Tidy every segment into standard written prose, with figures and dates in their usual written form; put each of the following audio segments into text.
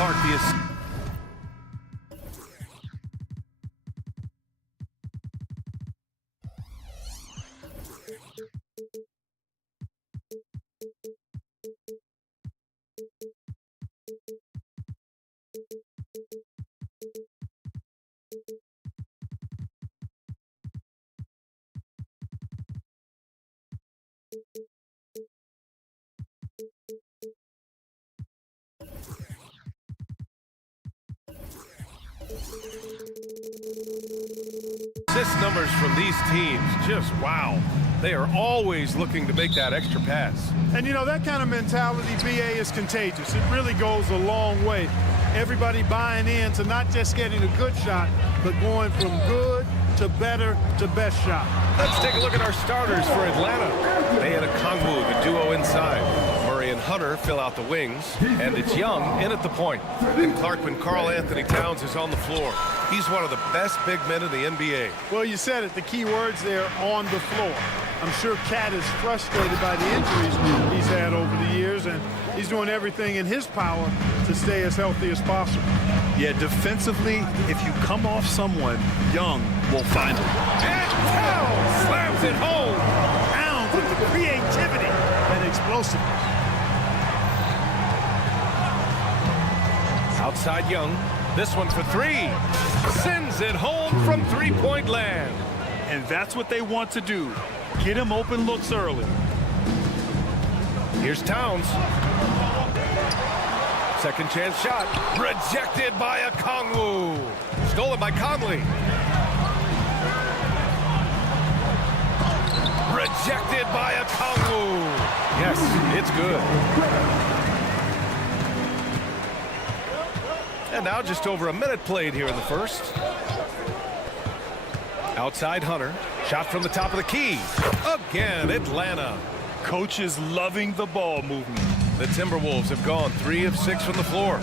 Clark the assist. Assist numbers from these teams, just wow. They are always looking to make that extra pass. And you know, that kind of mentality, BA, is contagious. It really goes a long way. Everybody buying in to not just getting a good shot, but going from good to better to best shot. Let's take a look at our starters for Atlanta. They had a Kongwu, the duo inside. Murray and Hunter fill out the wings, and it's Young in at the point. And Clark, when Karl Anthony Towns is on the floor, he's one of the best big men in the NBA. Well, you said it, the key words there, on the floor. I'm sure Cat is frustrated by the injuries he's had over the years, and he's doing everything in his power to stay as healthy as possible. Yeah, defensively, if you come off someone, Young will find him. And Towns slams it home. Towns with the creativity and explosiveness. Outside Young, this one for three. Sends it home from three-point land. And that's what they want to do. Get him open looks early. Here's Towns. Second chance shot. Rejected by a Kongwu. Stolen by Conley. Rejected by a Kongwu. Yes, it's good. And now just over a minute played here in the first. Outside Hunter. Shot from the top of the key. Again, Atlanta. Coach is loving the ball movement. The Timberwolves have gone 3 of 6 from the floor.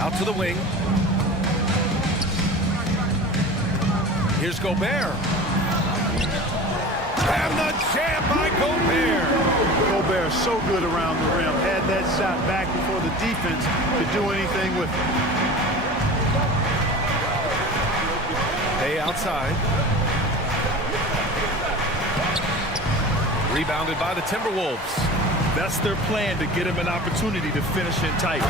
Out to the wing. Here's Gobert. And the jam by Gobert. Gobert so good around the rim. Had that shot back before the defense could do anything with it. Hey, outside. Rebounded by the Timberwolves. That's their plan, to get him an opportunity to finish in tight.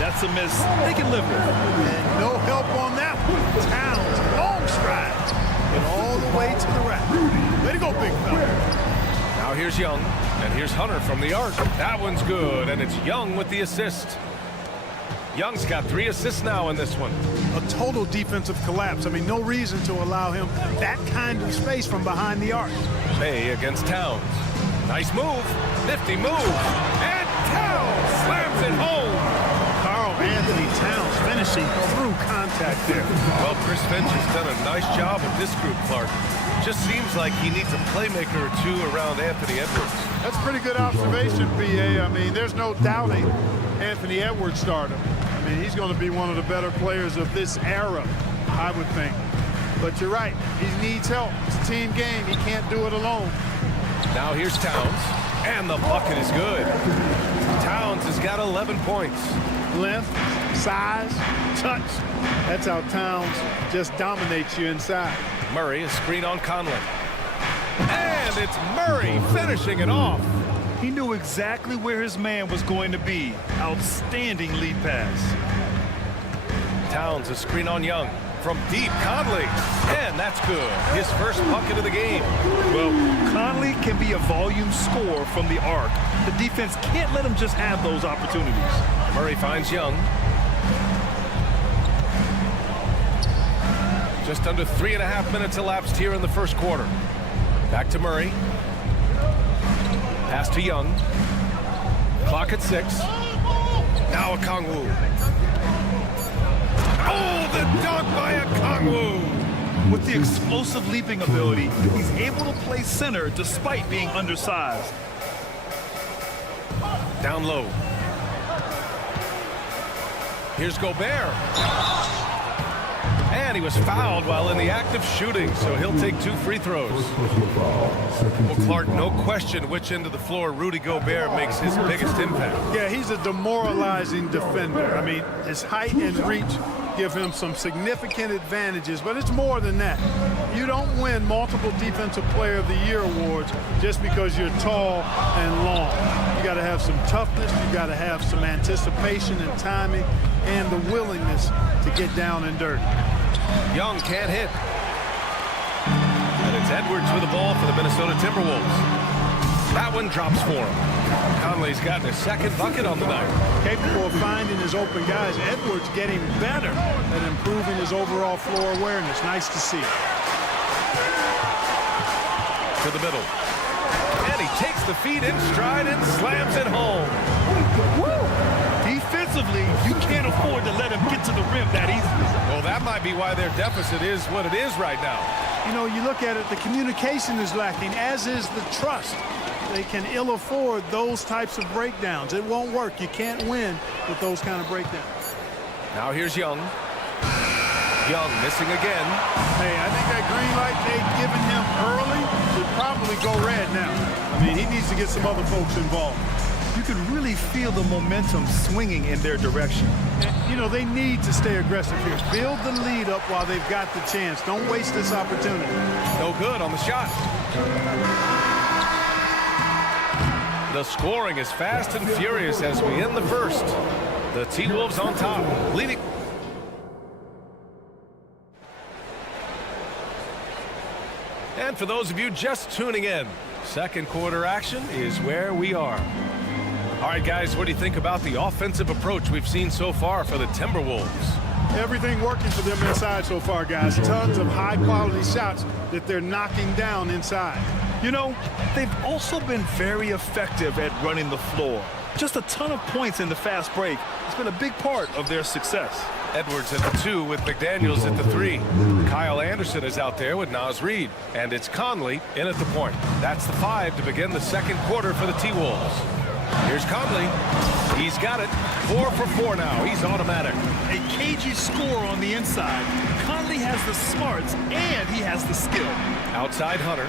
That's a miss they can live with. And no help on that one. Towns, long strides, and all the way to the rack. Way to go, big fella. Now here's Young, and here's Hunter from the arc. That one's good, and it's Young with the assist. Young's got 3 assists now in this one. A total defensive collapse. I mean, no reason to allow him that kind of space from behind the arc. Bay against Towns. Nice move. Nifty move. And Towns slams it home. Karl Anthony Towns finishing through contact there. Well, Chris Finch has done a nice job with this group, Clark. Just seems like he needs a playmaker or two around Anthony Edwards. That's a pretty good observation, BA. I mean, there's no doubting Anthony Edwards stardom. I mean, he's going to be one of the better players of this era, I would think. But you're right. He needs help. It's a team game. He can't do it alone. Now here's Towns, and the bucket is good. Towns has got 11 points. Length, size, touch. That's how Towns just dominates you inside. Murray, a screen on Conley. And it's Murray finishing it off. He knew exactly where his man was going to be. Outstanding lead pass. Towns, a screen on Young. From deep, Conley. And that's good. His first bucket of the game. Well, Conley can be a volume scorer from the arc. The defense can't let him just have those opportunities. Murray finds Young. Just under 3.5 minutes elapsed here in the first quarter. Back to Murray. Pass to Young. Clock at 6. Now a Kongwu. Oh, the dunk by a Kongwu. With the explosive leaping ability, he's able to play center despite being undersized. Down low. Here's Gobert. And And he was fouled while in the act of shooting, so he'll take 2 free throws. Well, Clark, no question which end of the floor Rudy Gobert makes his biggest impact. Yeah, he's a demoralizing defender. I mean, his height and reach give him some significant advantages, but it's more than that. You don't win multiple Defensive Player of the Year awards just because you're tall and long. You got to have some toughness, you got to have some anticipation and timing, and the willingness to get down and dirty. Young can't hit. And it's Edwards with the ball for the Minnesota Timberwolves. That one drops for him. Conley's gotten his 2nd bucket on the night. Capable of finding his open guys. Edwards getting better at improving his overall floor awareness. Nice to see. To the middle. And he takes the feet in stride and slams it home. Woo! Defensively, you can't afford to let him get to the rim that easily. Well, that might be why their deficit is what it is right now. You know, you look at it, the communication is lacking, as is the trust. They can ill afford those types of breakdowns. It won't work. You can't win with those kind of breakdowns. Now here's Young. Young missing again. Hey, I think that green light they've given him early should probably go red now. I mean, he needs to get some other folks involved. You can really feel the momentum swinging in their direction. And, you know, they need to stay aggressive here. Build the lead up while they've got the chance. Don't waste this opportunity. No good on the shot. The scoring is fast and furious as we end the first. The T-Wolves on top, leading. And for those of you just tuning in, 2nd quarter action is where we are. All right, guys, what do you think about the offensive approach we've seen so far for the Timberwolves? Everything working for them inside so far, guys. Tons of high-quality shots that they're knocking down inside. You know, they've also been very effective at running the floor. Just a ton of points in the fast break has been a big part of their success. Edwards at the 2 with McDaniels at the 3. Kyle Anderson is out there with Naz Reid. And it's Conley in at the point. That's the 5 to begin the 2nd quarter for the T-Wolves. Here's Conley. He's got it. 4 for 4 now. He's automatic. A cagey score on the inside. Conley has the smarts and he has the skill. Outside Hunter.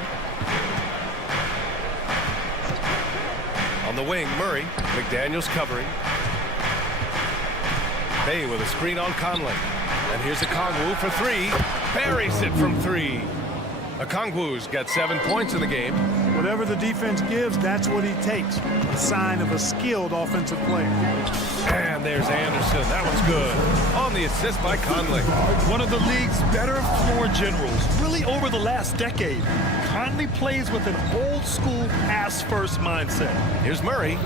On the wing, Murray. McDaniels covering. Bay with a screen on Conley. And here's Okongwu for 3. Buries it from 3. Okongwu's got 7 points in the game. Whatever the defense gives, that's what he takes. A sign of a skilled offensive player. And there's Anderson. That one's good. On the assist by Conley. One of the league's better floor generals, really over the last decade. Conley plays with an old-school pass-first mindset. Here's Murray.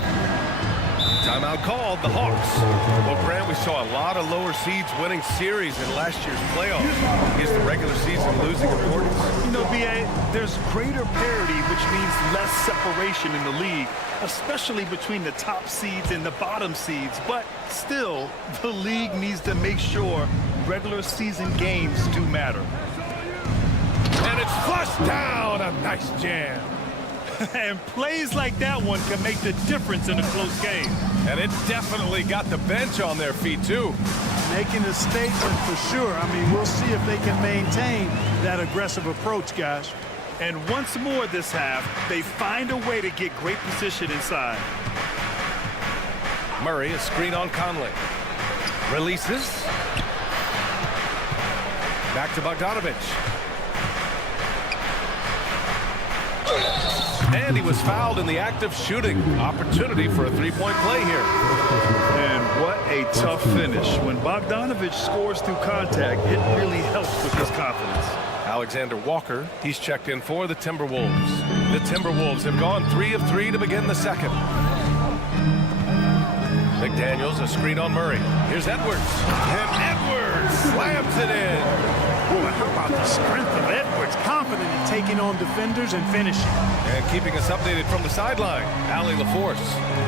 Timeout called, the Hawks. Well, Grant, we saw a lot of lower seeds winning series in last year's playoffs. Is the regular season losing importance? You know, B.A., there's greater parity, which means less separation in the league, especially between the top seeds and the bottom seeds. But still, the league needs to make sure regular season games do matter. And it's flushed down. A nice jam. And plays like that one can make the difference in a close game. And it definitely got the bench on their feet, too. Making a statement for sure. I mean, we'll see if they can maintain that aggressive approach, guys. And once more this half, they find a way to get great position inside. Murray, a screen on Conley. Releases. Back to Bogdanovich. And he was fouled in the act of shooting. Opportunity for a three-point play here. And what a tough finish. When Bogdanovich scores through contact, it really helps with his confidence. Alexander Walker, he's checked in for the Timberwolves. The Timberwolves have gone 3 of 3 to begin the second. McDaniels, a screen on Murray. Here's Edwards. And Edwards slams it in. Boy, how about the strength of Edwards? Confident in taking on defenders and finishing. And keeping us updated from the sideline, Allie LaForce.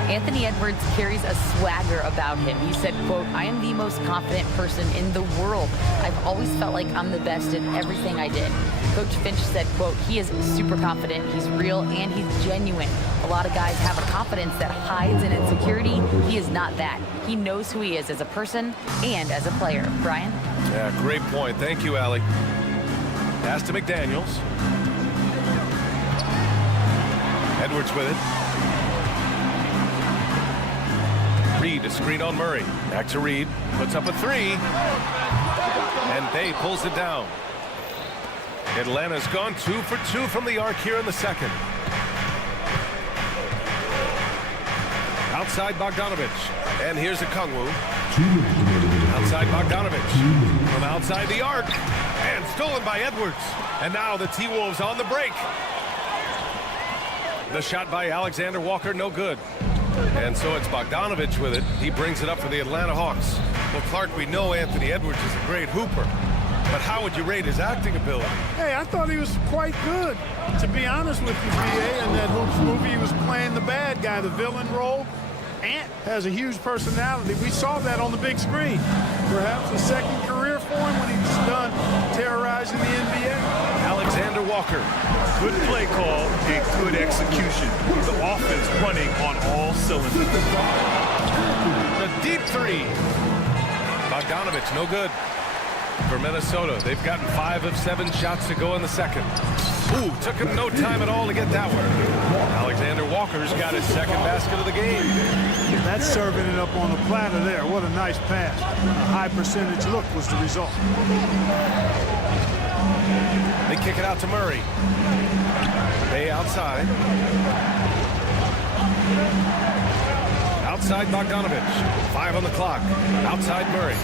Anthony Edwards carries a swagger about him. He said, quote, "I am the most confident person in the world. I've always felt like I'm the best in everything I did." Coach Finch said, quote, "He is super confident, he's real, and he's genuine. A lot of guys have a confidence that hides in insecurity. He is not that. He knows who he is as a person and as a player." Brian? Yeah, great point. Thank you, Allie. Pass to McDaniels. Edwards with it. Reed, a screen on Murray. Back to Reed. Puts up a three. And Bay pulls it down. Atlanta's gone 2 for 2 from the arc here in the second. Outside Bogdanovich. And here's a Kongwu. Outside Bogdanovich. From outside the arc. And stolen by Edwards. And now the T-Wolves on the break. The shot by Alexander Walker, no good. And so it's Bogdanovich with it. He brings it up for the Atlanta Hawks. Well, Clark, we know Anthony Edwards is a great hooper. But how would you rate his acting ability? Hey, I thought he was quite good. To be honest with you, BA, in that Hoops movie, he was playing the bad guy, the villain role. Ant has a huge personality. We saw that on the big screen. Perhaps a second career for him when he's done terrorizing the NBA. Alexander Walker. Good play call and good execution. The offense running on all cylinders. The deep three. Bogdanovich, no good. For Minnesota, they've gotten 5 of 7 shots to go in the second. Ooh, took him no time at all to get that one. Alexander Walker's got his second basket of the game. That's serving it up on the platter there. What a nice pass. A high percentage look was the result. They kick it out to Murray. Bay outside. Outside Bogdanovich. 5 on the clock. Outside Murray.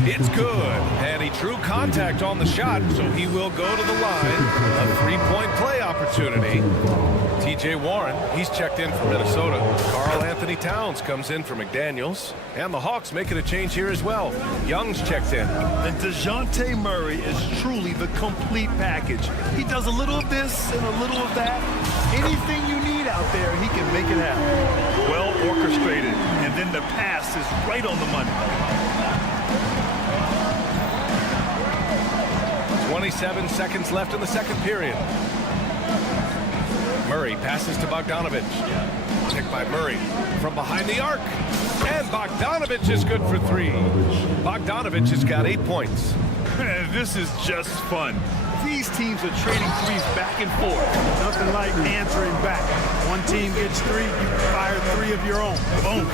It's good, and he drew contact on the shot, so he will go to the line. A 3-point play opportunity. TJ Warren, he's checked in for Minnesota. Karl Anthony Towns comes in for McDaniels, and the Hawks making a change here as well. Young's checked in. And DeJounte Murray is truly the complete package. He does a little of this and a little of that. Anything you need out there, he can make it happen. Well orchestrated, and then the pass is right on the money. 27 seconds left in the second period. Murray passes to Bogdanovich. Picked by Murray from behind the arc. And Bogdanovich is good for 3. Bogdanovich has got 8 points. This is just fun. These teams are trading threes back and forth. Nothing like answering back. One team gets 3, you fire 3 of your own. Boom.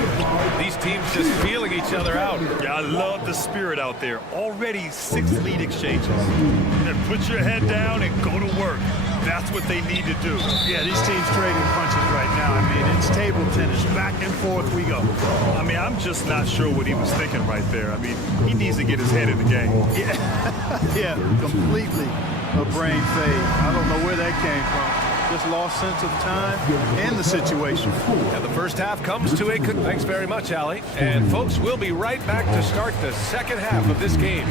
These teams just feeling each other out. Yeah, I love the spirit out there. Already 6 lead exchanges. And put your head down and go to work. That's what they need to do. Yeah, these teams trading punches right now. I mean, it's table tennis. Back and forth we go. I mean, I'm just not sure what he was thinking right there. I mean, he needs to get his head in the game. Yeah, completely a brain fade. I don't know where that came from. Just lost sense of time and the situation. And the first half comes to a thanks very much, Allie. And folks, we'll be right back to start the second half of this game.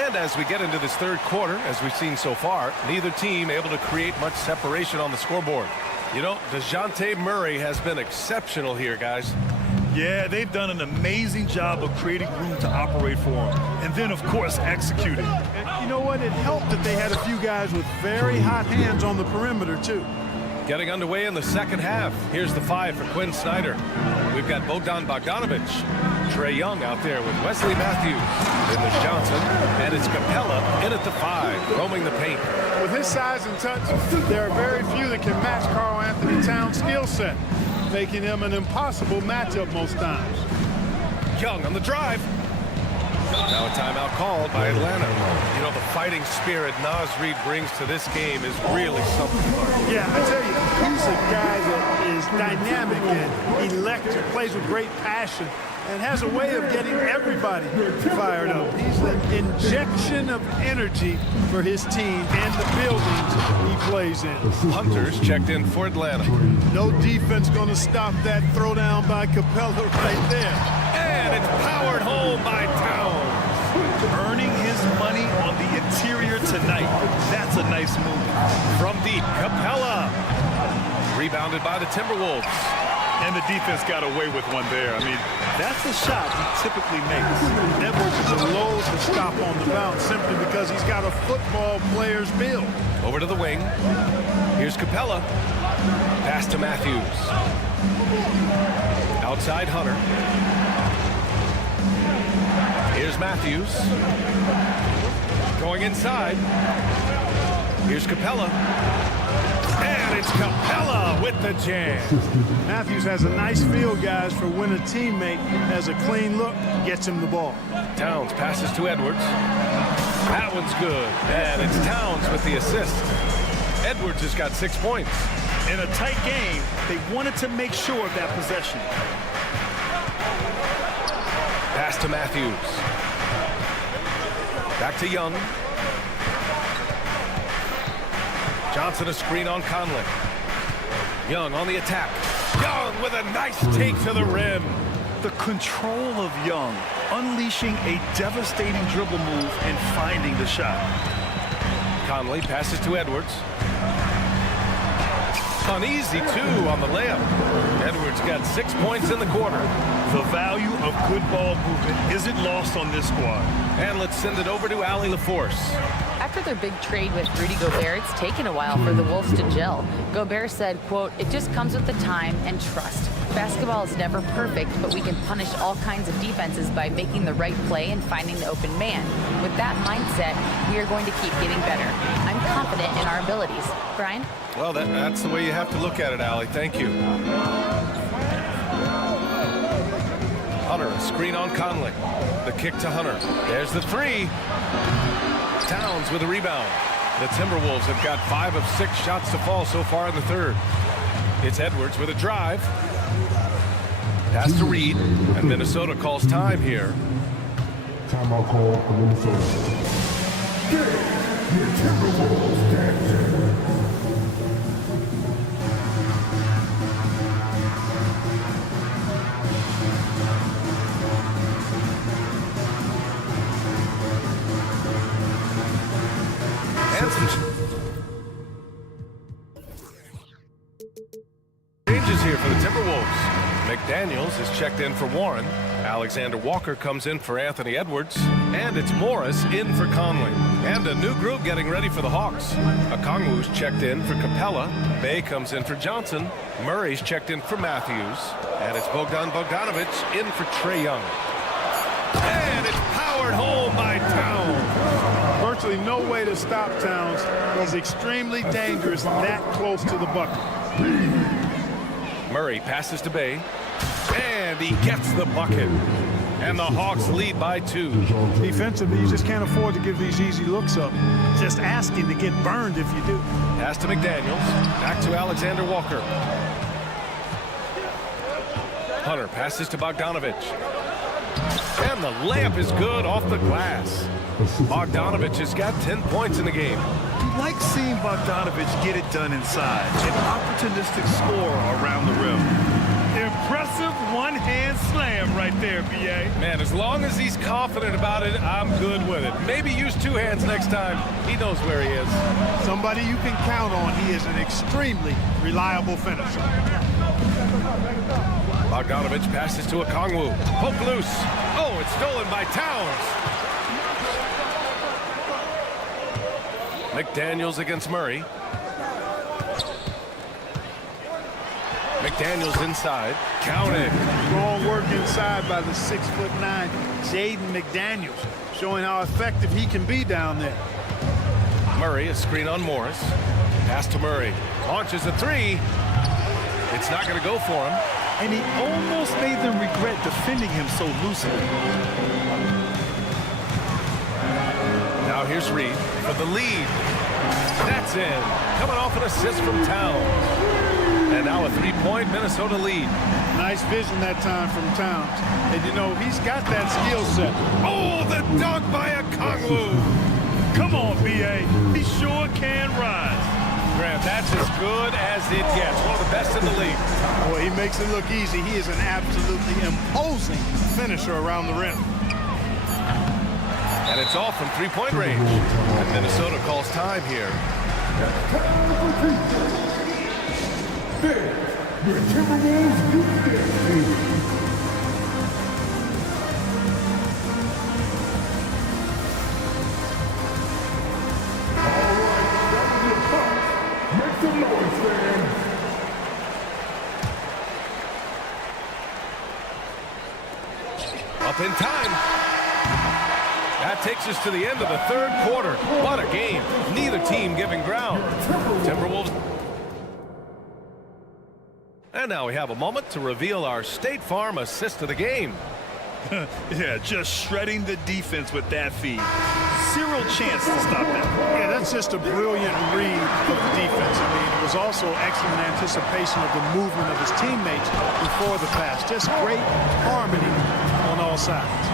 And as we get into this third quarter, as we've seen so far, neither team able to create much separation on the scoreboard. You know, DeJounte Murray has been exceptional here, guys. Yeah, they've done an amazing job of creating room to operate for him. And then, of course, executing. And you know what? It helped that they had a few guys with very hot hands on the perimeter, too. Getting underway in the second half. Here's the 5 for Quinn Snyder. We've got Bogdanovich, Trae Young out there with Wesley Matthews, then there's Johnson, and it's Capella in at the 5, roaming the paint. With his size and touch, there are very few that can match Karl Anthony Towns' skill set, making him an impossible matchup most times. Young on the drive. Now a timeout called by Atlanta. You know, the fighting spirit Naz Reid brings to this game is really something. Yeah, I tell you, he's a guy that is dynamic and electric, plays with great passion, and has a way of getting everybody fired up. He's an injection of energy for his team and the buildings he plays in. Hunter's checked in for Atlanta. No defense going to stop that throwdown by Capella right there. And it's powered home by Towns. Earning his money on the interior tonight. That's a nice move. From deep, Capella. Rebounded by the Timberwolves. And the defense got away with one there. I mean, that's a shot he typically makes. Edwards is a load to stop on the bounce simply because he's got a football player's build. Over to the wing. Here's Capella. Pass to Matthews. Outside Hunter. Here's Matthews. Going inside. Here's Capella. And it's Capella with the jam. Matthews has a nice feel, guys, for when a teammate has a clean look, gets him the ball. Towns passes to Edwards. That one's good. And it's Towns with the assist. Edwards has got 6 points. In a tight game, they wanted to make sure of that possession. Pass to Matthews. Back to Young. Johnson a screen on Conley. Young on the attack. Young with a nice take to the rim. The control of Young, unleashing a devastating dribble move and finding the shot. Conley passes to Edwards. Uneasy, too, on the layup. Edwards got 6 points in the quarter. The value of good ball movement isn't lost on this squad. And let's send it over to Allie LaForce. After their big trade with Rudy Gobert, it's taken a while for the Wolves to gel. Gobert said, quote, "It just comes with the time and trust. Basketball is never perfect, but we can punish all kinds of defenses by making the right play and finding the open man. With that mindset, we are going to keep getting better. I'm confident in our abilities." Brian? Well, that's the way you have to look at it, Allie. Thank you. Hunter, a screen on Conley. The kick to Hunter. There's the three. Towns with a rebound. The Timberwolves have got 5 of 6 shots to fall so far in the third. It's Edwards with a drive. Pass to Reed, and Minnesota calls time here. Timeout call for Minnesota. Get your Timberwolves dancing. Changes here for the Timberwolves. McDaniels is checked in for Warren. Alexander Walker comes in for Anthony Edwards. And it's Morris in for Conley. And a new group getting ready for the Hawks. Okongwu's checked in for Capella. Bay comes in for Johnson. Murray's checked in for Matthews. And it's Bogdan Bogdanovic in for Trae Young. And it's powered home by Towns. Virtually no way to stop Towns. He's extremely dangerous that close to the bucket. Murray passes to Bay. And he gets the bucket. And the Hawks lead by 2. Defensively, you just can't afford to give these easy looks up. Just asking to get burned if you do. Pass to McDaniels. Back to Alexander Walker. Hunter passes to Bogdanovic. And the layup is good off the glass. Bogdanovic has got 10 points in the game. You like seeing Bogdanovic get it done inside. An opportunistic score around the rim. Impressive one-hand slam right there, B.A. Man, as long as he's confident about it, I'm good with it. Maybe use 2 hands next time. He knows where he is. Somebody you can count on. He is an extremely reliable finisher. Bogdanovic passes to Okongwu. Poke loose. Oh, it's stolen by Towns. McDaniels against Murray. McDaniels inside. Counted. Strong work inside by the 6'9" Jaden McDaniels, showing how effective he can be down there. Murray, a screen on Morris. Pass to Murray. Launches a 3. It's not going to go for him. And he almost made them regret defending him so loosely. Now here's Reed for the lead. That's in. Coming off an assist from Towns. And now a 3-point Minnesota lead. Nice vision that time from Towns. And you know, he's got that skill set. Oh, the dunk by Okongwu. Come on, B.A. He sure can rise. Grant, that's as good as it gets. One of the best in the league. Boy, he makes it look easy. He is an absolutely imposing finisher around the rim. And it's off from 3-point range. And Minnesota calls time here. This The Timberwolves youth dance team. Make some noise, fans! Up in time. That takes us to the end of the third quarter. What a game. Neither team giving ground. Timberwolves. And now we have a moment to reveal our State Farm assist of the game. Yeah, just shredding the defense with that feed. Zero chance to stop that. Yeah, that's just a brilliant read of the defense. I mean, it was also excellent anticipation of the movement of his teammates before the pass. Just great harmony on all sides.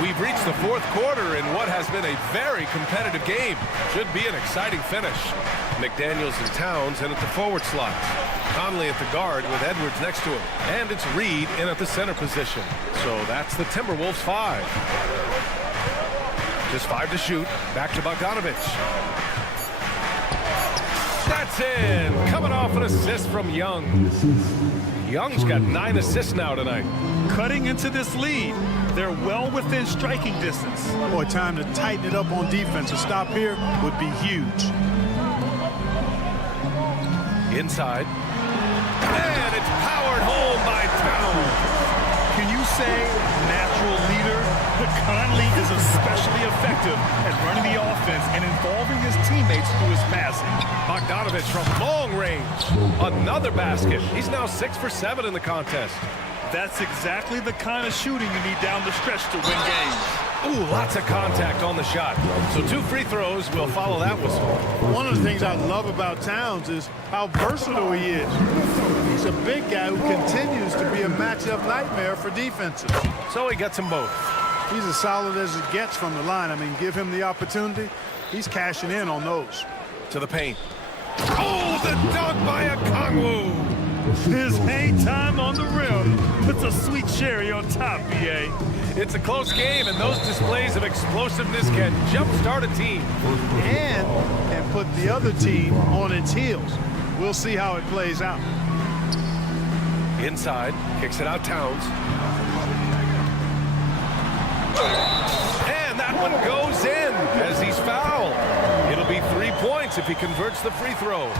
We've reached the fourth quarter in what has been a very competitive game. Should be an exciting finish. McDaniels and Towns in at the forward slot. Conley at the guard with Edwards next to him. And it's Reed in at the center position. So that's the Timberwolves 5. Just 5 to shoot. Back to Bogdanovich. That's in. Coming off an assist from Young. Young's got 9 assists now tonight. Cutting into this lead. They're well within striking distance. Boy, time to tighten it up on defense. A stop here would be huge. Inside. And it's powered home by Towns. Can you say natural leader? Conley is especially effective at running the offense and involving his teammates through his passing. Bogdanovich from long range. Another basket. He's now 6 for 7 in the contest. That's exactly the kind of shooting you need down the stretch to win games. Ooh, lots of contact on the shot. So 2 free throws will follow that whistle. One of the things I love about Towns is how versatile he is. He's a big guy who continues to be a matchup nightmare for defenses. So he gets them both. He's as solid as it gets from the line. I mean, give him the opportunity. He's cashing in on those. To the paint. Oh, the dunk by Okongwu. His hang time on the rim puts a sweet cherry on top, BA. It's a close game, and those displays of explosiveness can jumpstart a team. And put the other team on its heels. We'll see how it plays out. Inside, kicks it out Towns. And that one goes in as he's fouled. It'll be 3 points if he converts the free throw.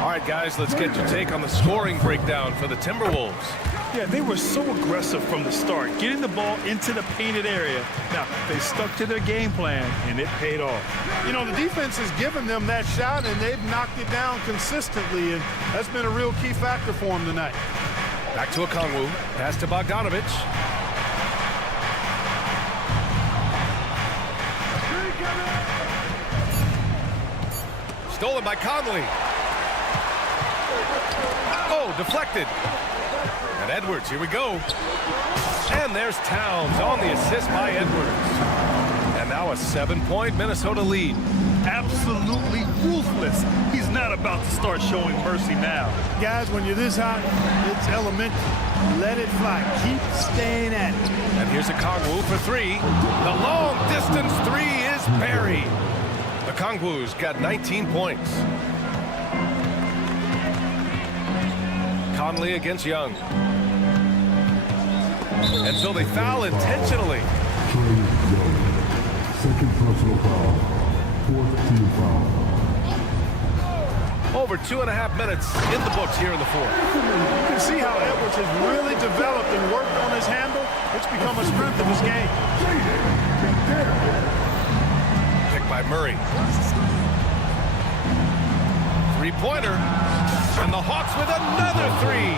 All right, guys, let's get your take on the scoring breakdown for the Timberwolves. Yeah, they were so aggressive from the start, getting the ball into the painted area. Now, they stuck to their game plan, and it paid off. You know, the defense has given them that shot, and they've knocked it down consistently, and that's been a real key factor for them tonight. Back to Okongwu. Pass to Bogdanovich. Stolen by Conley. Oh, deflected. And Edwards, here we go. And there's Towns on the assist by Edwards. And now a 7-point Minnesota lead. Absolutely ruthless. He's not about to start showing mercy now. Guys, when you're this hot, it's elementary. Let it fly. Keep staying at it. And here's Okongwu for 3. The long distance 3 is buried. Okongwu's got 19 points. Conley against Young. And so they foul intentionally. Second personal foul. Fourth team foul. Over 2.5 minutes in the books here in the fourth. You can see how Edwards has really developed and worked on his handle. It's become a strength of his game. Picked by Murray. 3-pointer. And the Hawks with another 3.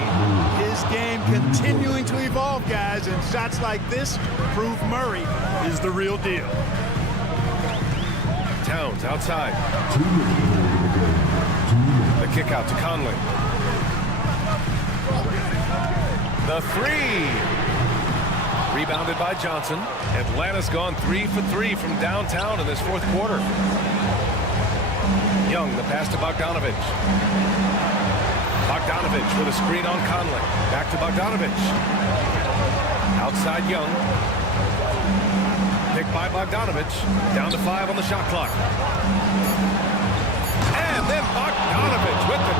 His game continuing to evolve, guys, and shots like this prove Murray is the real deal. Towns outside. The kick out to Conley. The 3. Rebounded by Johnson. Atlanta's gone 3 for 3 from downtown in this fourth quarter. Young, the pass to Bogdanovich. Bogdanovich with a screen on Conley. Back to Bogdanovich. Outside Young. Picked by Bogdanovich. Down to 5 on the shot clock. And then Bogdanovich with the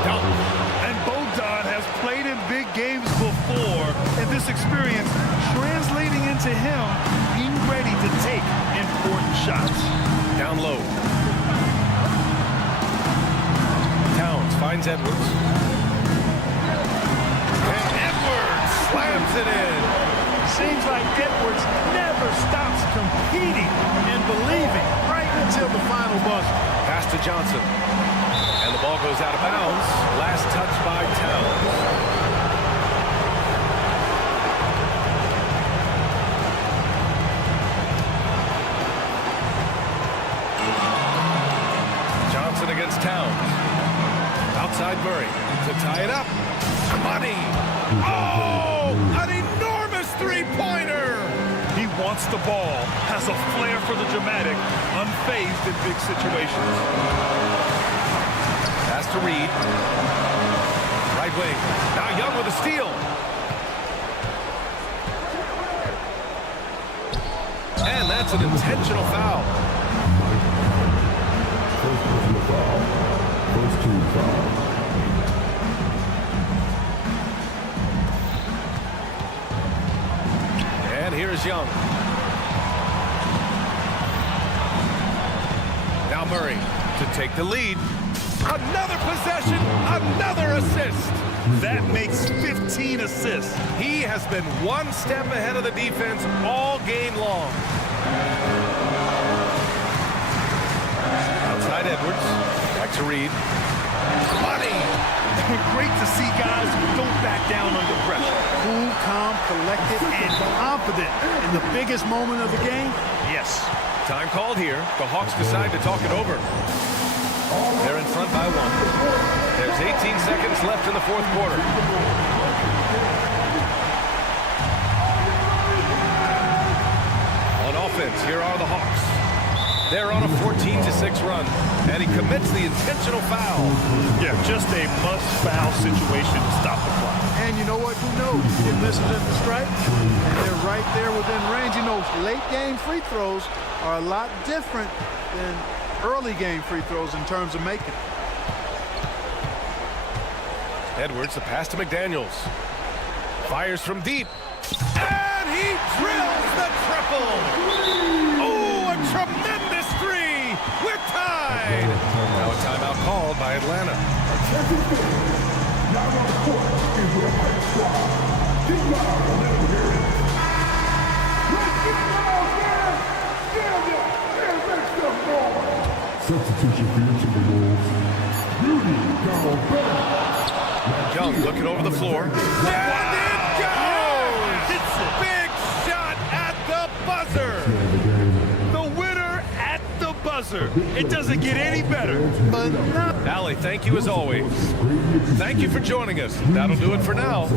shots. Down low. Towns finds Edwards. And Edwards slams it in. Seems like Edwards never stops competing and believing right until the final buzzer. Pass to Johnson. And the ball goes out of bounds. Last touch by Towns. Johnson against Towns. Outside Murray to tie it up. Money. Oh, an enormous three-pointer. He wants the ball, has a flair for the dramatic, unfazed in big situations. Pass to Reed. Right wing. Now Young with a steal. And that's an intentional foul. First personal foul. First team foul. And here's Young. Now Murray to take the lead. Another possession, another assist. That makes 15 assists. He has been one step ahead of the defense all game long. Outside Edwards. Back to Reed. Money. Great to see guys who don't back down under pressure. Cool, calm, collected, and confident in the biggest moment of the game. Yes. Time called here. The Hawks decide to talk it over. They're in front by one. There's 18 seconds left in the fourth quarter. On offense, here are the Hawks. They're on a 14-6 run, and he commits the intentional foul. Yeah, just a must-foul situation to stop the clock. And you know what? Who knows? He misses at the stripe, and they're right there within range. You know, late-game free throws are a lot different than early-game free throws in terms of making. Edwards, the pass to McDaniels. Fires from deep. And he drills the triple. Oh, a tremendous three. We're tied. Now a timeout called by Atlanta. Substitution for your Timberwolves. Young looking over the floor. And it goes! Hits it. Big shot at the buzzer. The winner at the buzzer. It doesn't get any better. But not Allie, thank you as always. Thank you for joining us. That'll do it for now.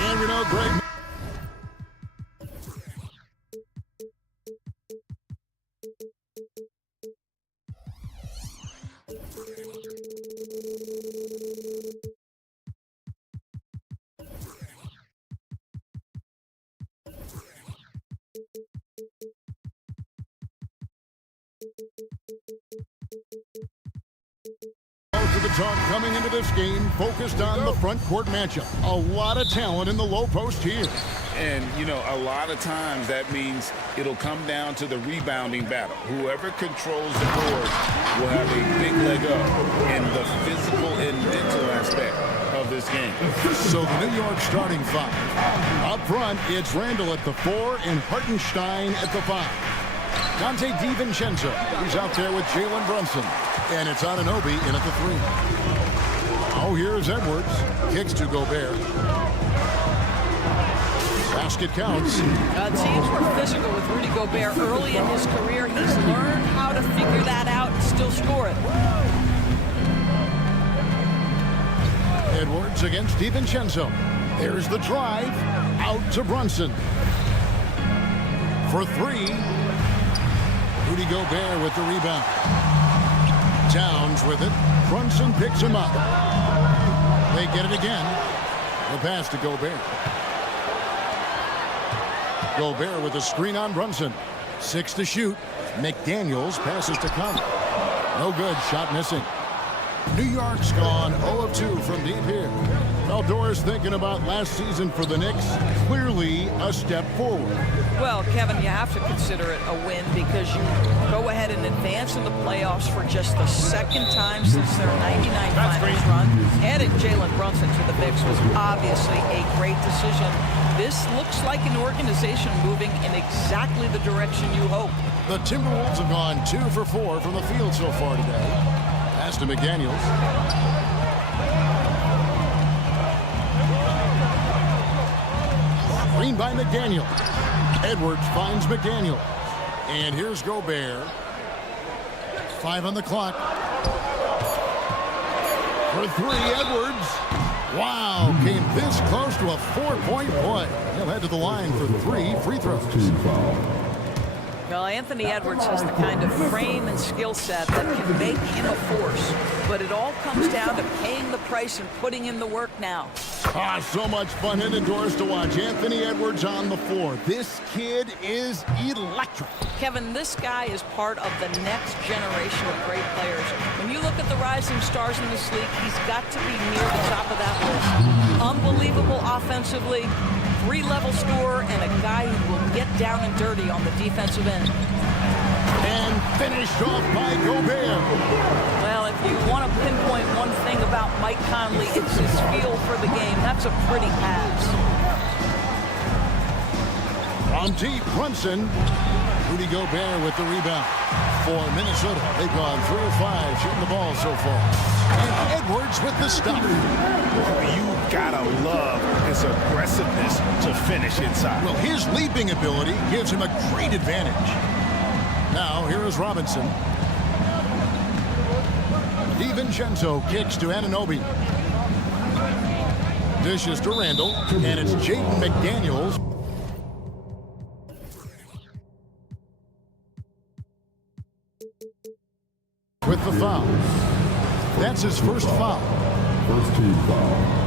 And we know Greg. To the talk coming into this game, focused on the front court matchup. A lot of talent in the low post here. And, you know, a lot of times that means it'll come down to the rebounding battle. Whoever controls the board will have a big leg up in the physical and mental aspect of this game. So the New York starting five. Up front, it's Randall at the 4 and Hartenstein at the 5. Dante DiVincenzo, he's out there with Jalen Brunson. And it's Anunoby in at the 3. Oh, here's Edwards. Kicks to Gobert. Basket counts. Teams were physical with Rudy Gobert early in his career. He's learned how to figure that out and still score it. Edwards against DiVincenzo. There's the drive. Out to Brunson. For 3. Rudy Gobert with the rebound. Towns with it. Brunson picks him up. They get it again. The pass to Gobert. Gobert with a screen on Brunson. 6 to shoot. McDaniels passes to Conley. No good. Shot missing. New York's gone 0 of 2 from deep here. Eldorado thinking about last season for the Knicks. Clearly a step forward. Well, Kevin, you have to consider it a win because you go ahead and advance in the playoffs for just the second time since their 99 finals run. Adding Jalen Brunson to the mix was obviously a great decision. This looks like an organization moving in exactly the direction you hope. The Timberwolves have gone 2 for 4 from the field so far today. Pass to McDaniels. Screen by McDaniel. Edwards finds McDaniel. And here's Gobert. 5 on the clock. For 3, Edwards. Wow, came this close to a 4-point play. He'll head to the line for 3 free throws. Well, Anthony Edwards has the kind of frame and skill set that can make him a force. But it all comes down to paying the price and putting in the work now. So much fun indoors to watch. Anthony Edwards on the floor. This kid is electric. Kevin, this guy is part of the next generation of great players. When you look at the rising stars in this league, he's got to be near the top of that list. Unbelievable offensively, 3-level scorer, and a guy who will get down and dirty on the defensive end. And finished off by Gobert. Well, if you want to pinpoint one thing about Mike Conley, it's his feel for the game. That's a pretty pass. From deep, Brunson. Rudy Gobert with the rebound. For Minnesota, they've gone 3 of 5 shooting the ball so far. And Edwards with the stop. You gotta love his aggressiveness to finish inside. Well, his leaping ability gives him a great advantage. Now, here is Robinson. DiVincenzo kicks to Anunoby. Dishes to Randall. And it's Jaden McDaniels. With the foul. That's his first foul. First team foul.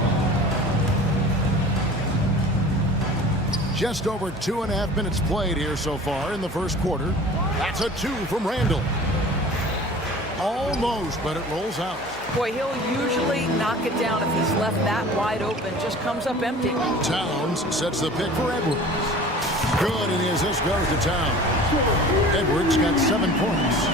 Just over 2.5 minutes played here so far in the first quarter. That's a 2 from Randall. Almost, but it rolls out. Boy, he'll usually knock it down if he's left that wide open. Just comes up empty. Towns sets the pick for Edwards. Good, and the assist goes to Towns. Edwards got 7 points.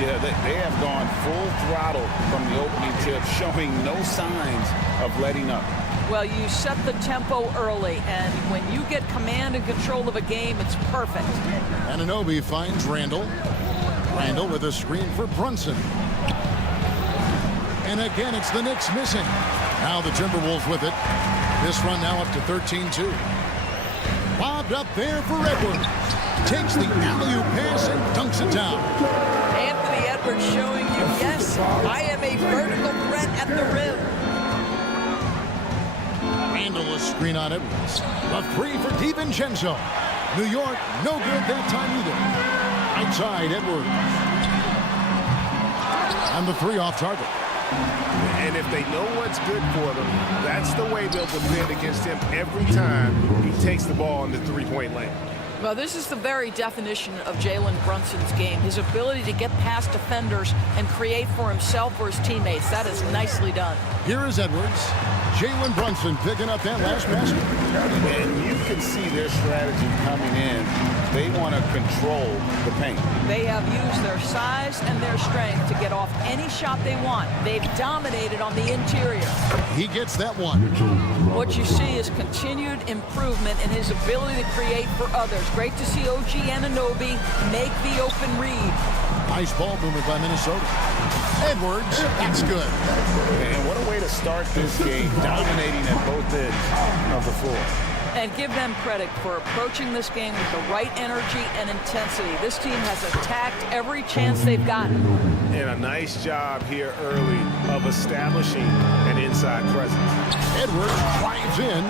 Yeah, they have gone full throttle from the opening tip, showing no signs of letting up. Well, you set the tempo early, and when you get command and control of a game, it's perfect. Anunoby finds Randall. Randall with a screen for Brunson. And again, it's the Knicks missing. Now the Timberwolves with it. This run now up to 13-2. Bobbed up there for Edwards. Takes the alley-oop pass and dunks it down. Anthony Edwards showing you, yes, I am a vertical threat at the rim. Randall a screen on Edwards. A three for DiVincenzo. New York, no good that time either. Outside Edwards. And the three off target. And if they know what's good for them, that's the way they'll defend against him every time he takes the ball in the three-point lane. Well, this is the very definition of Jalen Brunson's game. His ability to get past defenders and create for himself or his teammates. That is nicely done. Here is Edwards. Jalen Brunson picking up that last basket. And you can see their strategy coming in. They want to control the paint. They have used their size and their strength to get off any shot they want. They've dominated on the interior. He gets that one. What you see is continued improvement in his ability to create for others. Great to see OG Anunoby make the open read. Nice ball movement by Minnesota. Edwards, that's good. And what a way to start this game, dominating at both ends of the floor. And give them credit for approaching this game with the right energy and intensity. This team has attacked every chance they've gotten. And a nice job here early of establishing an inside presence. Edwards drives in.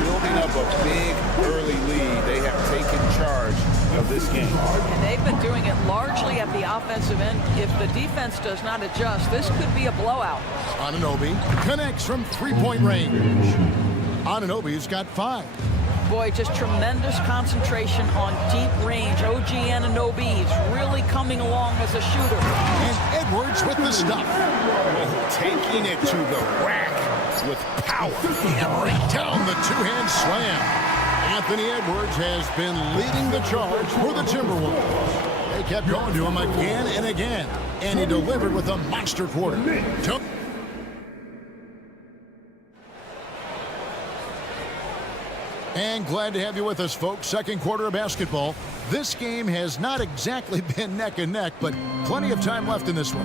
Building up a big early lead. They have taken charge of this game. And they've been doing it largely at the offensive end. If the defense does not adjust, this could be a blowout. Anunoby connects from three-point range. Anunoby's got 5. Boy, just tremendous concentration on deep range. OG Anunoby, he's really coming along as a shooter. And Edwards with the stuff. Taking it to the rack with power. Hammering down the two-hand slam. Anthony Edwards has been leading the charge for the Timberwolves. They kept going to him again and again. And he delivered with a monster quarter. And glad to have you with us, folks. Second quarter of basketball. This game has not exactly been neck and neck, but plenty of time left in this one.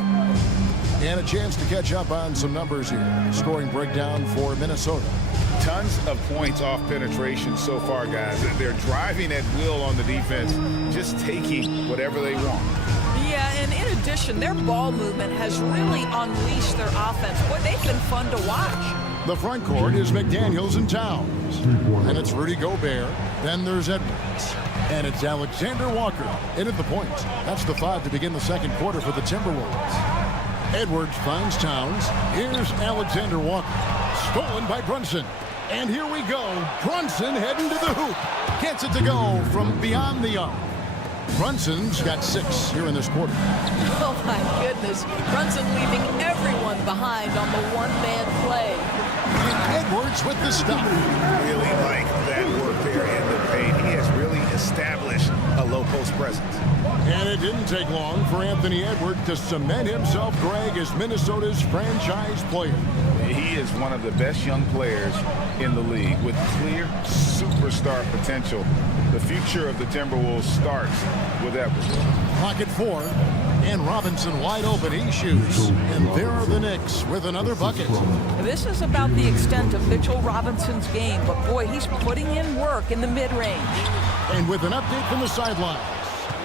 And a chance to catch up on some numbers here. Scoring breakdown for Minnesota. Tons of points off penetration so far, guys. They're driving at will on the defense, just taking whatever they want. Yeah, and in addition, their ball movement has really unleashed their offense. Boy, they've been fun to watch. The front court is McDaniels and Towns. And it's Rudy Gobert. Then there's Edwards. And it's Alexander Walker in at the point. That's the 5 to begin the second quarter for the Timberwolves. Edwards finds Towns. Here's Alexander Walker. Stolen by Brunson. And here we go. Brunson heading to the hoop. Gets it to go from beyond the arc. Brunson's got 6 here in this quarter. Oh, my goodness. Brunson leaving everyone behind on the one-man play. And Edwards with the stop. Really like that work there in the paint. He has really established a low-post presence. And it didn't take long for Anthony Edwards to cement himself, Greg, as Minnesota's franchise player. He is one of the best young players in the league with clear superstar potential. The future of the Timberwolves starts with Edwards. Pocket 4, and Robinson wide open. He shoots, and there are the Knicks with another bucket. This is about the extent of Mitchell Robinson's game, but boy, he's putting in work in the mid-range. And with an update from the sidelines,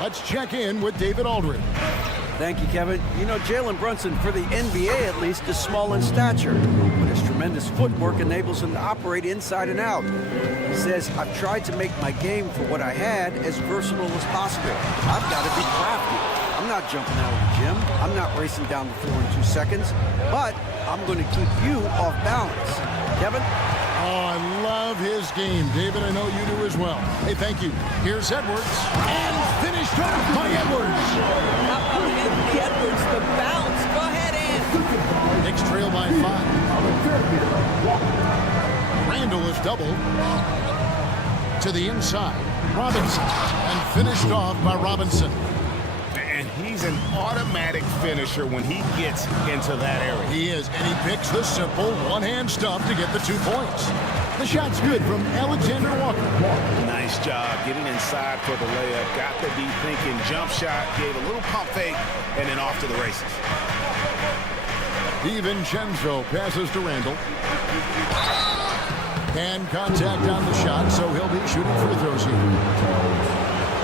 let's check in with David Aldridge. Thank you, Kevin. You know, Jalen Brunson, for the NBA at least, is small in stature, but his tremendous footwork enables him to operate inside and out. He says, I've tried to make my game for what I had as versatile as possible. I've got to be crafty. I'm not jumping out of the gym. I'm not racing down the floor in 2 seconds, but I'm going to keep you off balance. Kevin? Oh, I love his game. David, I know you do as well. Hey, thank you. Here's Edwards, and finished off by Edwards. How about Anthony Edwards, the bounce? Go ahead, Anthony. Knicks trail by 5. Randall is doubled to the inside. Robinson, and finished off by Robinson. And he's He's an automatic finisher when he gets into that area. He is, and he picks the simple one-hand stuff to get the 2 points. The shot's good from Alexander Walker. Nice job getting inside for the layup. Got the deep thinking jump shot, gave a little pump fake, and then off to the races. DiVincenzo passes to Randall. And contact on the shot, so he'll be shooting free throws here.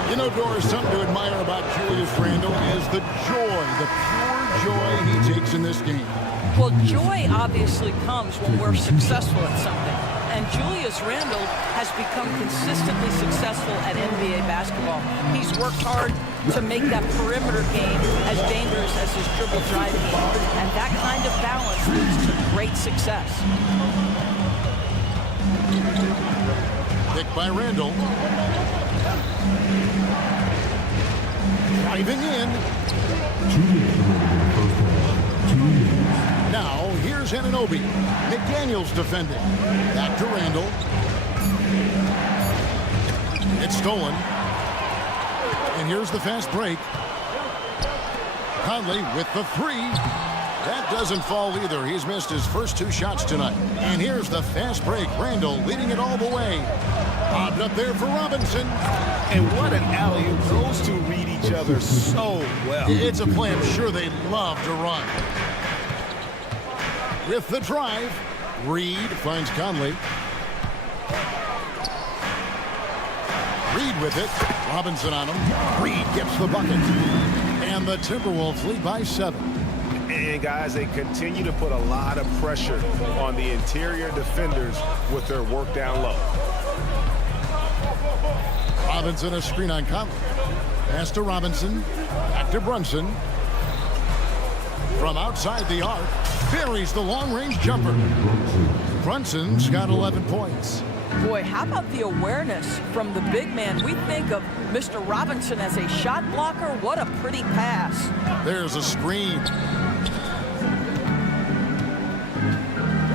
You know, Doris, something to admire about Julius Randall is the joy, the pure joy he takes in this game. Well, joy obviously comes when we're successful at something. And Julius Randall has become consistently successful at NBA basketball. He's worked hard to make that perimeter game as dangerous as his dribble drive game. And that kind of balance leads to great success. Picked by Randall. Driving in. Now, here's Anunoby. McDaniels defending. Back to Randall. It's stolen. And here's the fast break. Conley with the 3. That doesn't fall either. He's missed his first 2 shots tonight. And here's the fast break. Randall leading it all the way. Bobbed up there for Robinson. And what an alley-oop. Those two read each other so well. It's a play I'm sure they love to run. With the drive, Reed finds Conley. Reed with it. Robinson on him. Reed gets the bucket. And the Timberwolves lead by 7. And guys, they continue to put a lot of pressure on the interior defenders with their work down low. Robinson a screen on Conley. Pass to Robinson. Back to Brunson. From outside the arc, buries the long-range jumper. Brunson's got 11 points. Boy, how about the awareness from the big man? We think of Mr. Robinson as a shot blocker. What a pretty pass. There's a screen.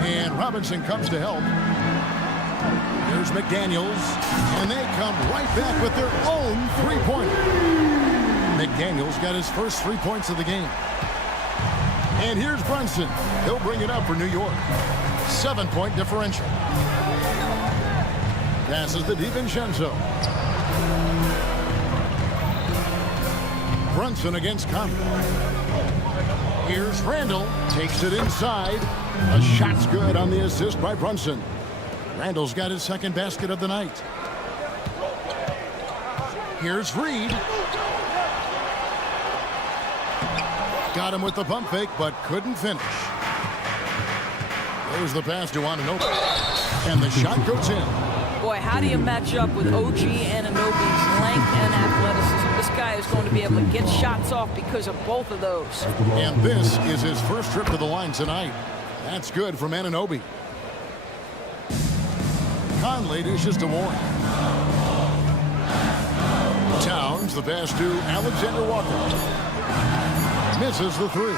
And Robinson comes to help. Here's McDaniels. And they come right back with their own 3-pointer. McDaniels got his first 3 points of the game. And here's Brunson. He'll bring it up for New York. 7-point differential. Passes to DiVincenzo. Brunson against Conley. Here's Randall. Takes it inside. A shot's good on the assist by Brunson. Randall's got his second basket of the night. Here's Reed. Got him with the pump fake, but couldn't finish. There's the pass to Anunoby. And the shot goes in. Boy, how do you match up with OG Anunoby's length and athleticism? This guy is going to be able to get shots off because of both of those. And this is his first trip to the line tonight. That's good from Anunoby. Conley dishes to Warren. Towns, the pass to Alexander Walker. Misses the 3.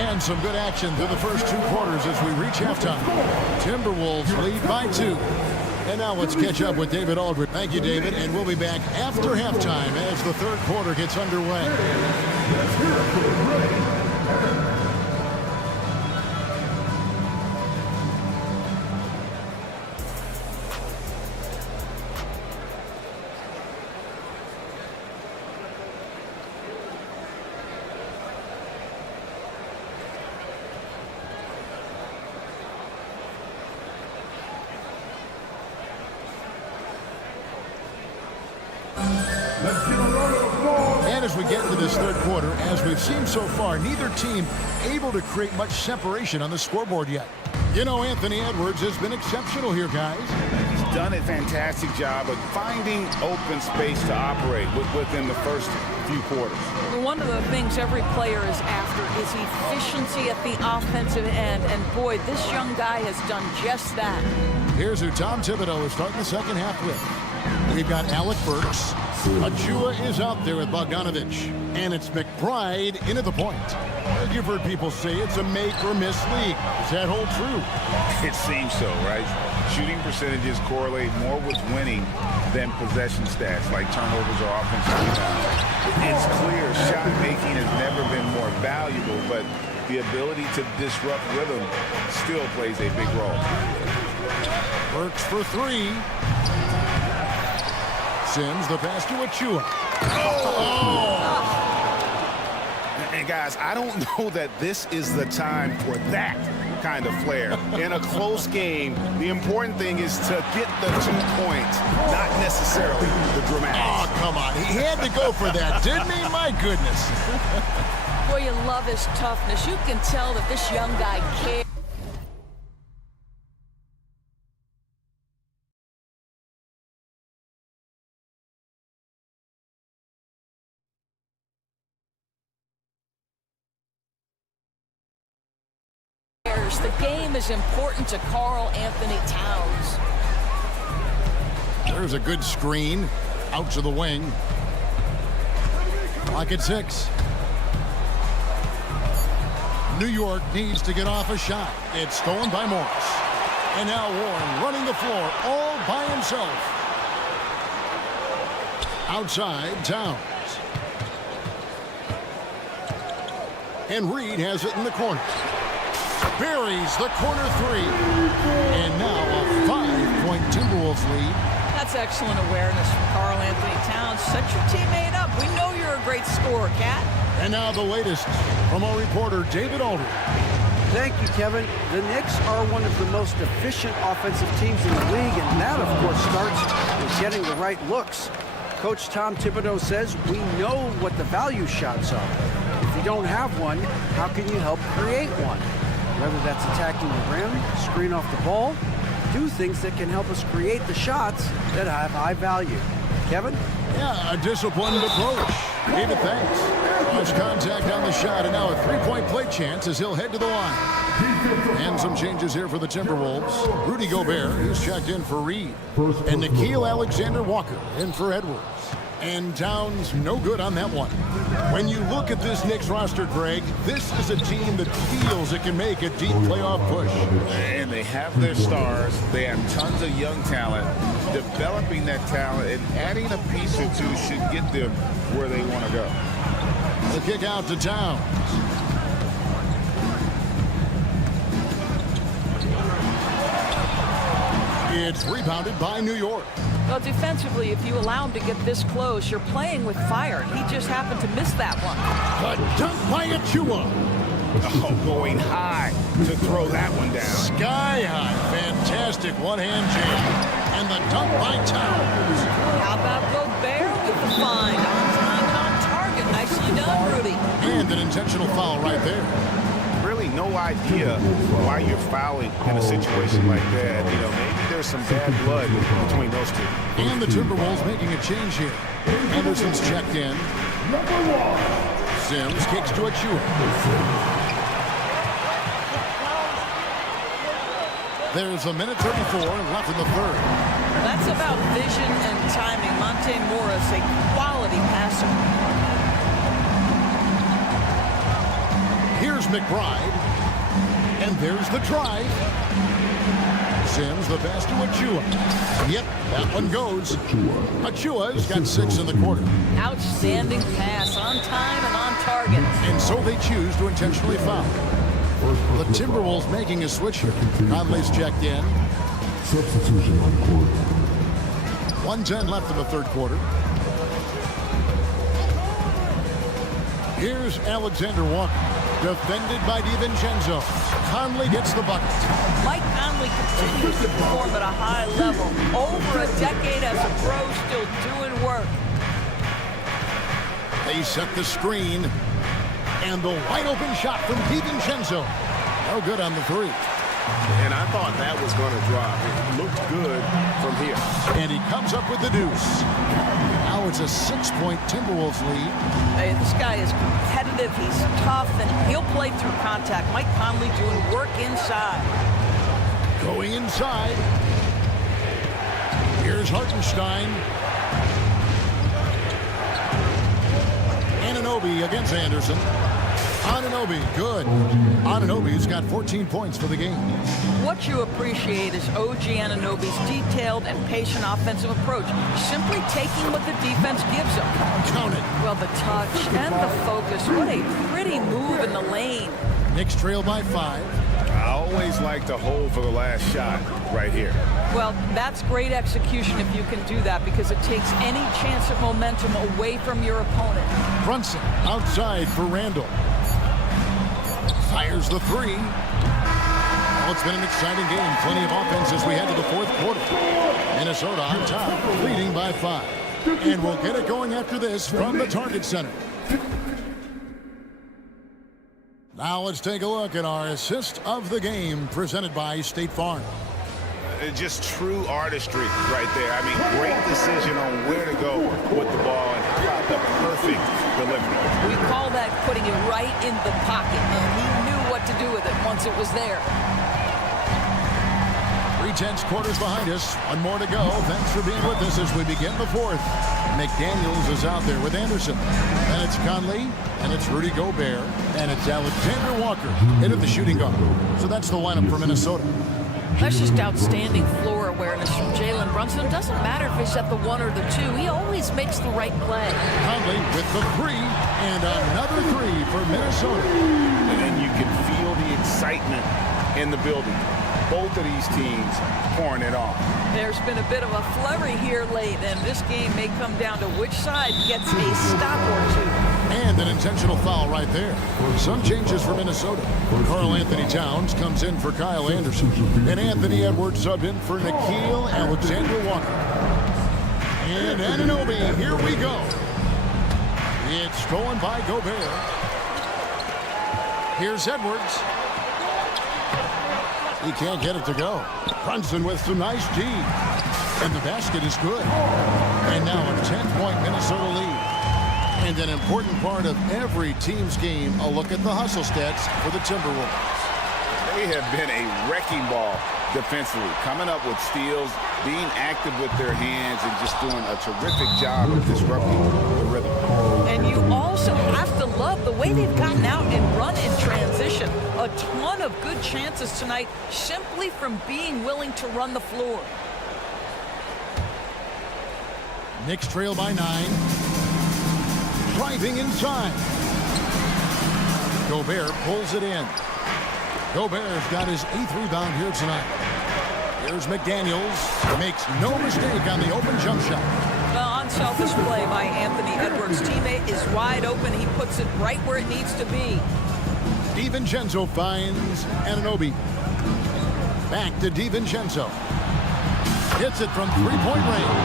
And some good action through the first 2 quarters as we reach halftime. Timberwolves lead by 2. And now let's catch up with David Aldridge. Thank you, David. And we'll be back after halftime as the third quarter gets underway. And as we get into this third quarter, as we've seen so far, neither team able to create much separation on the scoreboard yet. You know, Anthony Edwards has been exceptional here, guys. He's done a fantastic job of finding open space to operate within the first few quarters. One of the things every player is after is efficiency at the offensive end. And boy, this young guy has done just that. Here's who Tom Thibodeau is starting the second half with. We've got Alec Burks. Achua is out there with Bogdanovich. And it's McBride into the point. You've heard people say it's a make or miss league. Does that hold true? It seems so, right? Shooting percentages correlate more with winning than possession stats like turnovers or offensive rebounds. It's clear shot making has never been more valuable, but the ability to disrupt rhythm still plays a big role. Burks for three. Sims the pass to Achua. And guys, I don't know that this is the time for that kind of flair. In a close game, the important thing is to get the 2 points, not necessarily the dramatics. Oh, come on. He had to go for that, didn't he? My goodness. Boy, you love his toughness. You can tell that this young guy cares. The game is important to Karl Anthony Towns. There's a good screen. Out to the wing. Clock at 6. New York needs to get off a shot. It's stolen by Morris. And now Warren running the floor all by himself. Outside, Towns. And Reed has it in the corner. Buries the corner three. And now a 5-point Timberwolves lead. That's excellent awareness from Karl Anthony Towns. Set your teammate up. We know you're a great scorer, Cat. And now the latest from our reporter, David Aldridge. Thank you, Kevin. The Knicks are one of the most efficient offensive teams in the league, and that, of course, starts with getting the right looks. Coach Tom Thibodeau says we know what the value shots are. If you don't have one, how can you help create one? Whether that's attacking the rim, screen off the ball, do things that can help us create the shots that have high value. Kevin? Yeah, a disciplined approach. David, thanks. Much contact on the shot, and now a three-point play chance as he'll head to the line. And some changes here for the Timberwolves. Rudy Gobert, who's checked in for Reed. And Nickeil Alexander-Walker in for Edwards. And Towns no good on that one. When you look at this Knicks roster, Greg, this is a team that feels it can make a deep playoff push. And they have their stars. They have tons of young talent. Developing that talent and adding a piece or two should get them where they want to go. The kick out to Towns. It's rebounded by New York. Well, defensively, if you allow him to get this close, you're playing with fire. He just happened to miss that one. A dunk by Achua. Oh, going high to throw that one down. Sky high. Fantastic one-hand jam. And the dunk by Towns. How about Gobert with the find? On time, on target. Nicely done, Rudy. And an intentional foul right there. Really no idea why you're fouling in a situation like that. You know, maybe there's some bad blood between those two. And the Timberwolves making a change here. Anderson's checked in. Sims kicks to Achua. There's a minute 34 left in the third. That's about vision and timing. Monte Morris, a quality passer. Here's McBride. And there's the drive. Sims the pass to Achua. Yep, that one goes. Achua's got 6 in the quarter. Outstanding pass, on time and on target. And so they choose to intentionally foul. The Timberwolves making a switch here. Conley's checked in. Substitution on court. 1:10 left in the third quarter. Here's Alexander Walker. Defended by DiVincenzo. Conley gets the bucket. Mike Conley continues to perform at a high level. Over a decade as a pro, still doing work. They set the screen. And the wide open shot from DiVincenzo. No good on the three. And I thought that was going to drop. It looked good from here. And he comes up with the deuce. Now it's a 6-point Timberwolves lead. Hey, this guy is competitive. He's tough, and he'll play through contact. Mike Conley doing work inside. Going inside. Here's Hartenstein. Anunoby against Anderson. Anunoby, good. Anunoby's got 14 points for the game. What you appreciate is OG Anunoby's detailed and patient offensive approach, simply taking what the defense gives him. Count it. Well, the touch and the focus, what a pretty move in the lane. Knicks trail by 5. I always like to hold for the last shot right here. Well, that's great execution if you can do that, because it takes any chance of momentum away from your opponent. Brunson outside for Randall. Fires the 3. Well, it's been an exciting game. Plenty of offense as we head to the 4th quarter. Minnesota on top, leading by 5. And we'll get it going after this from the Target Center. Now let's take a look at our assist of the game presented by State Farm. Just true artistry right there. I mean, great decision on where to go with the ball, and how about the perfect delivery. We call that putting it right in the pocket, and he knew what to do with it once it was there. 3/10 quarters behind us. One more to go. Thanks for being with us as we begin the 4th. McDaniels is out there with Anderson. And it's Conley. And it's Rudy Gobert. And it's Alexander Walker into the shooting guard. So that's the lineup for Minnesota. That's just outstanding floor awareness from Jalen Brunson. It doesn't matter if he's at the 1 or the 2. He always makes the right play. Conley with the 3. And another 3 for Minnesota. And you can feel the excitement in the building. Both of these teams pouring it on. There's been a bit of a flurry here late, and this game may come down to which side gets a stop or 2. And an intentional foul right there. Some changes for Minnesota. Karl Anthony Towns comes in for Kyle Anderson. And Anthony Edwards subbed in for Nickeil Alexander-Walker. And Anunoby, here we go. It's stolen by Gobert. Here's Edwards. He can't get it to go. Brunson with some nice D. And the basket is good. And now a 10-point Minnesota lead. And an important part of every team's game, a look at the hustle stats for the Timberwolves. They have been a wrecking ball defensively, coming up with steals, being active with their hands, and just doing a terrific job of disrupting the rhythm. And you also have to love the way they've gotten out and run in transition. A ton of good chances tonight simply from being willing to run the floor. Knicks trail by 9. Driving inside. Gobert pulls it in. Gobert's got his 8th rebound here tonight. Here's McDaniels. Makes no mistake on the open jump shot. The unselfish play by Anthony Edwards' teammate is wide open. He puts it right where it needs to be. DiVincenzo finds Anunoby. Back to DiVincenzo. Hits it from 3-point range.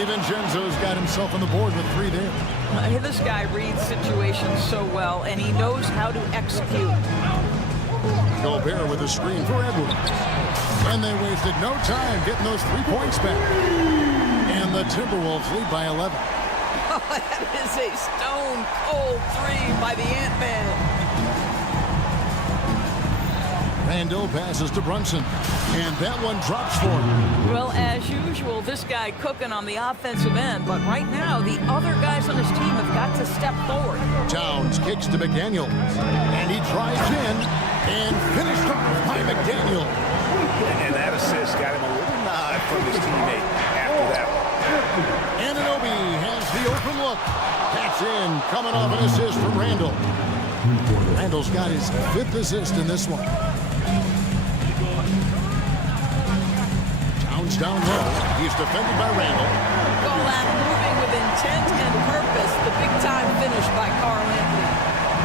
DiVincenzo's got himself on the board with 3 there. This guy reads situations so well, and he knows how to execute. Gobert with a screen for Edwards. And they wasted no time getting those 3 points back. And the Timberwolves lead by 11. Oh, that is a stone-cold 3 by the Ant-Man. Randall passes to Brunson. And that one drops for him. Well, as usual, this guy cooking on the offensive end. But right now, the other guys on his team have got to step forward. Towns kicks to McDaniels. And he drives in and finished off by McDaniels. And that assist got him a little nod from his teammate after that one. Anunoby has the open look. That's in, coming off an assist from Randall. Randall's got his 5th assist in this one. Towns down low. He's defended by Randall. Call that moving with intent and purpose. The big-time finish by Karl Anthony.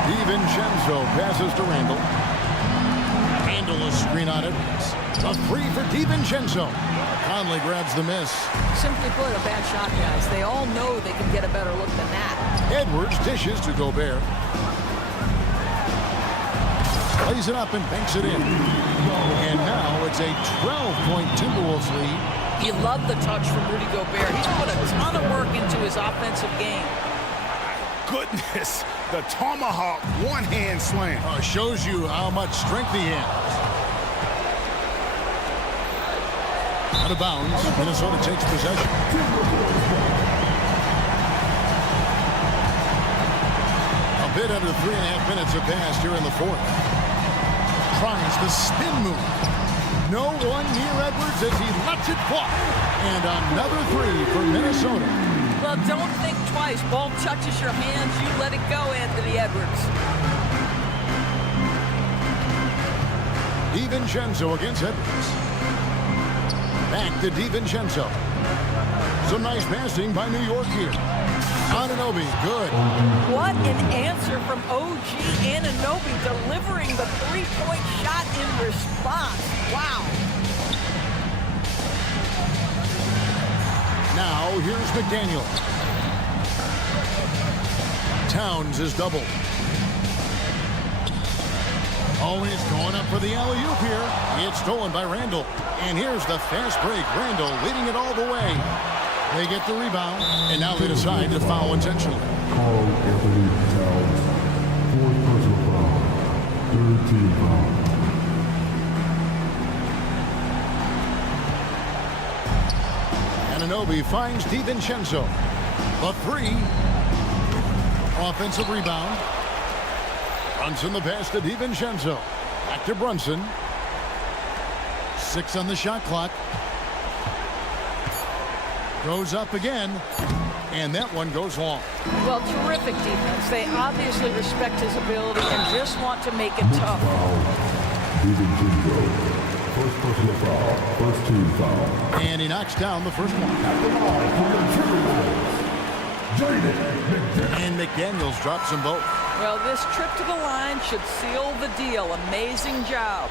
DiVincenzo passes to Randall. Randall is screen on Edwards. A 3 for DiVincenzo. Conley grabs the miss. Simply put, a bad shot, guys. They all know they can get a better look than that. Edwards dishes to Gobert. Plays it up and banks it in. And now it's a 12-point Timberwolves lead. You love the touch from Rudy Gobert. He's put a ton of work into his offensive game. Goodness, the tomahawk one-hand slam. Shows you how much strength he has. Out of bounds. Minnesota takes possession. A bit under 3.5 minutes have passed here in the fourth. Tries the spin move. No one near Edwards as he lets it fly. And another three for Minnesota. Well, don't think twice. Ball touches your hands, you let it go, Anthony Edwards. DiVincenzo against Edwards. Back to DiVincenzo. Some nice passing by New York here. Anunoby, good. What an answer from OG Anunoby, delivering the three-point shot in response. Wow. Now, here's McDaniel. Towns is doubled. Oh, and it's going up for the alley-oop here. It's stolen by Randall. And here's the fast break. Randall leading it all the way. They get the rebound, and now they decide to foul intentionally. Carl Anthony Towns. Fourth personal foul. Third team foul. Anunoby finds DiVincenzo. The three. Offensive rebound. Brunson the pass to DiVincenzo. Back to Brunson. 6 on the shot clock. Goes up again. And that one goes long. Well, terrific defense. They obviously respect his ability and just want to make it tough. DiVincenzo. First personal foul. First team foul. And he knocks down the first one. And McDaniels drops them both. Well, this trip to the line should seal the deal. Amazing job.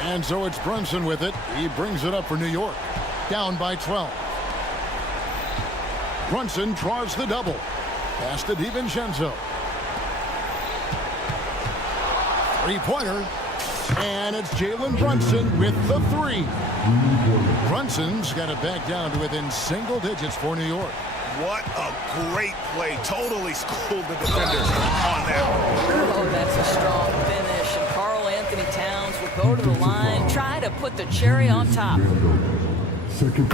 And so it's Brunson with it. He brings it up for New York. Down by 12. Brunson draws the double. Pass to DiVincenzo. Three-pointer. And it's Jalen Brunson with the three. Brunson's got it back down to within single digits for New York. What a great play. Totally schooled the defenders on that one. Oh, that's a strong finish. And Carl Anthony Towns will go to the line, try to put the cherry on top. Second.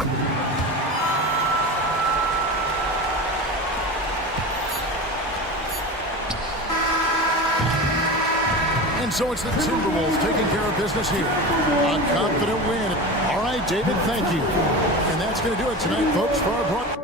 And so it's the Timberwolves taking care of business here. A confident win. All right, David, thank you. And that's going to do it tonight, folks, for our broadcast.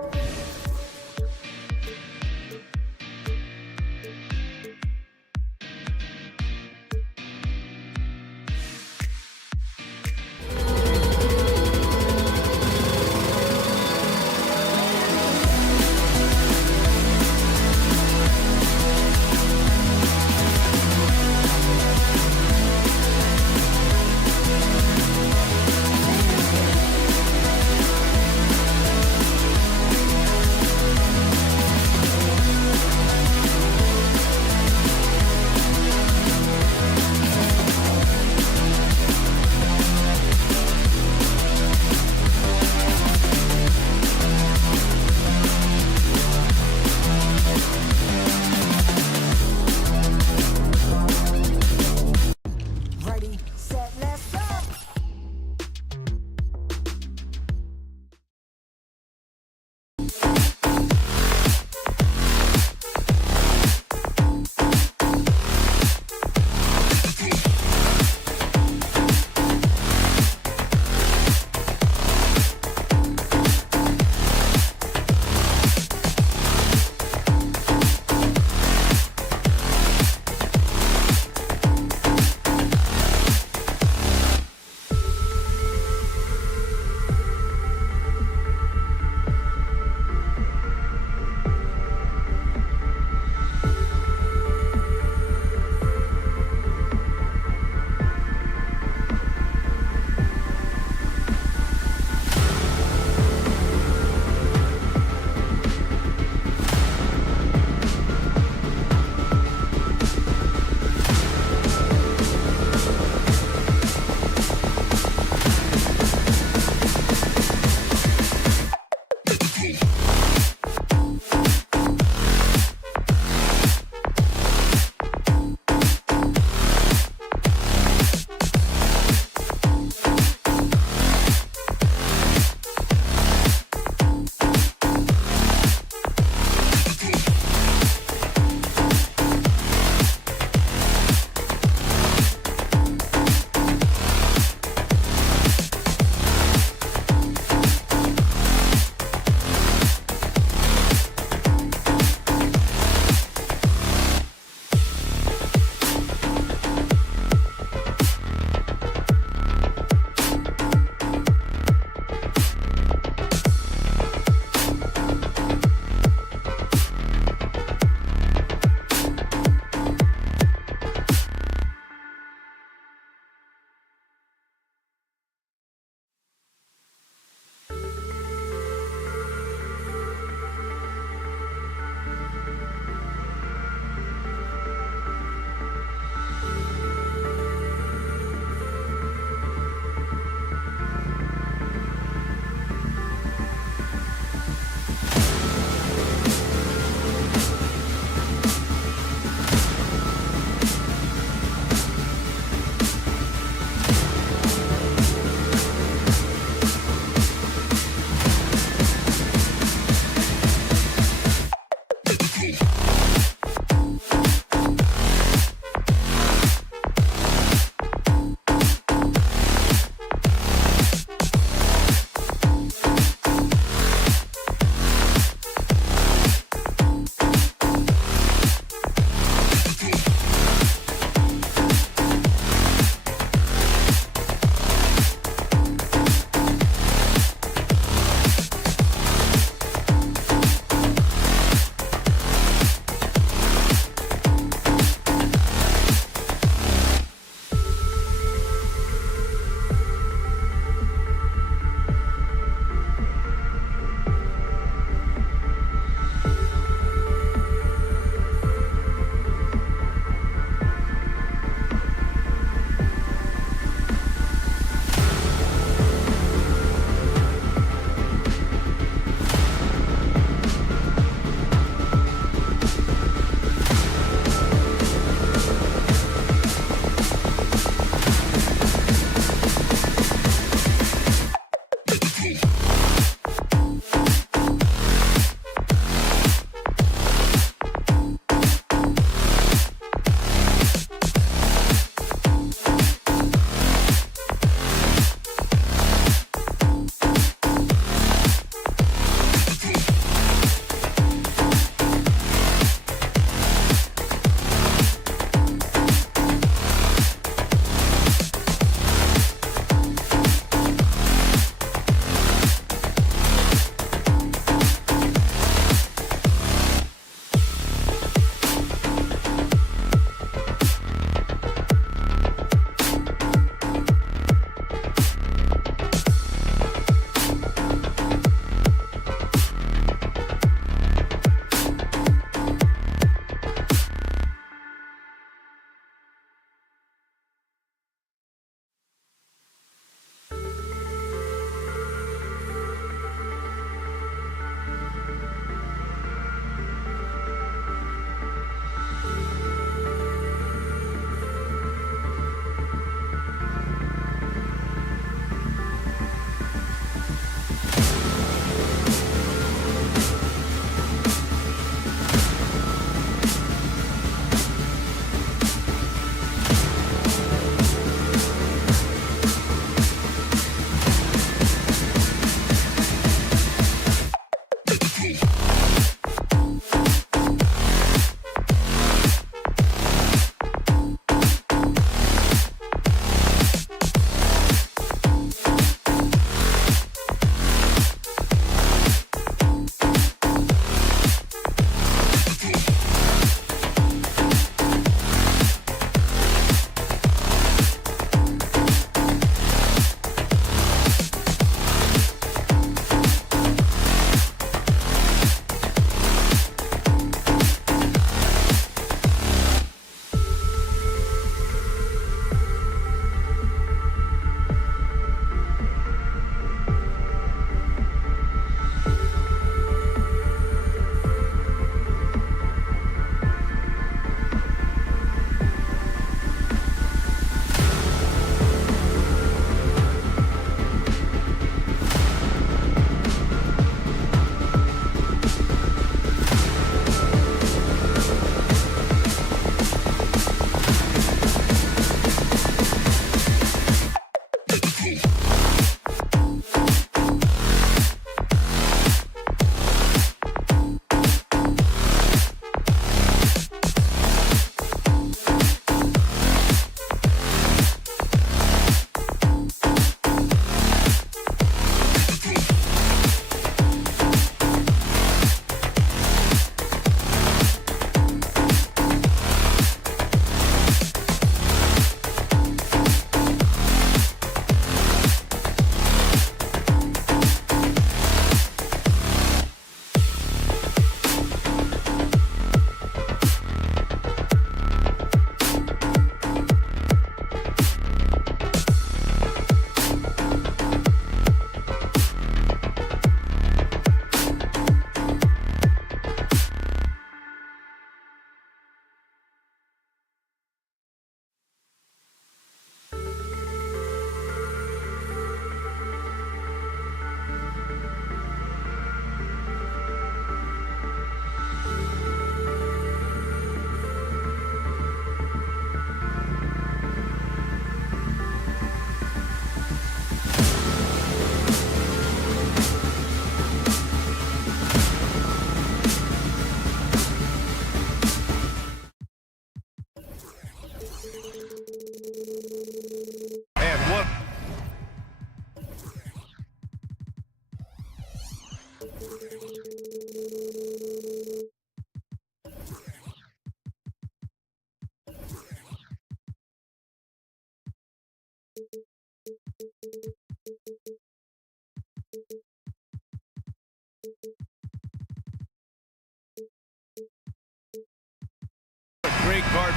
Great guard.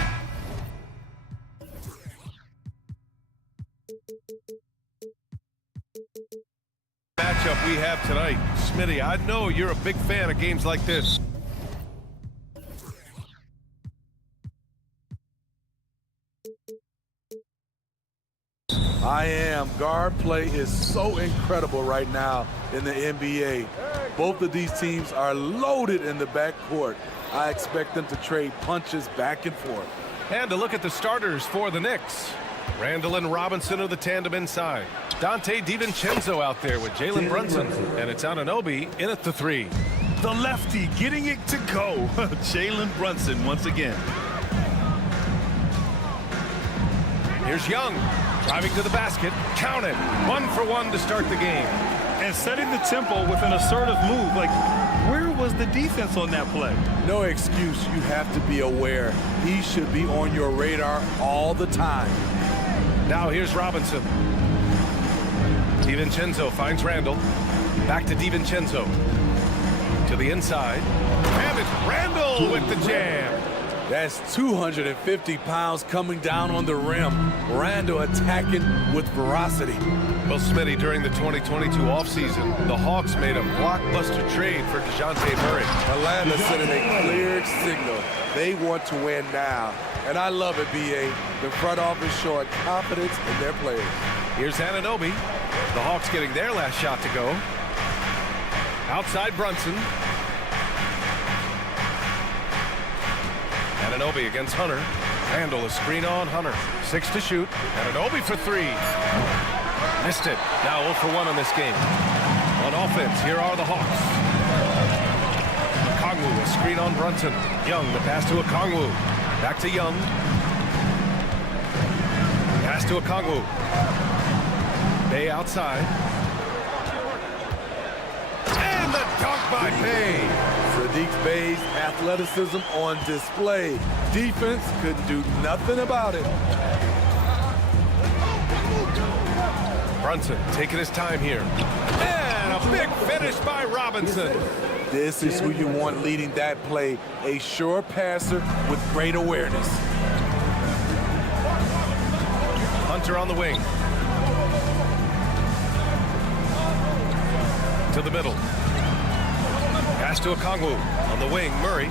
Matchup we have tonight. Smitty, I know you're a big fan of games like this. I am. Guard play is so incredible right now in the NBA. Both of these teams are loaded in the backcourt. I expect them to trade punches back and forth. And to look at the starters for the Knicks. Randall and Robinson are the tandem inside. Dante DiVincenzo out there with Jalen Brunson. And it's Anunoby in at the 3. The lefty getting it to go. Jalen Brunson once again. Here's Young driving to the basket. Count it. 1 for 1 to start the game. And setting the tempo with an assertive move. Like, where was the defense on that play? No excuse. You have to be aware. He should be on your radar all the time. Now here's Robinson. DiVincenzo finds Randall. Back to DiVincenzo. To the inside. And it's Randall with the jam. That's 250 pounds coming down on the rim. Randall attacking with ferocity. Well, Smitty, during the 2022 offseason, the Hawks made a blockbuster trade for DeJounte Murray. Atlanta sending a clear signal. They want to win now. And I love it, B.A. The front office showing confidence in their players. Here's Anunoby. The Hawks getting their last shot to go. Outside Brunson. Anunoby against Hunter. Randall a screen on Hunter. 6 to shoot. Anunoby for 3. Missed it. Now 0 for 1 on this game. On offense, here are the Hawks. Okongwu a screen on Brunson. Young the pass to Okongwu. Back to Young. Pass to Okongwu. Bay outside. And the dunk by Bay. Sadiq Bey's athleticism on display. Defense couldn't do nothing about it. Brunson taking his time here. And a big finish by Robinson. This is who you want leading that play. A sure passer with great awareness. Hunter on the wing. To the middle. Pass to Okongwu. On the wing, Murray.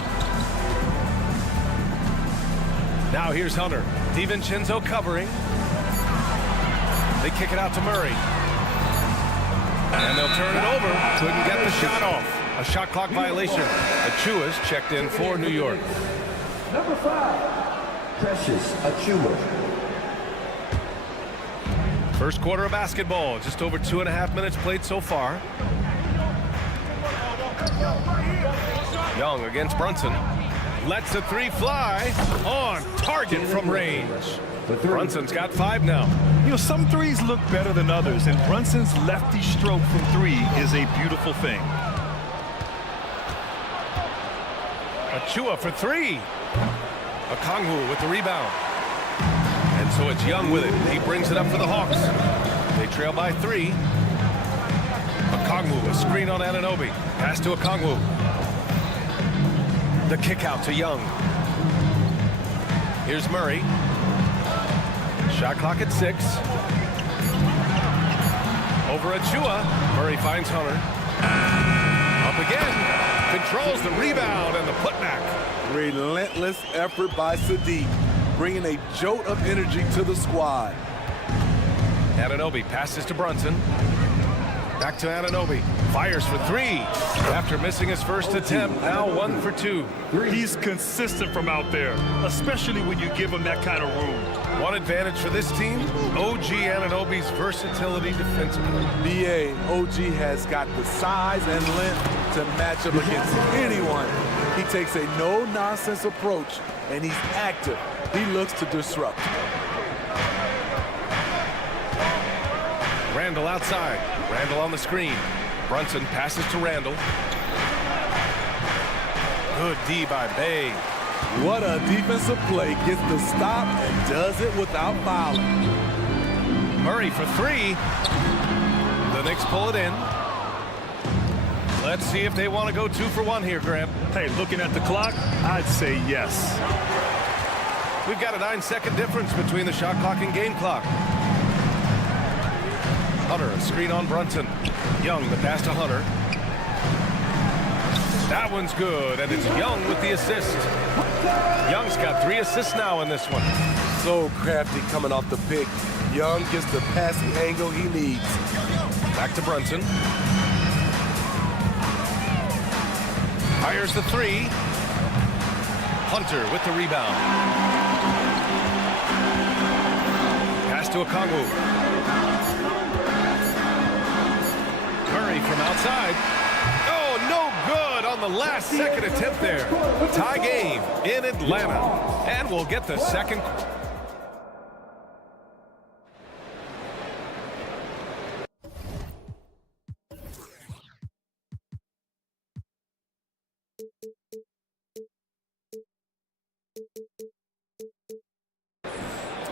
Now here's Hunter. DiVincenzo covering. They kick it out to Murray. And they'll turn it over. Couldn't get the shot off. A shot clock violation. Achua's checked in for New York. Number 5, Precious Achua. First quarter of basketball. Just over 2.5 minutes played so far. Young against Brunson. Lets the 3 fly. On target from range. Brunson's got 5 now. You know, some threes look better than others, and Brunson's lefty stroke from 3 is a beautiful thing. Achua for 3. Okongwu with the rebound. And so it's Young with it. He brings it up for the Hawks. They trail by 3. Okongwu, a screen on Anunoby. Pass to Okongwu. The kick out to Young. Here's Murray. Shot clock at 6. Over Achua. Murray finds Hunter. Up again. Controls the rebound and the putback. Relentless effort by Sadiq, bringing a jolt of energy to the squad. Anunoby passes to Brunson. Back to Anunoby. Fires for 3. After missing his first attempt, now 1 for 2. He's consistent from out there, especially when you give him that kind of room. One advantage for this team, OG Anunoby's versatility defensively. BA, OG has got the size and length to match up against anyone. He takes a no-nonsense approach, and he's active. He looks to disrupt. Randall outside. Randall on the screen. Brunson passes to Randall. Good D by Bay. What a defensive play. Gets the stop and does it without fouling. Murray for three. The Knicks pull it in. Let's see if they want to go 2 for 1 here, Graham. Hey, looking at the clock, I'd say yes. We've got a 9-second difference between the shot clock and game clock. Hunter, a screen on Brunson. Young, the pass to Hunter. That one's good, and it's Young with the assist. Young's got 3 assists now in this one. So crafty coming off the pick. Young gets the passing angle he needs. Back to Brunson. Fires the 3. Hunter with the rebound. Pass to Okongwu. Murray from outside. Oh, no good on the last second attempt there. Tie game in Atlanta. And we'll get the second.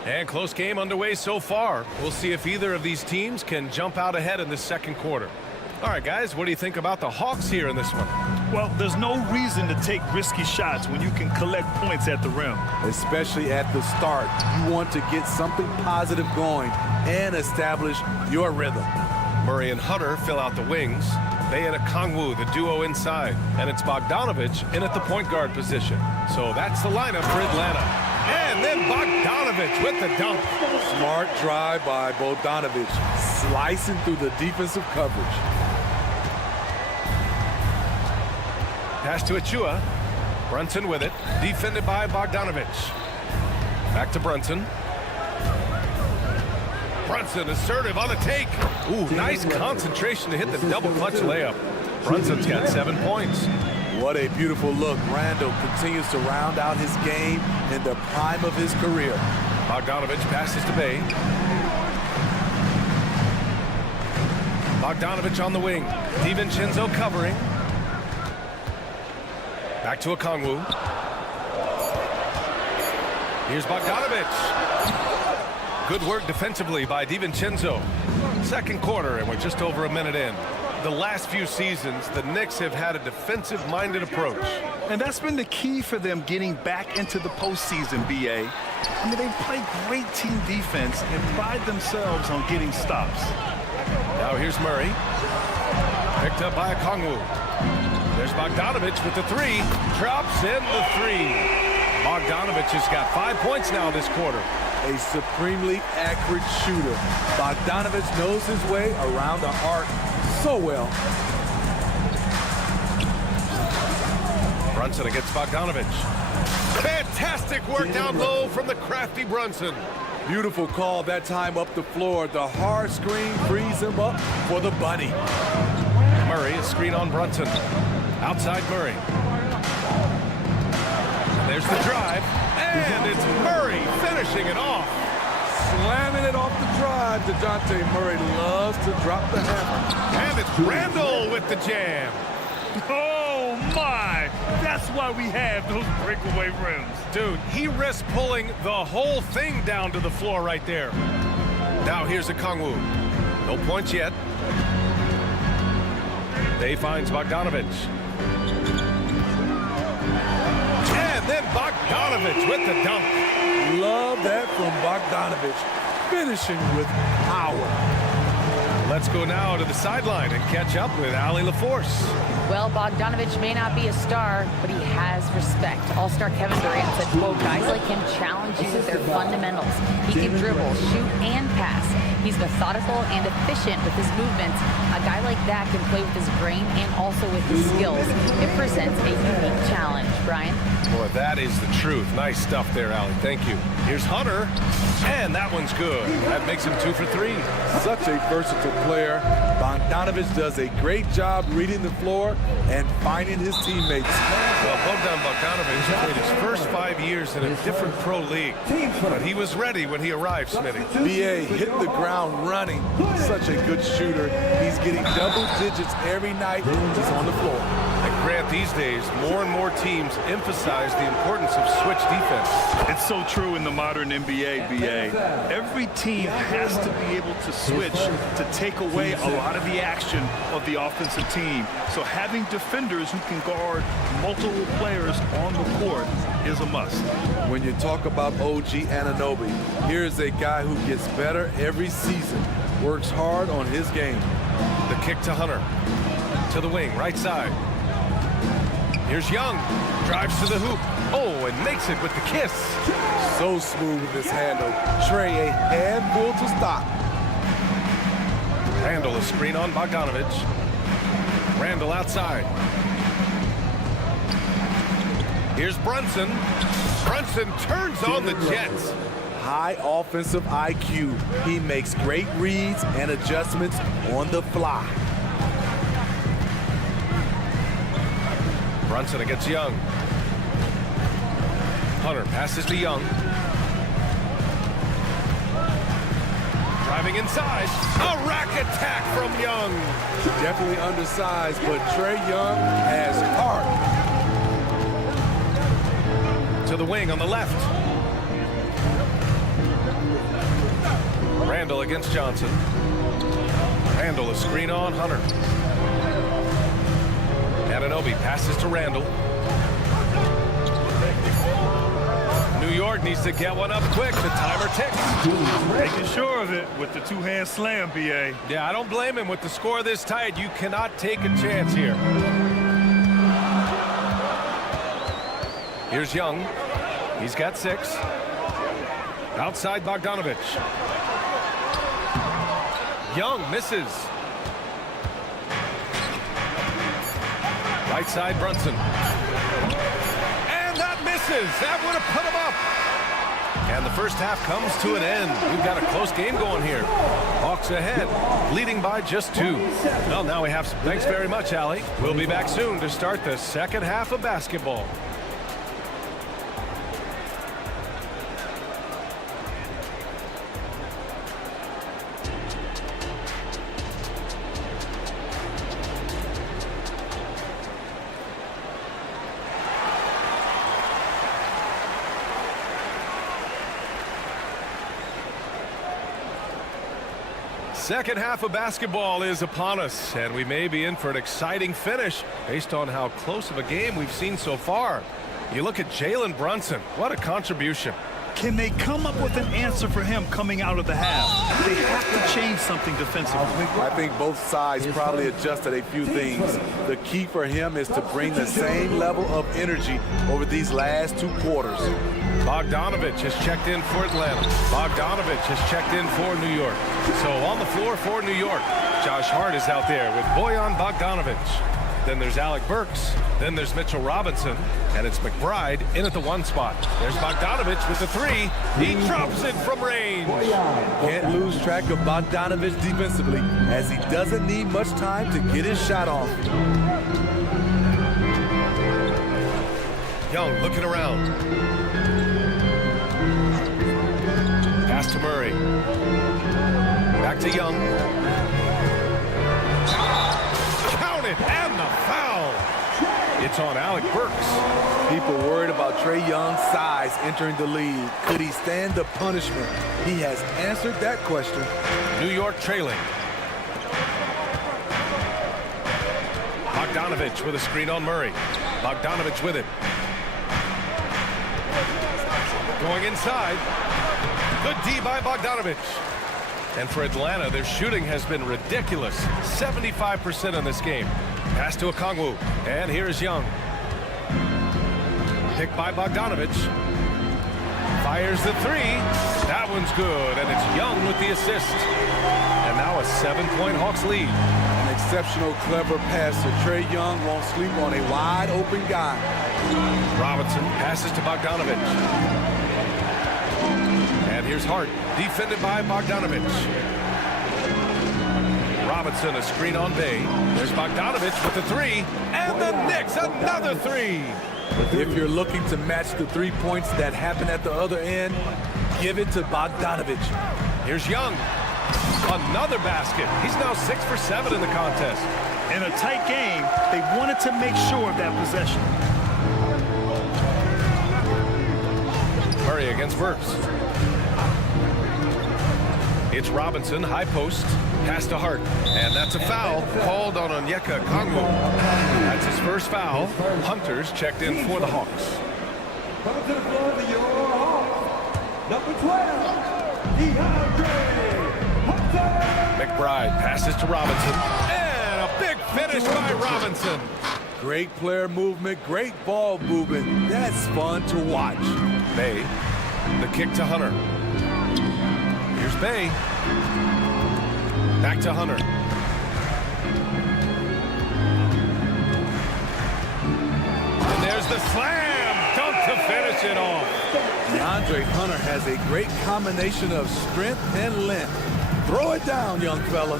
And close game underway so far. We'll see if either of these teams can jump out ahead in the second quarter. All right, guys, what do you think about the Hawks here in this one? Well, there's no reason to take risky shots when you can collect points at the rim. Especially at the start. You want to get something positive going and establish your rhythm. Murray and Hunter fill out the wings. Bay and Okongwu, the duo inside. And it's Bogdanovich in at the point guard position. So that's the lineup for Atlanta. And then Bogdanovich with the dunk. Smart drive by Bogdanovich, slicing through the defensive coverage. Pass to Achua. Brunson with it. Defended by Bogdanovich. Back to Brunson. Brunson assertive on the take. Ooh, nice concentration to hit the double clutch layup. Brunson's got 7 points. What a beautiful look. Randall continues to round out his game in the prime of his career. Bogdanovich passes to Bay. Bogdanovich on the wing. DiVincenzo covering. Back to Okongwu. Here's Bogdanovich. Good work defensively by DiVincenzo. Second quarter, and we're just over a minute in. The last few seasons, the Knicks have had a defensive-minded approach. And that's been the key for them getting back into the postseason, B.A. I mean, they play great team defense and pride themselves on getting stops. Now here's Murray. Picked up by Okongwu. There's Bogdanovich with the 3. Drops in the 3. Bogdanovich has got 5 points now this quarter. A supremely accurate shooter. Bogdanovich knows his way around the arc so well. Brunson against Bogdanovich. Fantastic work down low from the crafty Brunson. Beautiful call that time up the floor. The hard screen frees him up for the bunny. Murray, a screen on Brunson. Outside Murray. There's the drive. And it's Murray finishing it off. Slamming it off the drive. DeJounte Murray loves to drop the hammer. And it's Randall with the jam. Oh, my. That's why we have those breakaway rims. Dude, he risked pulling the whole thing down to the floor right there. Now here's Okongwu. No points yet. They finds Bogdanovich. And then Bogdanovich with the dunk. Love that from Bogdanovich. Finishing with power. Let's go now to the sideline and catch up with Allie LaForce. Well, Bogdanovich may not be a star, but he has respect. All-star Kevin Durant said, quote, guys like him challenge you with their fundamentals. He can dribble, shoot, and pass. He's methodical and efficient with his movements. A guy like like that can play with his brain and also with his skills, it presents a unique challenge. Brian? Boy, that is the truth. Nice stuff there, Allie. Thank you. Here's Hunter, and that one's good. That makes him 2 for 3. Such a versatile player. Bogdanovich does a great job reading the floor and finding his teammates. Well, Bogdan Bogdanovich played his first 5 years in a different pro league, but he was ready when he arrived, Smitty. BA hit the ground running. Such a good shooter. He's getting double digits every night he's on the floor. And Grant, these days, more and more teams emphasize the importance of switch defense. It's so true in the modern NBA, BA. Every team has to be able to switch to take away a lot of the action of the offensive team. So having defenders who can guard multiple players on the court is a must. When you talk about OG Anunoby, here's a guy who gets better every season, works hard on his game. The kick to Hunter. To the wing, right side. Here's Young. Drives to the hoop. Oh, and makes it with the kiss. So smooth with his handle. Trey, a handful to stop. Randall, a screen on Bogdanovich. Randall outside. Here's Brunson. Brunson turns on the Jets. High offensive IQ. He makes great reads and adjustments on the fly. Brunson against Young. Hunter passes to Young. Driving inside. A rack attack from Young. Definitely undersized, but Trae Young has heart. To the wing on the left. Randall against Johnson. Randall, a screen on Hunter. Anunoby passes to Randall. New York needs to get one up quick. The timer ticks. Making sure of it with the two-hand slam, BA. Yeah, I don't blame him. With the score this tight, you cannot take a chance here. Here's Young. He's got 6. Outside Bogdanovich. Young misses. Right side Brunson. And that misses. That would have put him up. And the first half comes to an end. We've got a close game going here. Hawks ahead, leading by just 2. Well, now we have some. Thanks very much, Allie. We'll be back soon to start the second half of basketball. Second half of basketball is upon us, and we may be in for an exciting finish based on how close of a game we've seen so far. You look at Jalen Brunson. What a contribution. Can they come up with an answer for him coming out of the half? They have to change something defensively. I think both sides probably adjusted a few things. The key for him is to bring the same level of energy over these last 2 quarters. Bogdanovich has checked in for Atlanta. Bogdanovich has checked in for New York. So on the floor for New York, Josh Hart is out there with Bojan Bogdanovich. Then there's Alec Burks. Then there's Mitchell Robinson. And it's McBride in at the 1 spot. There's Bogdanovich with the 3. He drops it from range. Can't lose track of Bogdanovich defensively, as he doesn't need much time to get his shot off. Young looking around. Pass to Murray. Back to Young. Count it, and the foul. It's on Alec Burks. People worried about Trae Young's size entering the league. Could he stand the punishment? He has answered that question. New York trailing. Bogdanovich with a screen on Murray. Bogdanovich with it. Going inside. Good D by Bogdanovich. And for Atlanta, their shooting has been ridiculous. 75% in this game. Pass to Okongwu. And here's Young. Picked by Bogdanovich. Fires the 3. That one's good. And it's Young with the assist. And now a 7-point Hawks lead. And exceptional, clever passer. Trae Young won't sleep on a wide open guy. Robinson passes to Bogdanovich. And here's Hart, defended by Bogdanovich. Robinson, a screen on Bay. There's Bogdanovich with the three. And the Knicks, another three. If you're looking to match the 3 points that happened at the other end, give it to Bogdanovich. Here's Young. Another basket. He's now 6 for 7 in the contest. In a tight game, they wanted to make sure of that possession. Murray against Burks. It's Robinson, high post, pass to Hart. And that's a foul called on Onyeka Okongwu. That's his first foul. Hunter's checked in for the Hawks. Coming to the floor for your Hawks, number 12, DeAndre Hunter. McBride passes to Robinson. And a big finish by Robinson. Great player movement, great ball movement. That's fun to watch. Bay, the kick to Hunter. Here's Bay. Back to Hunter. And there's the slam. Dunk to finish it off. DeAndre Hunter has a great combination of strength and length. Throw it down, young fella.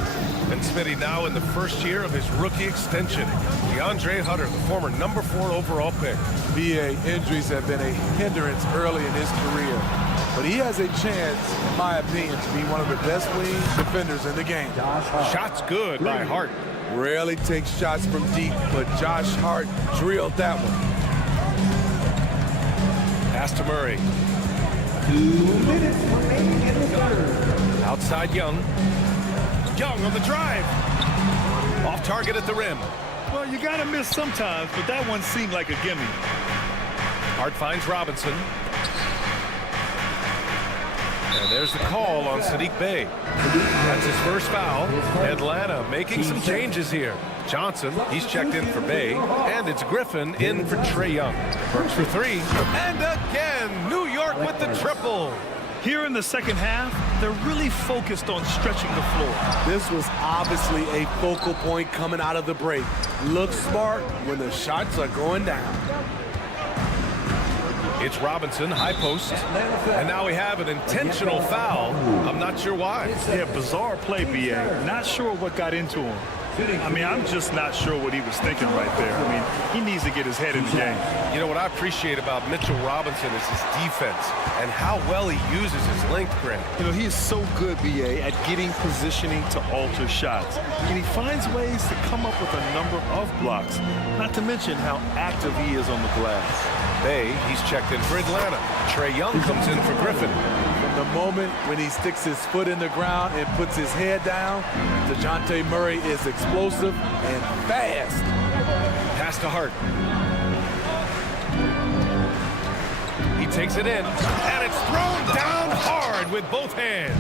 And Smitty now in the first year of his rookie extension. DeAndre Hunter, the former number 4 overall pick. BA, injuries have been a hindrance early in his career. But he has a chance, in my opinion, to be one of the best wing defenders in the game. Shots good by Hart. Rarely takes shots from deep, but Josh Hart drilled that one. Pass to Murray. 2 minutes remaining in the third. Outside Young. Young on the drive. Off target at the rim. Well, you got to miss sometimes, but that one seemed like a gimme. Hart finds Robinson. And there's the call on Sadiq Bey. That's his first foul. Atlanta making some changes here. Johnson, he's checked in for Bey. And it's Griffin in for Trae Young. Burks for 3. And again, New York with the triple. Here in the second half, they're really focused on stretching the floor. This was obviously a focal point coming out of the break. Look smart when the shots are going down. It's Robinson, high post. And now we have an intentional foul. I'm not sure why. Yeah, bizarre play, BA. Not sure what got into him. I mean, I'm just not sure what he was thinking right there. I mean, he needs to get his head in the game. You know, what I appreciate about Mitchell Robinson is his defense and how well he uses his length, Grant. You know, he is so good, BA, at getting positioning to alter shots. And he finds ways to come up with a number of blocks, not to mention how active he is on the glass. Bay, he's checked in for Atlanta. Trae Young comes in for Griffin. From the moment when he sticks his foot in the ground and puts his head down, DeJounte Murray is explosive and fast. Pass to Hart. He takes it in, and it's thrown down hard with both hands.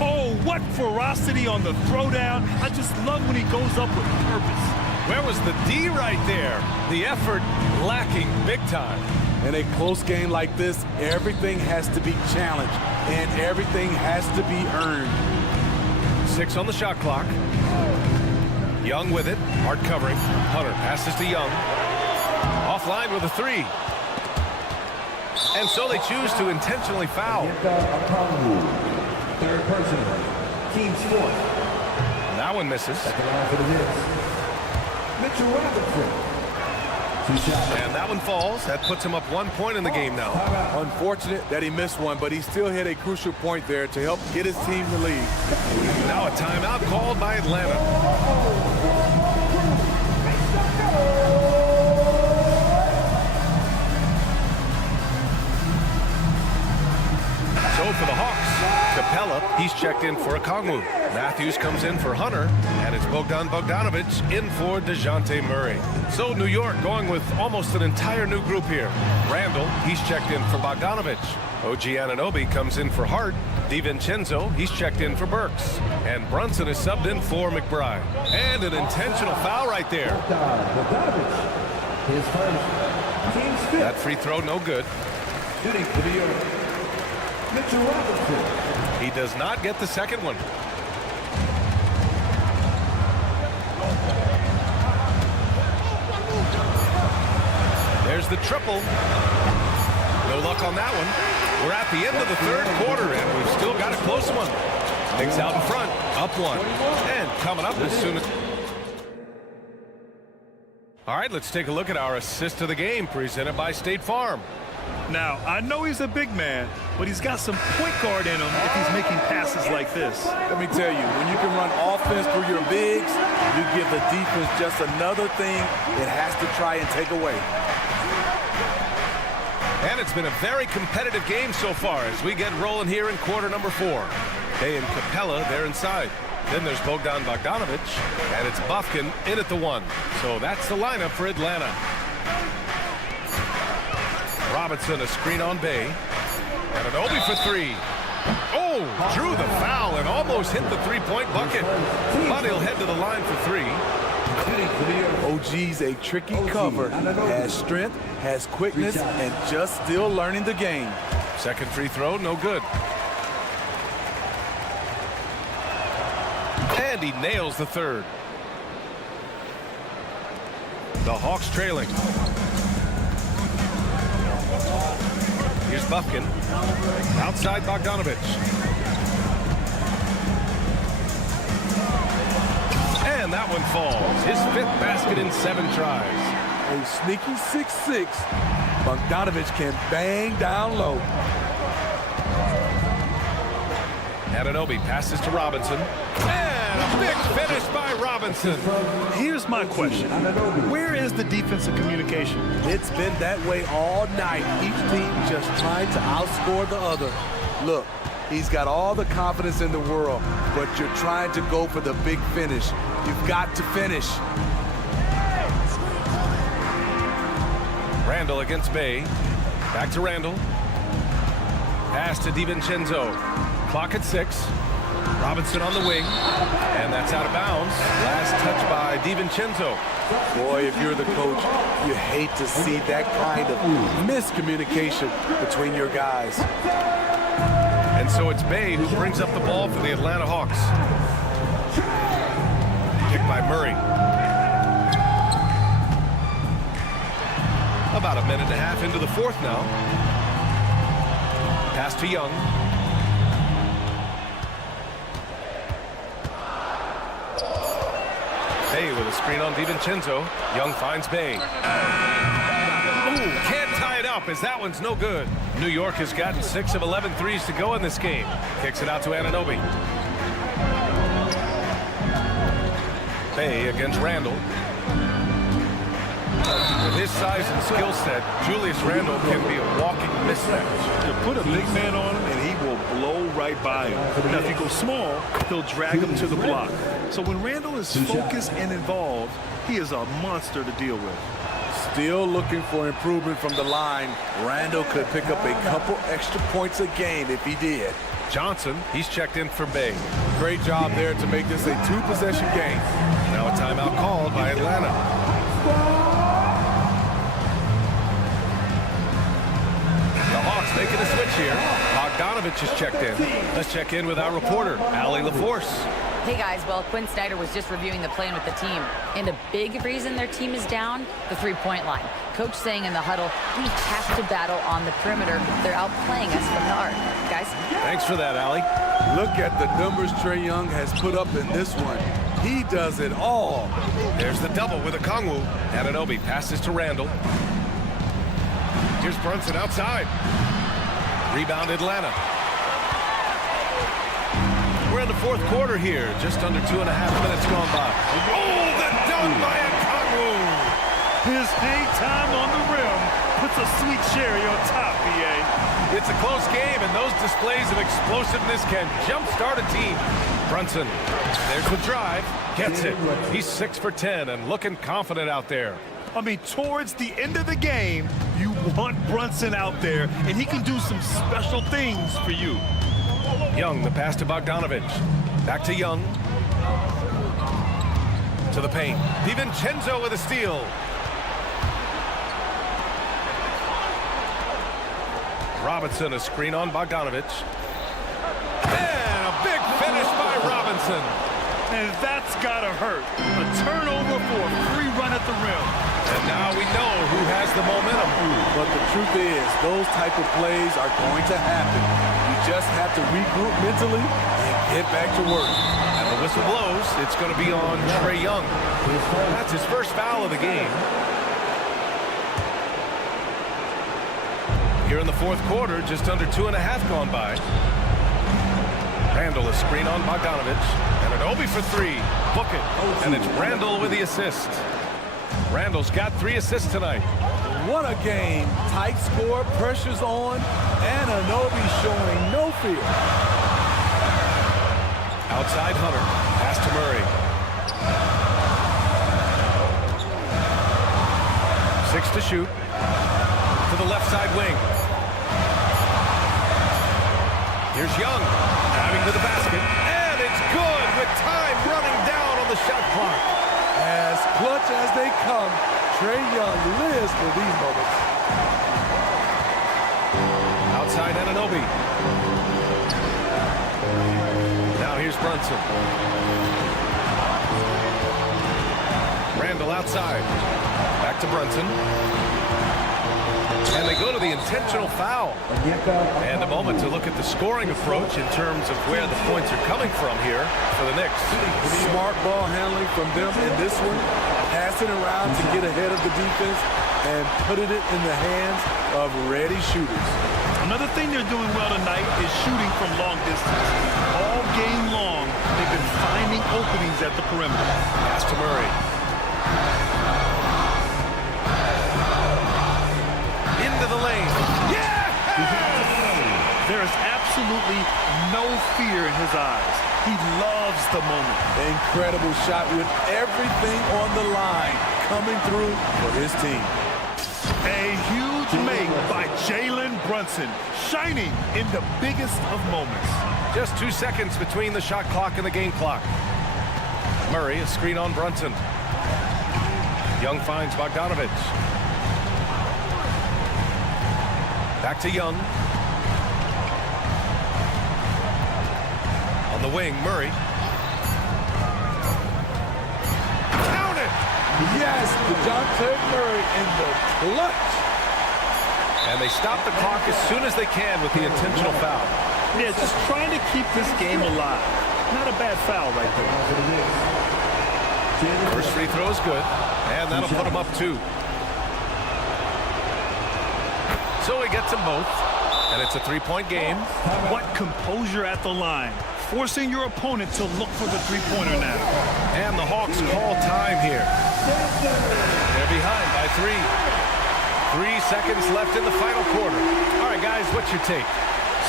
Oh, what ferocity on the throwdown. I just love when he goes up with purpose. Where was the D right there? The effort lacking big time. In a close game like this, everything has to be challenged, and everything has to be earned. 6 on the shot clock. Young with it. Hart covering. Hunter passes to Young. Offline with a 3. And so they choose to intentionally foul. Third personal. Team sport. That one misses. At the line for the Knicks, Mitchell Robinson. 2 shots. And that one falls. That puts him up 1 point in the game now. Unfortunate that he missed one, but he still hit a crucial point there to help get his team the lead. Now a timeout called by Atlanta. So for the Hawks, Capella, he's checked in for Okongwu. Matthews comes in for Hunter, and it's Bogdanovich in for DeJounte Murray. So New York going with almost an entire new group here. Randall, he's checked in for Bogdanovich. OG Anunoby comes in for Hart. DiVincenzo, he's checked in for Burks. And Brunson is subbed in for McBride. And an intentional foul right there. Bogdanovich, his first. Team's fifth. That free throw, no good. Shooting for New York, Mitchell Robinson. He does not get the second one. the triple. No luck on that one. We're at the end of the third quarter, and we've still got a close one. Knicks out in front, up one. And coming up as soon as... All right, let's take a look at our assist of the game presented by State Farm. Now, I know he's a big man, but he's got some point guard in him if he's making passes like this. Let me tell you, when you can run offense through your bigs, you give the defense just another thing it has to try and take away. And it's been a very competitive game so far as we get rolling here in quarter number 4. Bay and Capella, they're inside. Then there's Bogdan Bogdanovic, and it's Bufkin in at the 1. So that's the lineup for Atlanta. Robinson, a screen on Bay. And an Obi for 3. Oh, drew the foul and almost hit the three-point bucket. But he'll head to the line for 3. OG's a tricky cover, has strength, has quickness, and just still learning the game. Second free throw, no good. And he nails the third. The Hawks trailing. Here's Bufkin. Outside Bogdanovic. And that one falls. His 5th basket in 7 tries. A sneaky 6'6". Bogdanovic can bang down low. Anunoby passes to Robinson. And a big finish by Robinson. Here's my question. Where is the defensive communication? It's been that way all night. Each team just trying to outscore the other. Look, he's got all the confidence in the world, but you're trying to go for the big finish. You've got to finish. Randall against Bay. Back to Randall. Pass to DiVincenzo. Clock at 6. Robinson on the wing. And that's out of bounds. Last touch by DiVincenzo. Boy, if you're the coach, you hate to see that kind of miscommunication between your guys. And so it's Bay who brings up the ball for the Atlanta Hawks. Kicked by Murray. About a minute and a half into the 4th now. Pass to Young. Bay with a screen on DiVincenzo. Young finds Bay. Ooh, can't tie it up as that one's no good. New York has gotten 6 of 11 threes to go in this game. Kicks it out to Anunoby. Bay against Randall. With his size and skill set, Julius Randall can be a walking mismatch. You put a big man on him and he will blow right by him. Now, if you go small, he'll drag him to the block. So when Randall is focused and involved, he is a monster to deal with. Still looking for improvement from the line. Randall could pick up a couple extra points a game if he did. Johnson, he's checked in for Bay. Great job there to make this a 2-possession game. Now a timeout called by Atlanta. The Hawks making a switch here. Bogdanovic is checked in. Let's check in with our reporter, Allie LaForce. Hey guys, well, Quinn Snyder was just reviewing the plan with the team. And a big reason their team is down, the three-point line. Coach saying in the huddle, we have to battle on the perimeter. They're outplaying us from the arc. Guys? Thanks for that, Allie. Look at the numbers Trae Young has put up in this one. He does it all. There's the double with Okongwu. Anunoby passes to Randall. Here's Brunson outside. Rebound Atlanta. We're in the 4th quarter here. Just under 2.5 minutes gone by. Oh, the dunk by Okongwu. His hang time on the rim puts a sweet cherry on top, BA. It's a close game, and those displays of explosiveness can jumpstart a team. Brunson, there's the drive, gets it. He's 6 for 10 and looking confident out there. I mean, towards the end of the game, you want Brunson out there, and he can do some special things for you. Young, the pass to Bogdanovic. Back to Young. To the paint. DiVincenzo with a steal. Robinson, a screen on Bogdanovic. And a big finish by Robinson. And that's gotta hurt. A turnover for a free run at the rim. And now we know who has the momentum. But the truth is, those type of plays are going to happen. You just have to regroup mentally and get back to work. And the whistle blows. It's going to be on Trae Young. That's his first foul of the game. Here in the fourth quarter, just under 2.5 gone by. Randall, a screen on Bogdanovich. And an Obi for three. Book it. And it's Randall with the assist. Randall's got 3 assists tonight. What a game. Tight score, pressure's on, and Anobi showing no fear. Outside Hunter. Pass to Murray. 6 to shoot. To the left side wing. Here's Young. Driving to the basket. And it's good with time running down on the shot clock. As clutch as they come, Trae Young lives for these moments. Outside Anunoby. Now here's Brunson. Randall outside. Back to Brunson. And they go to the intentional foul. And a moment to look at the scoring approach in terms of where the points are coming from here for the Knicks. Smart ball handling from them in this one. Passing around to get ahead of the defense and putting it in the hands of ready shooters. Another thing they're doing well tonight is shooting from long distance. All game long, they've been finding openings at the perimeter. Pass to Murray. Into the lane. Yeah! There is absolutely no fear in his eyes. He loves the moment. Incredible shot with everything on the line coming through for his team. A huge make by Jalen Brunson, shining in the biggest of moments. Just 2 seconds between the shot clock and the game clock. Murray, a screen on Brunson. Young finds Bogdanovich. Back to Young. On the wing, Murray. Count it! Yes, DeJounte Murray in the clutch. And they stop the clock as soon as they can with the intentional foul. Yeah, just trying to keep this game alive. Not a bad foul right there. First free throw is good, and that'll put him up 2. So he gets them both, and it's a 3-point game. What composure at the line, forcing your opponent to look for the three-pointer now. And the Hawks call time here. They're behind by 3. 3 seconds left in the final quarter. All right, guys, what's your take?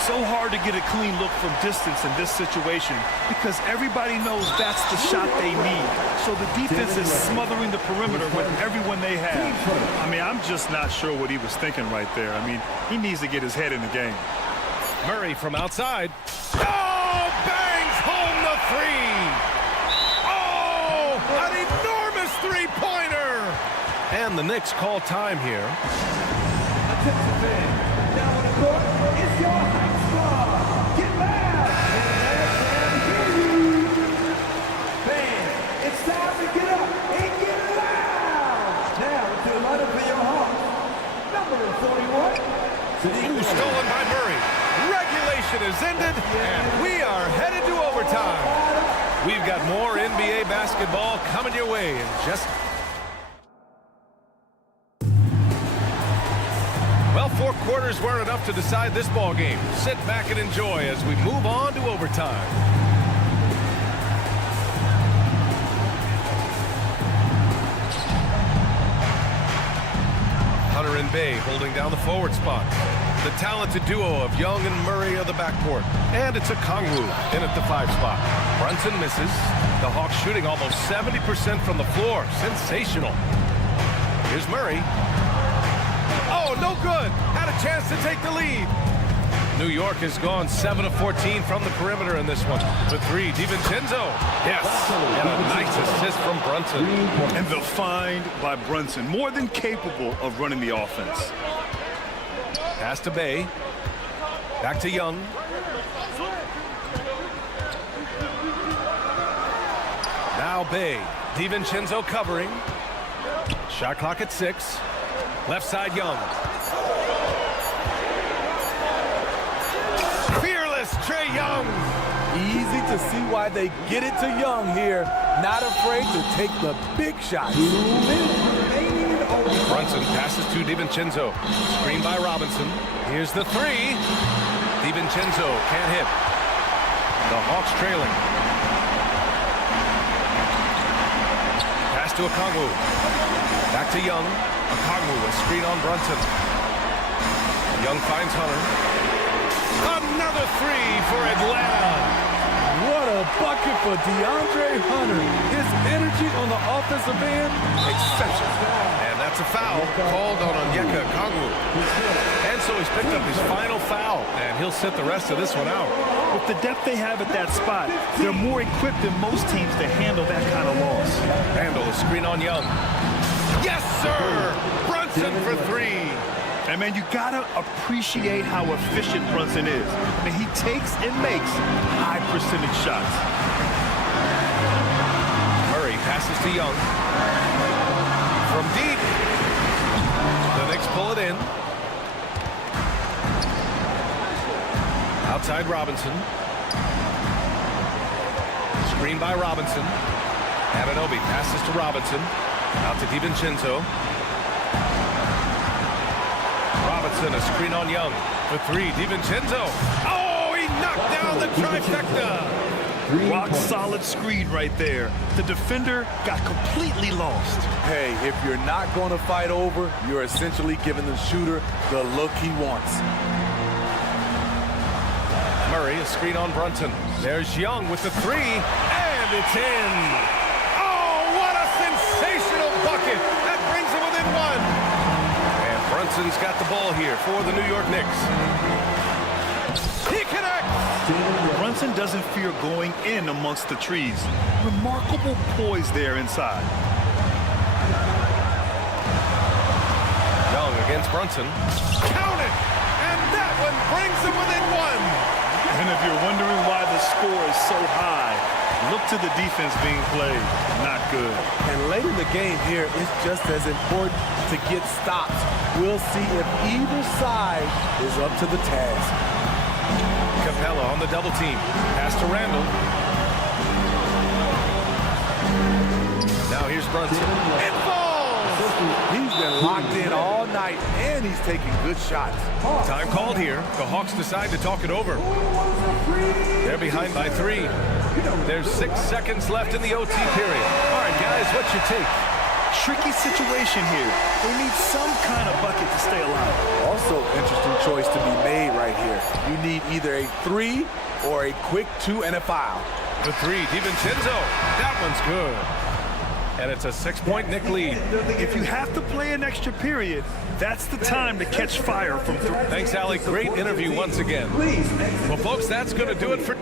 So hard to get a clean look from distance in this situation because everybody knows that's the shot they need. So the defense is smothering the perimeter with everyone they have. I mean, I'm just not sure what he was thinking right there. I mean, he needs to get his head in the game. Murray from outside. Oh, bangs home the 3. Oh, an enormous three-pointer. And the Knicks call time here. Down on the court, it's your high squad. Get loud. Fans, it's time to get up and get loud. Now to the lineup for your Hawks. Number 41. Ooh, stolen by Murray. Regulation is ended, and we are headed to overtime. We've got more NBA basketball coming your way in just... Well, 4 quarters weren't enough to decide this ball game. Sit back and enjoy as we move on to overtime. Hunter and Bay holding down the forward spot. The talented duo of Young and Murray are the backcourt. And it's a Kongwu in at the 5 spot. Brunson misses. The Hawks shooting almost 70% from the floor. Sensational. Here's Murray. Oh, no good. Had a chance to take the lead. New York has gone 7 of 14 from the perimeter in this one. The 3, DiVincenzo. Yes, and a nice assist from Brunson. And the find by Brunson, more than capable of running the offense. Pass to Bay. Back to Young. Now Bay. DiVincenzo covering. Shot clock at 6. Left side, Young. Fearless Trae Young. Easy to see why they get it to Young here. Not afraid to take the big shots. Brunson passes to DiVincenzo. Screen by Robinson. Here's the 3. DiVincenzo can't hit. The Hawks trailing. Pass to Okongwu. Back to Young. Okongwu, a screen on Brunson. Young finds Hunter. Another 3 for Atlanta. What a bucket for DeAndre Hunter. His energy on the offensive end, exceptional. And that's a foul called on Onyeka Okongwu. And so he's picked up his final foul, and he'll sit the rest of this one out. With the depth they have at that spot, they're more equipped than most teams to handle that kind of loss. Randall, a screen on Young. Yes, sir! Brunson for 3. And, man, you got to appreciate how efficient Brunson is. I mean, he takes and makes high-percentage shots. Murray passes to Young. From deep. The Knicks pull it in. Outside Robinson. Screen by Robinson. Anunoby passes to Robinson. Out to DiVincenzo. Robinson, a screen on Young for 3. DiVincenzo. Oh, he knocked down the trifecta. Rock solid screen right there. The defender got completely lost. Hey, if you're not going to fight over, you're essentially giving the shooter the look he wants. Murray, a screen on Brunson. There's Young with the 3, and it's in. Oh, what a sensational bucket. That brings him within 1. Brunson's got the ball here for the New York Knicks. He connects! Brunson doesn't fear going in amongst the trees. Remarkable poise there inside. Young against Brunson. Count it! And that one brings him within 1. And if you're wondering why the score is so high, look to the defense being played. Not good. And late in the game here, it's just as important to get stops. We'll see if either side is up to the task. Capella on the double team. Pass to Randall. Now here's Brunson. It falls! He's been locked in all night, and he's taking good shots. Time called here. The Hawks decide to talk it over. They're behind by 3. There's 6 seconds left in the OT period. All right, guys, what's your take? Tricky situation here. They need some kind of bucket to stay alive. Also, interesting choice to be made right here. You need either a 3 or a quick 2 and a foul. The 3, DiVincenzo. That one's good. And it's a 6-point Knick lead. If you have to play an extra period, that's the time to catch fire from 3. Thanks, Allie. Great interview once again. Well, folks, that's going to do it for...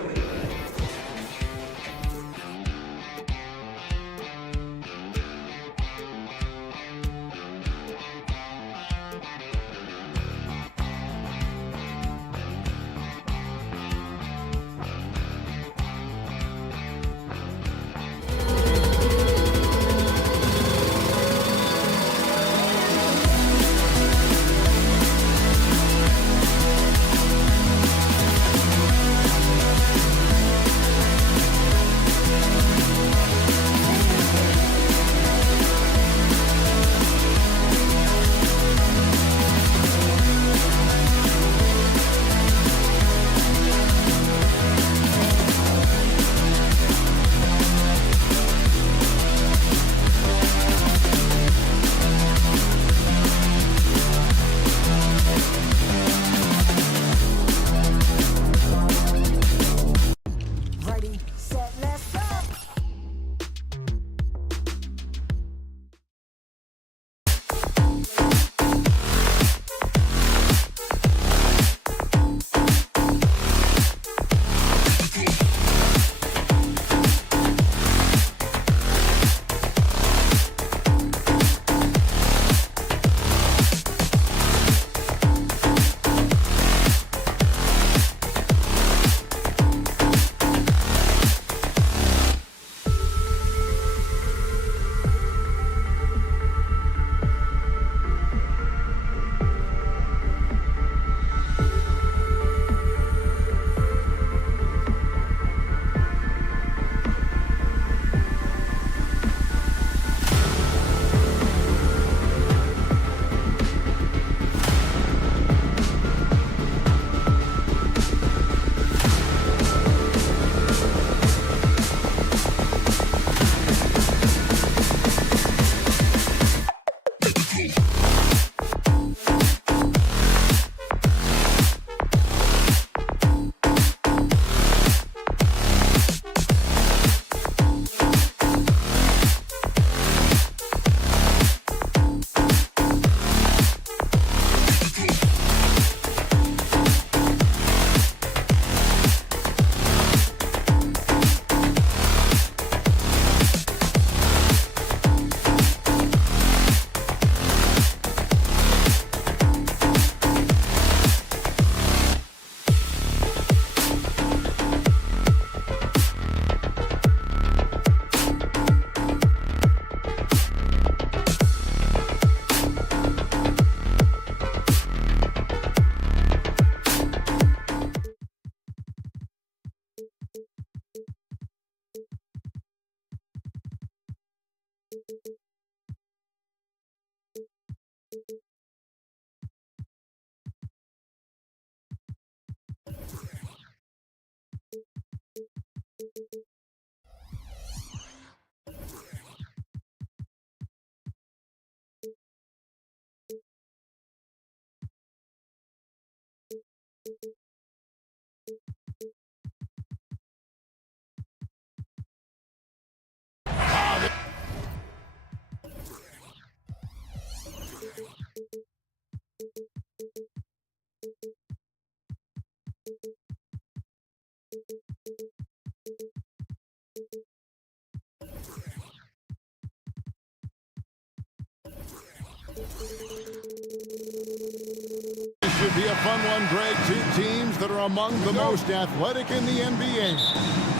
This should be a fun one, Greg. Two teams that are among the most athletic in the NBA.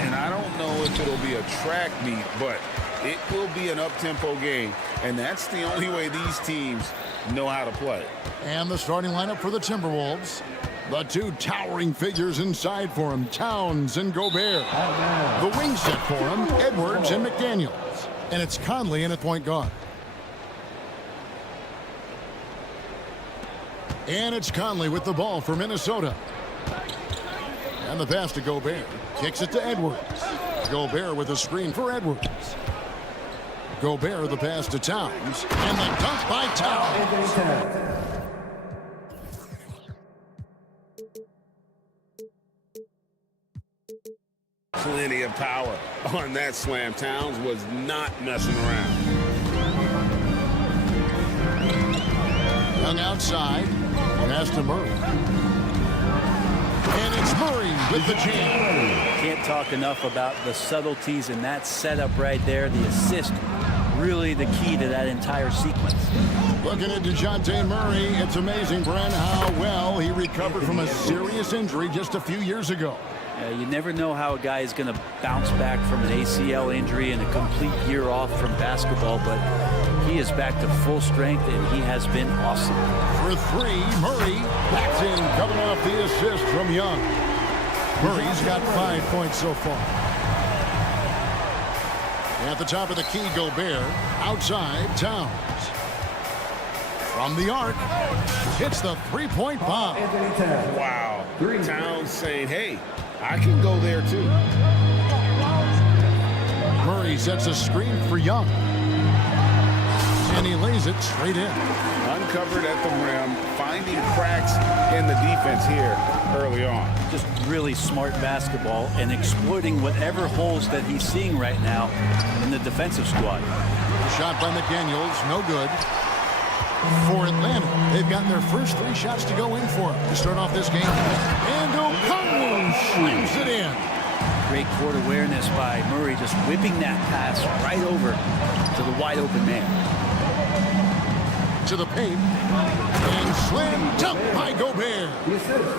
And I don't know if it'll be a track meet, but it will be an up-tempo game. And that's the only way these teams know how to play. And the starting lineup for the Timberwolves. The two towering figures inside for him, Towns and Gobert. The wing set for him, Edwards and McDaniels. And it's Conley in at point guard. And it's Conley with the ball for Minnesota. And the pass to Gobert. Kicks it to Edwards. Gobert with a screen for Edwards. Gobert the pass to Towns. And the dunk by Towns. Plenty of power on that slam. Towns was not messing around. Young outside. Pass to Murray. And it's Murray with the jam. Can't talk enough about the subtleties in that setup right there. The assist, really the key to that entire sequence. Looking at DeJounte Murray, it's amazing, Brent, how well he recovered from a serious injury just a few years ago. You never know how a guy is going to bounce back from an ACL injury and a complete year off from basketball, but he is back to full strength, and he has been awesome. For three, Murray backs in, coming off the assist from Young. Murray's got 5 points so far. At the top of the key, Gobert. Outside, Towns. From the arc, hits the three-point bomb. Wow. Towns saying, hey, I can go there too. Murray sets a screen for Young. And he lays it straight in. Uncovered at the rim, finding cracks in the defense here early on. Just really smart basketball and exploiting whatever holes that he's seeing right now in the defensive squad. Shot by McDaniels, no good. For Atlanta, they've gotten their first 3 shots to go in for him to start off this game. And Okongwu slams it in. Great court awareness by Murray, just whipping that pass right over to the wide open man. To the paint. And slam dunk by Gobert.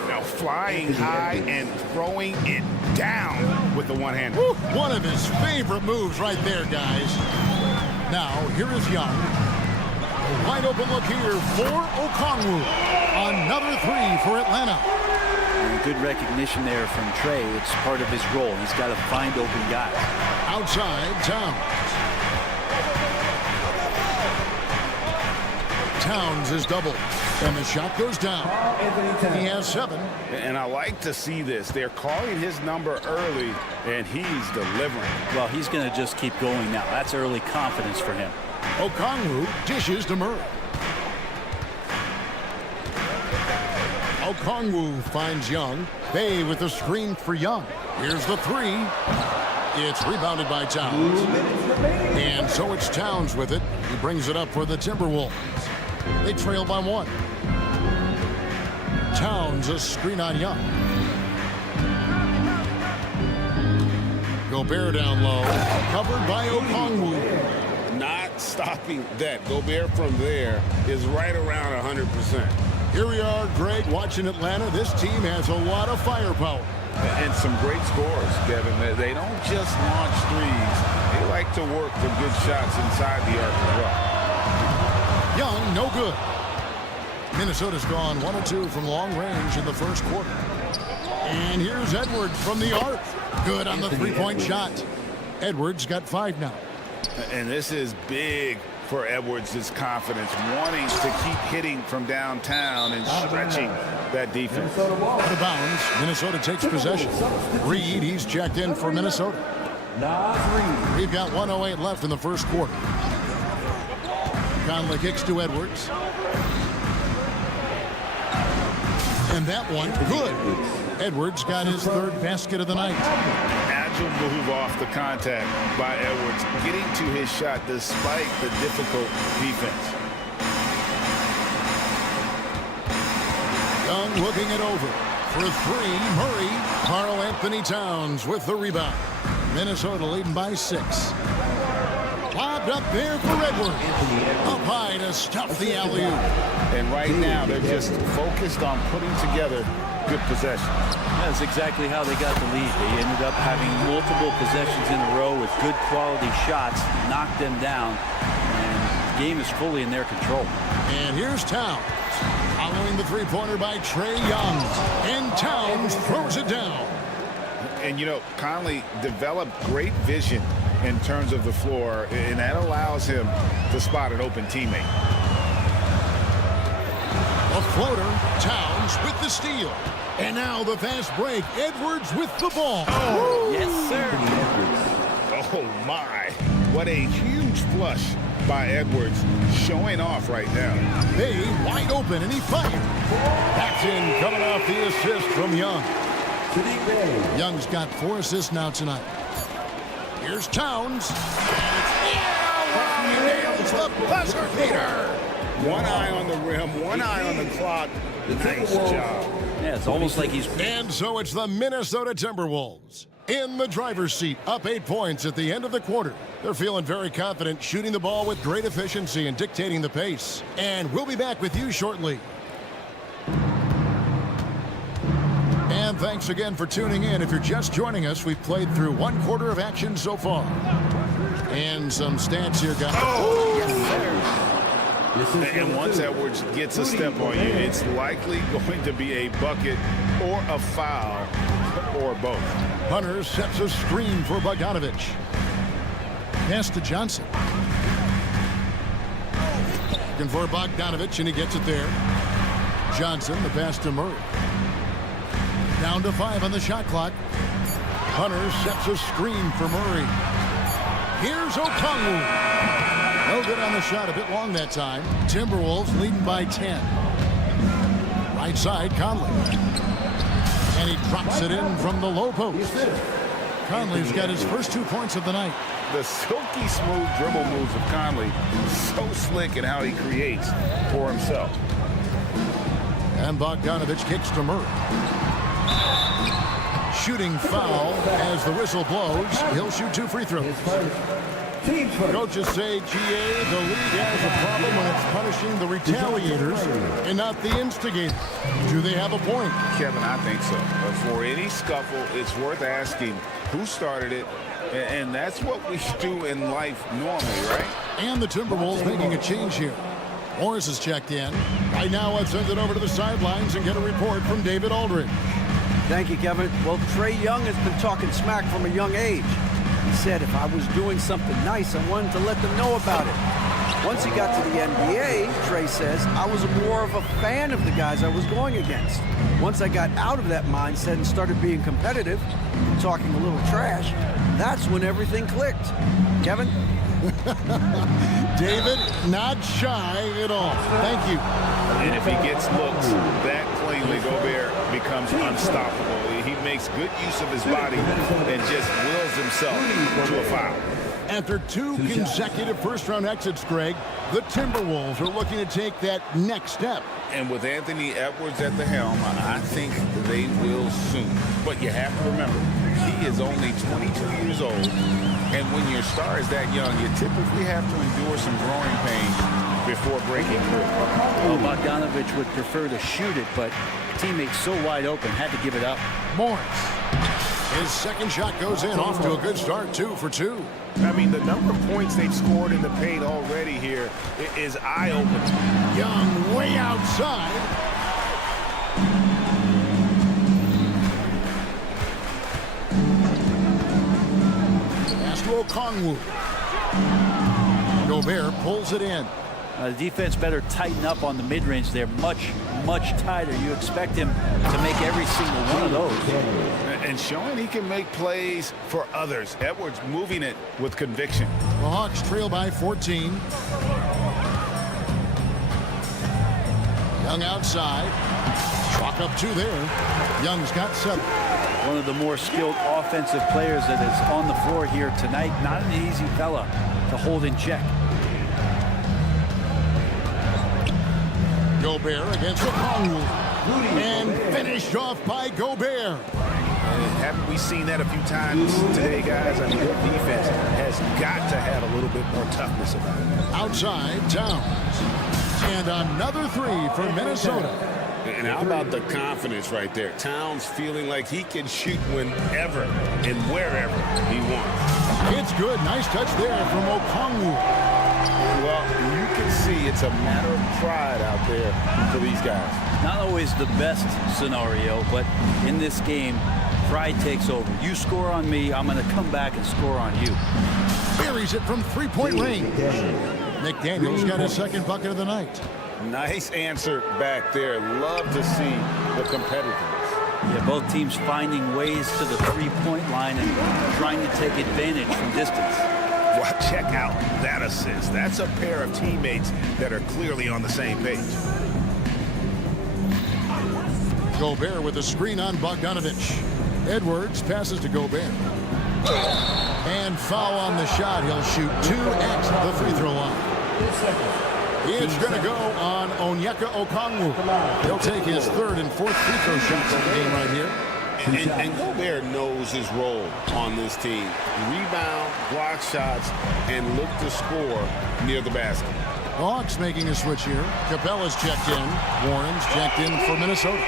Now flying high and throwing it down with the one-hander. One of his favorite moves right there, guys. Now, here is Young. A wide open look here for Okongwu. Another 3 for Atlanta. And good recognition there from Trey. It's part of his role. He's got to find open guys. Outside, Towns. Towns is doubled. And the shot goes down. He has 7. And I like to see this. They're calling his number early, and he's delivering. Well, he's going to just keep going now. That's early confidence for him. Okongwu dishes to Murray. Okongwu finds Young. Bay with the screen for Young. Here's the 3. It's rebounded by Towns. And so it's Towns with it. He brings it up for the Timberwolves. They trail by 1. Towns a screen on Young. Gobert down low. Covered by Okongwu. Not stopping that. Gobert from there is right around 100%. Here we are, Greg, watching Atlanta. This team has a lot of firepower. And some great scores, Kevin. They don't just launch threes. They like to work for good shots inside the arc as well. Young, no good. Minnesota's gone 1 of 2 from long range in the first quarter. And here's Edwards from the arc. Good on the three-point shot. Edwards got 5 now. And this is big for Edwards' confidence, wanting to keep hitting from downtown and stretching that defense. Out of bounds, Minnesota takes possession. Reed, he's checked in for Minnesota. We've got 1:08 left in the first quarter. Conley kicks to Edwards. And that one, good. Edwards got his 3rd basket of the night. Agile move off the contact by Edwards, getting to his shot despite the difficult defense. Young looking it over. For 3, Murray. Karl Anthony Towns with the rebound. Minnesota leading by 6. Lobbed up there for Edwards. Up high try to stuff the alley-oop. And right now, they're just focused on putting together good possessions. That's exactly how they got the lead. They ended up having multiple possessions in a row with good quality shots, knocked them down, and the game is fully in their control. And here's Towns. Following the three-pointer by Trae Young. And Towns throws it down. And, you know, Conley developed great vision in terms of the floor, and that allows him to spot an open teammate. A floater. Towns with the steal. And now the fast break. Edwards with the ball. Oh, yes, sir. Oh, my. What a huge flush by Edwards, showing off right now. Bay wide open, and he fired. That's in, coming off the assist from Young. Young's got 4 assists now tonight. Here's Towns. He nails the buzzer beater. One eye on the rim, one eye on the clock. Nice job. Yeah, it's almost like he's... And so it's the Minnesota Timberwolves in the driver's seat, up 8 points at the end of the quarter. They're feeling very confident, shooting the ball with great efficiency and dictating the pace. And we'll be back with you shortly. And thanks again for tuning in. If you're just joining us, we've played through 1 quarter of action so far. And some stats here, guys. Oh, yes, sir. And once Edwards gets a step on you, it's likely going to be a bucket or a foul or both. Hunter sets a screen for Bogdanovich. Pass to Johnson. Looking for Bogdanovich, and he gets it there. Johnson, the pass to Murray. Down to 5 on the shot clock. Hunter sets a screen for Murray. Here's Okongwu. No good on the shot, a bit long that time. Timberwolves leading by 10. Right side, Conley. And he drops it in from the low post. Conley's got his first 2 points of the night. The silky smooth dribble moves of Conley, so slick in how he creates for himself. And Bogdanovich kicks to Murray. Shooting foul as the whistle blows. He'll shoot 2 free throws. Coaches say, GA, the league has a problem when it's punishing the retaliators and not the instigators. Do they have a point? Kevin, I think so. For any scuffle, it's worth asking who started it, and that's what we do in life normally, right? And the Timberwolves making a change here. Morris is checked in. Right now, let's send it over to the sidelines and get a report from David Aldridge. Thank you, Kevin. Well, Trae Young has been talking smack from a young age. He said if I was doing something nice, I wanted to let them know about it. Once he got to the NBA, Trae says, I was more of a fan of the guys I was going against. Once I got out of that mindset and started being competitive and talking a little trash, that's when everything clicked. Kevin? David, not shy at all. Thank you. And if he gets looks that cleanly, Gobert becomes unstoppable. He makes good use of his body and just wills himself to a foul. After 2 consecutive first-round exits, Greg, the Timberwolves are looking to take that next step. And with Anthony Edwards at the helm, I think they will soon. But you have to remember, he is only 22 years old. And when your star is that young, you typically have to endure some growing pains before breaking through. Well, Bogdanovich would prefer to shoot it, but teammates so wide open, had to give it up. Morris. His second shot goes in, off to a good start, 2 for 2. I mean, the number of points they've scored in the paint already here is eye-opening. Young way outside. Pass to Okongwu. Gobert pulls it in. The defense better tighten up on the mid-range there. Much tighter. You expect him to make every single one of those. And showing he can make plays for others. Edwards moving it with conviction. The Hawks trail by 14. Young outside. Chalk up 2 there. Young's got 7. One of the more skilled offensive players that is on the floor here tonight. Not an easy fella to hold in check. Gobert against Okongwu. And finished off by Gobert. haven't we seen that a few times today, guys? I mean, their defense has got to have a little bit more toughness about it. Outside, Towns. And another three for Minnesota. And how about the confidence right there? Towns feeling like he can shoot whenever and wherever he wants. It's good. Nice touch there from Okongwu. Well, you can see it's a matter of pride out there for these guys. Not always the best scenario, but in this game, pride takes over. You score on me, I'm going to come back and score on you. Buries it from three-point range. McDaniels got his second bucket of the night. Nice answer back there. Love to see the competitiveness. Yeah, both teams finding ways to the three-point line and trying to take advantage from distance. Well, check out that assist. That's a pair of teammates that are clearly on the same page. Gobert with a screen on Bogdanovich. Edwards passes to Gobert. And foul on the shot. He'll shoot 2 at the free throw line. It's going to go on Onyeka Okongwu. He'll take his third and fourth free throw shots of the game right here. And Gobert knows his role on this team. Rebound, block shots, and look to score near the basket. Hawks making a switch here. Capella's checked in. Warren's checked in for Minnesota.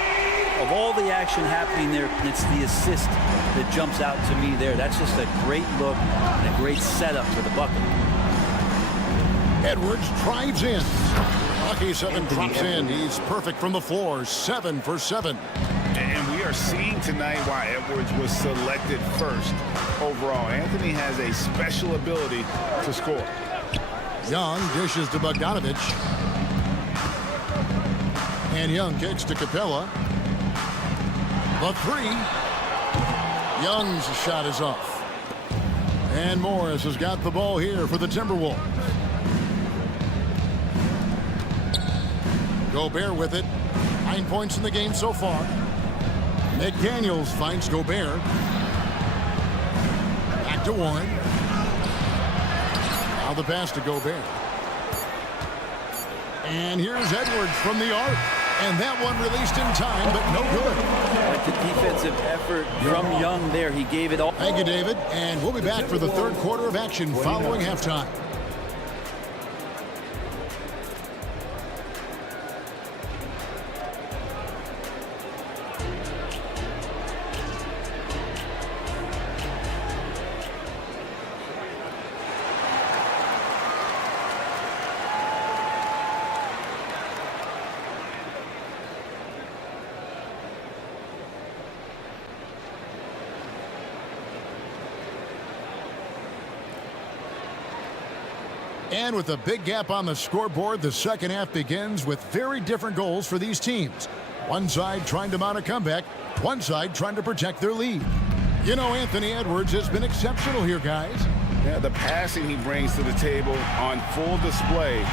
Of all the action happening there, it's the assist that jumps out to me there. That's just a great look and a great setup for the bucket. Edwards drives in. Lucky 7 drops in. He's perfect from the floor. 7 for 7. And we are seeing tonight why Edwards was selected first overall. Anthony has a special ability to score. Young dishes to Bogdanovich. And Young kicks to Capella. The three. Young's shot is off. And Morris has got the ball here for the Timberwolves. Gobert with it. 9 points in the game so far. McDaniels finds Gobert. Back to Warren. Now the pass to Gobert. And here's Edwards from the arc. And that one released in time, but no good. Like the defensive effort from Young there. He gave it all. Thank you, David. And we'll be back for the third quarter of action following halftime. And with a big gap on the scoreboard, the second half begins with very different goals for these teams. One side trying to mount a comeback, one side trying to protect their lead. You know, Anthony Edwards has been exceptional here, guys. Yeah, the passing he brings to the table on full display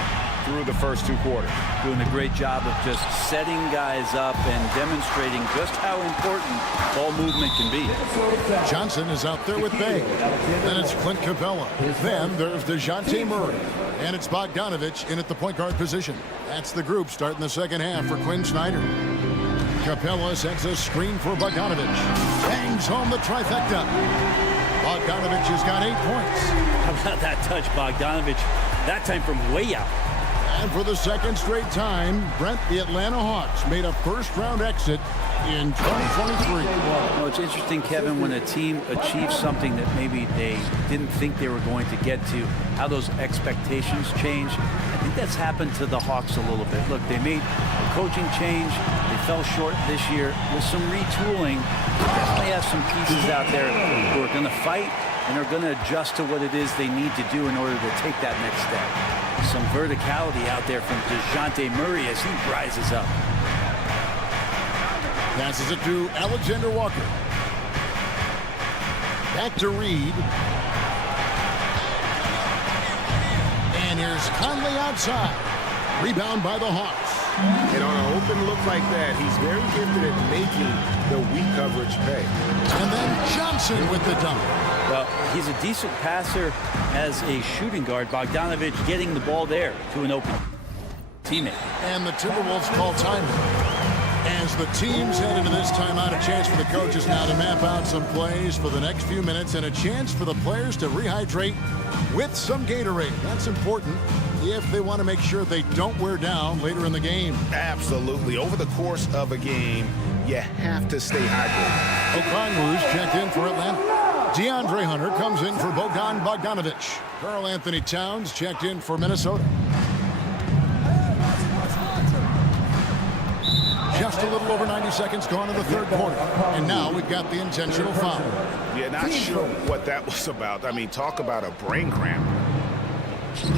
through the first 2 quarters. Doing a great job of just setting guys up and demonstrating just how important ball movement can be. Johnson is out there with Bay. Then it's Clint Capella. Then there's DeJounte Murray. And it's Bogdanovich in at the point guard position. That's the group starting the second half for Quinn Snyder. Capella sets a screen for Bogdanovich. Bangs home the trifecta. Bogdanovich has got 8 points. How about that touch, Bogdanovich? That time from way out. And for the second straight time, Brent, the Atlanta Hawks made a first-round exit in 2023. Well, it's interesting, Kevin, when a team achieves something that maybe they didn't think they were going to get to, how those expectations change. I think that's happened to the Hawks a little bit. Look, they made a coaching change. They fell short this year. With some retooling, they definitely have some pieces out there who are going to fight and are going to adjust to what it is they need to do in order to take that next step. Some verticality out there from DeJounte Murray as he rises up. Passes it to Alexander Walker. Back to Reed. And here's Conley outside. Rebound by the Hawks. And on an open look like that, he's very gifted at making the weak coverage pay. And then Johnson with the dunk. Well, he's a decent passer as a shooting guard. Bogdanovich getting the ball there to an open teammate. And the Timberwolves call timeout. As the teams head into this timeout, a chance for the coaches now to map out some plays for the next few minutes and a chance for the players to rehydrate with some Gatorade. That's important if they want to make sure they don't wear down later in the game. Absolutely. Over the course of a game, you have to stay hydrated. Okongwu's checked in for Atlanta. DeAndre Hunter comes in for Bogdan Bogdanovic. Karl Anthony Towns checked in for Minnesota. Just a little over 90 seconds gone in the third quarter. And now we've got the intentional foul. Yeah, not sure what that was about. I mean, talk about a brain cramp.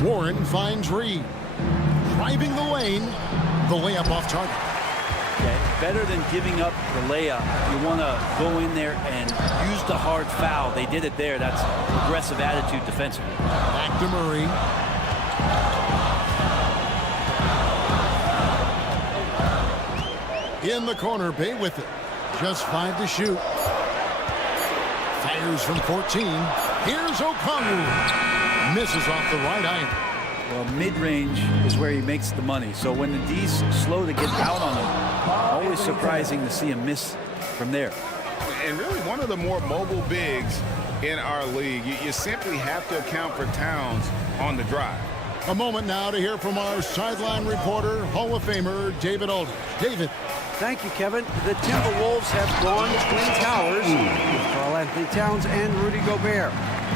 Warren finds Reed. Driving the lane. The layup off target. Yeah, better than giving up the layup. You want to go in there and use the hard foul. They did it there. That's aggressive attitude defensively. Back to Murray. In the corner, Bay with it. Just 5 to shoot. Fires from 14. Here's Okongwu. Misses off the right iron. Well, mid-range is where he makes the money. So when the D's slow to get out on him, always surprising to see him miss from there. And really one of the more mobile bigs in our league. You simply have to account for Towns on the drive. A moment now to hear from our sideline reporter, Hall of Famer David Aldridge. David. Thank you, Kevin. The Timberwolves have gone Twin Towers with Karl Anthony Towns and Rudy Gobert.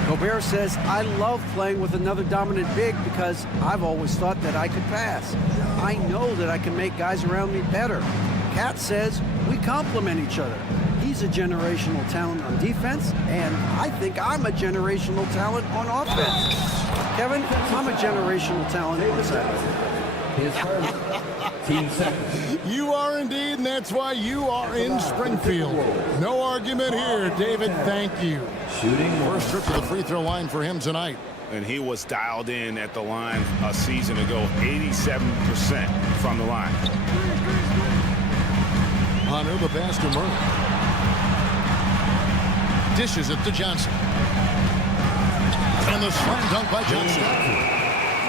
Gobert says, I love playing with another dominant big because I've always thought that I could pass. I know that I can make guys around me better. Cat says, we complement each other. He's a generational talent on defense, and I think I'm a generational talent on offense. Kevin, I'm a generational talent on offense. You are indeed, and that's why you are in Springfield. No argument here, David. Thank you. First trip to the free throw line for him tonight. And he was dialed in at the line a season ago, 87% from the line. Hunter, the pass to Murray. Dishes it to Johnson. And the slam dunk by Johnson.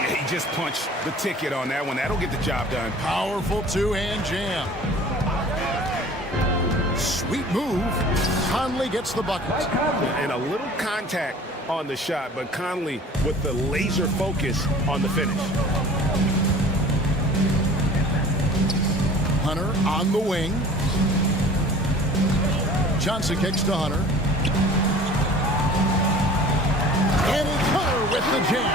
He just punched the ticket on that one. That'll get the job done. Powerful two-hand jam. Sweet move. Conley gets the bucket. And a little contact on the shot, but Conley with the laser focus on the finish. Hunter on the wing. Johnson kicks to Hunter. And it's Hunter with the jam.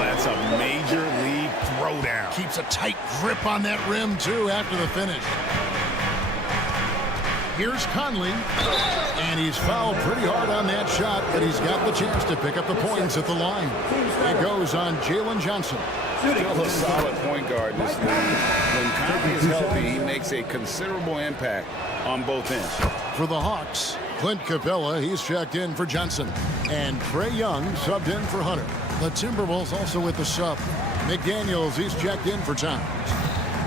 That's a major league throwdown. Keeps a tight grip on that rim, too, after the finish. Here's Conley. And he's fouled pretty hard on that shot, but he's got the chance to pick up the points at the line. It goes on Jalen Johnson. Still a solid point guard in this league. When Conley is healthy, he makes a considerable impact on both ends. For the Hawks, Clint Capella, he's checked in for Johnson. And Trae Young subbed in for Hunter. The Timberwolves also with the sub. McDaniels, he's checked in for Towns.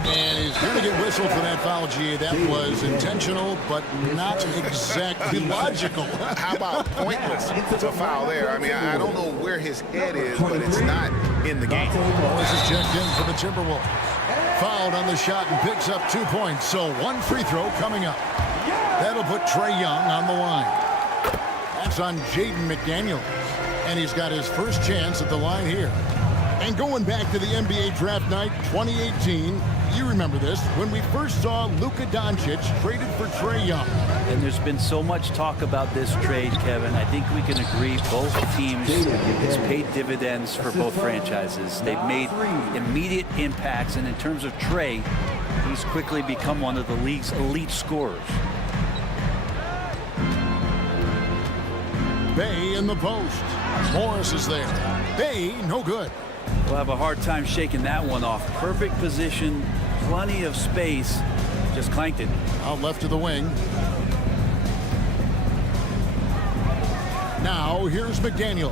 And he's going to get whistled for that foul, G. That was intentional, but not exactly logical. How about pointless to foul there? I mean, I don't know where his head is, but it's not in the game. This is checked in for the Timberwolves. Fouled on the shot and picks up 2 points. So one free throw coming up. That'll put Trae Young on the line. That's on Jaden McDaniels. And he's got his first chance at the line here. And going back to the NBA draft night 2018, you remember this, when we first saw Luka Doncic traded for Trae Young. And there's been so much talk about this trade, Kevin. I think we can agree both teams, it's paid dividends for both franchises. They've made immediate impacts, and in terms of Trae, he's quickly become one of the league's elite scorers. Bay in the post. Morris is there. Bay, no good. We'll have a hard time shaking that one off. Perfect position, plenty of space. Just clanked it. Out left to the wing. Now here's McDaniel.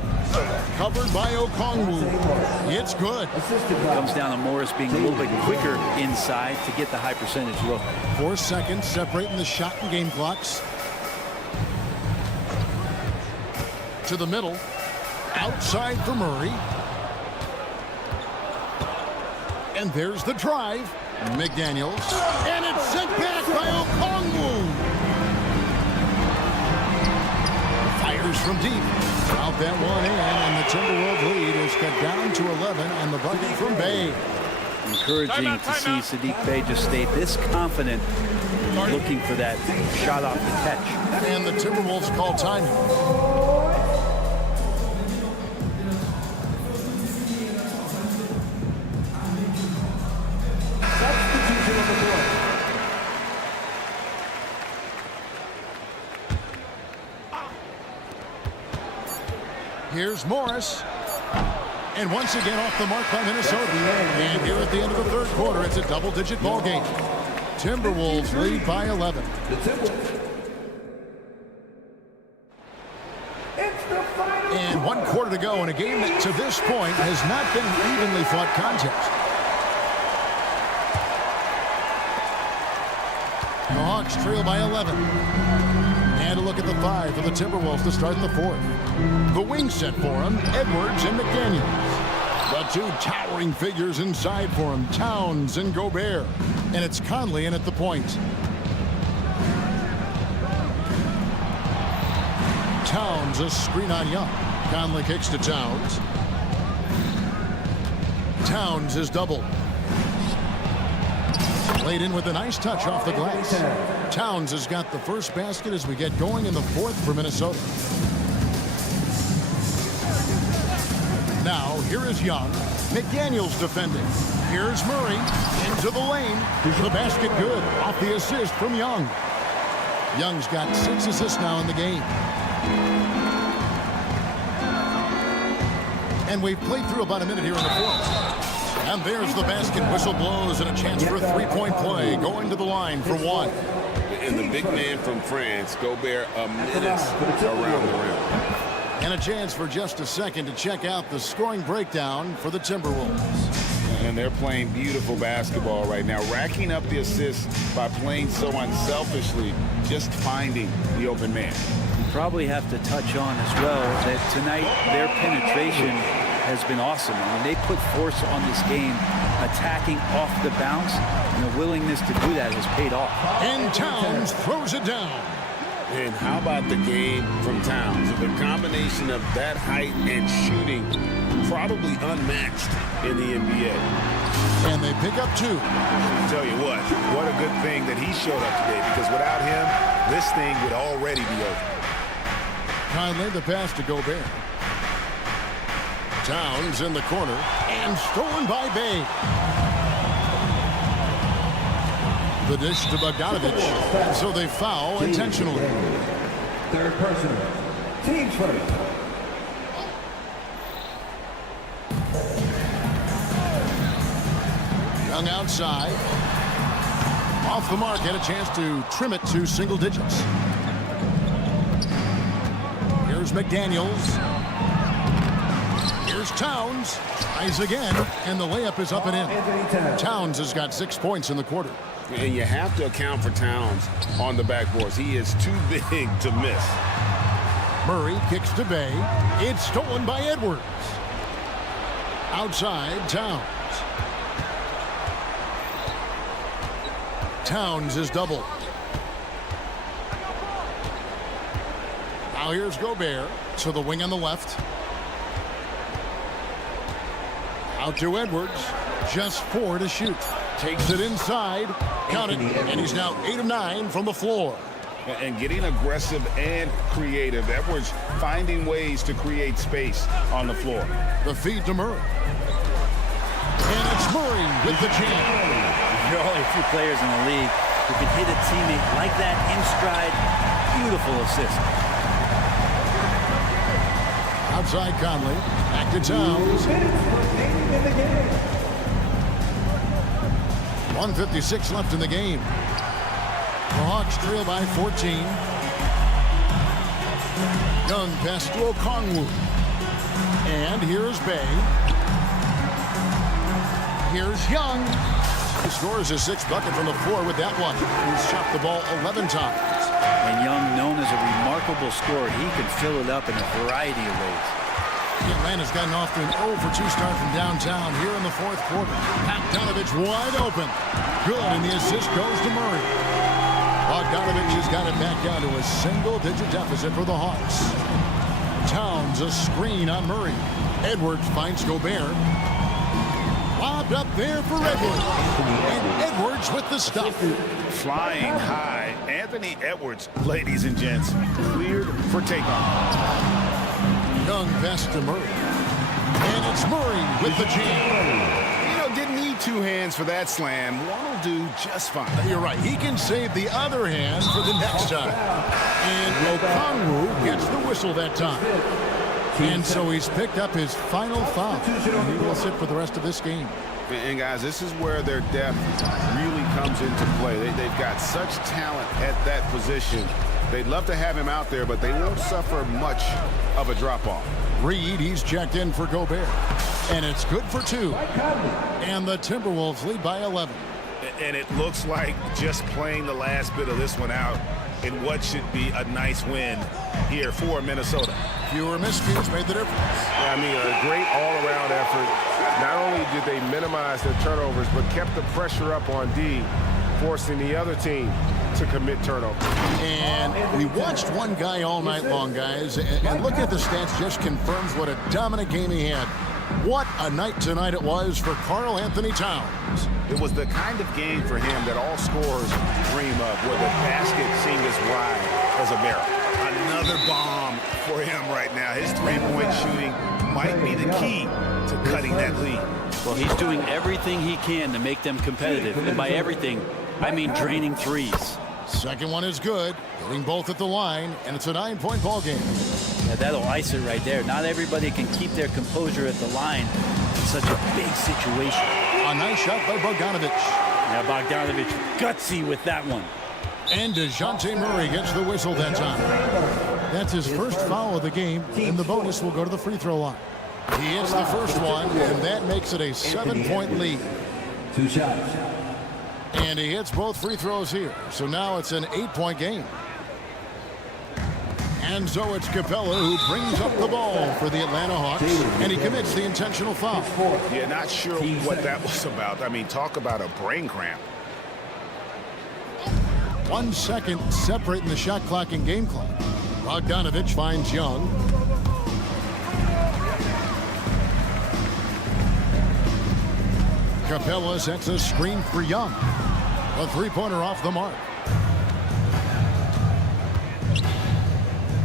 Covered by Okongwu. It's good. Comes down to Morris being a little bit quicker inside to get the high percentage look. 4 seconds separating the shot and game clocks. To the middle. Outside for Murray. And there's the drive. McDaniels. And it's sent back by Okongwu. Fires from deep. Out that one in, and the Timberwolves lead is cut down to 11 on the bucket from Bay. Encouraging to see Sadiq Bey just stay this confident, looking for that shot off the catch. And the Timberwolves call time. Here's Morris. And once again off the mark by Minnesota. And here at the end of the third quarter, it's a double-digit ball game. Timberwolves lead by 11. And 1 quarter to go in a game that to this point has not been an evenly fought contest. The Hawks trail by 11. And a look at the 5 for the Timberwolves to start the fourth. The wing set for him, Edwards and McDaniels. The two towering figures inside for him, Towns and Gobert. And it's Conley in at the point. Towns, a screen on Young. Conley kicks to Towns. Towns is doubled. Laid in with a nice touch off the glass. Towns has got the first basket as we get going in the fourth for Minnesota. Now, here is Young. McDaniels defending. Here's Murray. Into the lane. The basket good. Off the assist from Young. Young's got 6 assists now in the game. And we've played through about a minute here in the fourth. And there's the basket. Whistle blows and a chance for a three-point play. Going to the line for one. And the big man from France, Gobert, a menace around the rim. And a chance for just a second to check out the scoring breakdown for the Timberwolves. And they're playing beautiful basketball right now, racking up the assists by playing so unselfishly, just finding the open man. You probably have to touch on as well that tonight their penetration has been awesome. I mean, they put force on this game, attacking off the bounce, and the willingness to do that has paid off. And Towns throws it down. And how about the game from Towns? The combination of that height and shooting, probably unmatched in the NBA. And they pick up 2. I'll tell you what a good thing that he showed up today, because without him, this thing would already be over. Conley, the pass to Gobert. Towns in the corner, and stolen by Bay. The dish to Bogdanovich, so they foul intentionally. Third personal. Team first. Young outside. Off the mark, had a chance to trim it to single digits. Here's McDaniels. Here's Towns. Tries again, and the layup is up and in. Towns has got 6 points in the quarter. And you have to account for Towns on the backboards. He is too big to miss. Murray kicks to Bay. It's stolen by Edwards. Outside, Towns. Towns is doubled. Now here's Gobert to the wing on the left. Out to Edwards. Just 4 to shoot. Takes it inside. Count it. And he's now 8 of 9 from the floor. And getting aggressive and creative. Edwards finding ways to create space on the floor. The feed to Murray. And it's Murray with the jam. There are only a few players in the league who can hit a teammate like that in stride. Beautiful assist. Outside Conley. Back to Towns. 1:56 left in the game. The Hawks trail by 14. Young pass to Okongwu. And here's Bay. Here's Young. He scores his 6th bucket from the floor with that one. He's shot the ball 11 times. And Young, known as a remarkable scorer, he can fill it up in a variety of ways. Atlanta's gotten off to an 0-for-2 start from downtown here in the fourth quarter. Bogdanovich wide open. Good, and the assist goes to Murray. Bogdanovich has got it back down to a single-digit deficit for the Hawks. Towns a screen on Murray. Edwards finds Gobert. Lobbed up there for Edwards. And Edwards with the stuff. Flying high. Anthony Edwards, ladies and gents, cleared for takeoff. Young vest to Murray. And it's Murray with the jam. You know, didn't need two hands for that slam. One will do just fine. You're right. He can save the other hand for the next time. And Okongwu gets the whistle that time. And so he's picked up his final foul. And he will sit for the rest of this game. And guys, this is where their depth really comes into play. They've got such talent at that position. They'd love to have him out there, but they won't suffer much of a drop-off. Reed, he's checked in for Gobert. And it's good for 2. And the Timberwolves lead by 11. And it looks like just playing the last bit of this one out in what should be a nice win here for Minnesota. Fewer miscues made the difference. Yeah, I mean, a great all-around effort. Not only did they minimize their turnovers, but kept the pressure up on D, forcing the other team to commit turnovers. And we watched one guy all night long, guys, and look at the stats, just confirms what a dominant game he had. What a night tonight it was for Karl Anthony Towns. It was the kind of game for him that all scorers dream of, where the basket seemed as wide as a barrel. Another bomb for him right now. His three-point shooting might be the key to cutting that lead. Well, he's doing everything he can to make them competitive. And by everything, I mean draining threes. Second one is good, hitting both at the line, and it's a 9-point ball game. Yeah, that'll ice it right there. Not everybody can keep their composure at the line in such a big situation. A nice shot by Bogdanovich. Yeah, Bogdanovich gutsy with that one. And DeJounte Murray gets the whistle that time. That's his first foul of the game, and the bonus will go to the free throw line. He hits the first one, and that makes it a 7-point lead. 2 shots. And he hits both free throws here. So now it's an 8-point game. And so it's Capella who brings up the ball for the Atlanta Hawks, and he commits the intentional foul. Yeah, not sure what that was about. I mean, talk about a brain cramp. 1 second separating the shot clock and game clock. Bogdanovich finds Young. Capella sets a screen for Young. A three-pointer off the mark.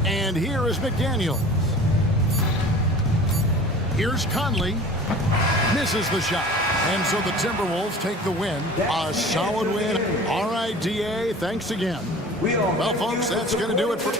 And here is McDaniels. Here's Conley. Misses the shot. And so the Timberwolves take the win. A solid win. All right, DA, thanks again. Well, folks, that's going to do it for...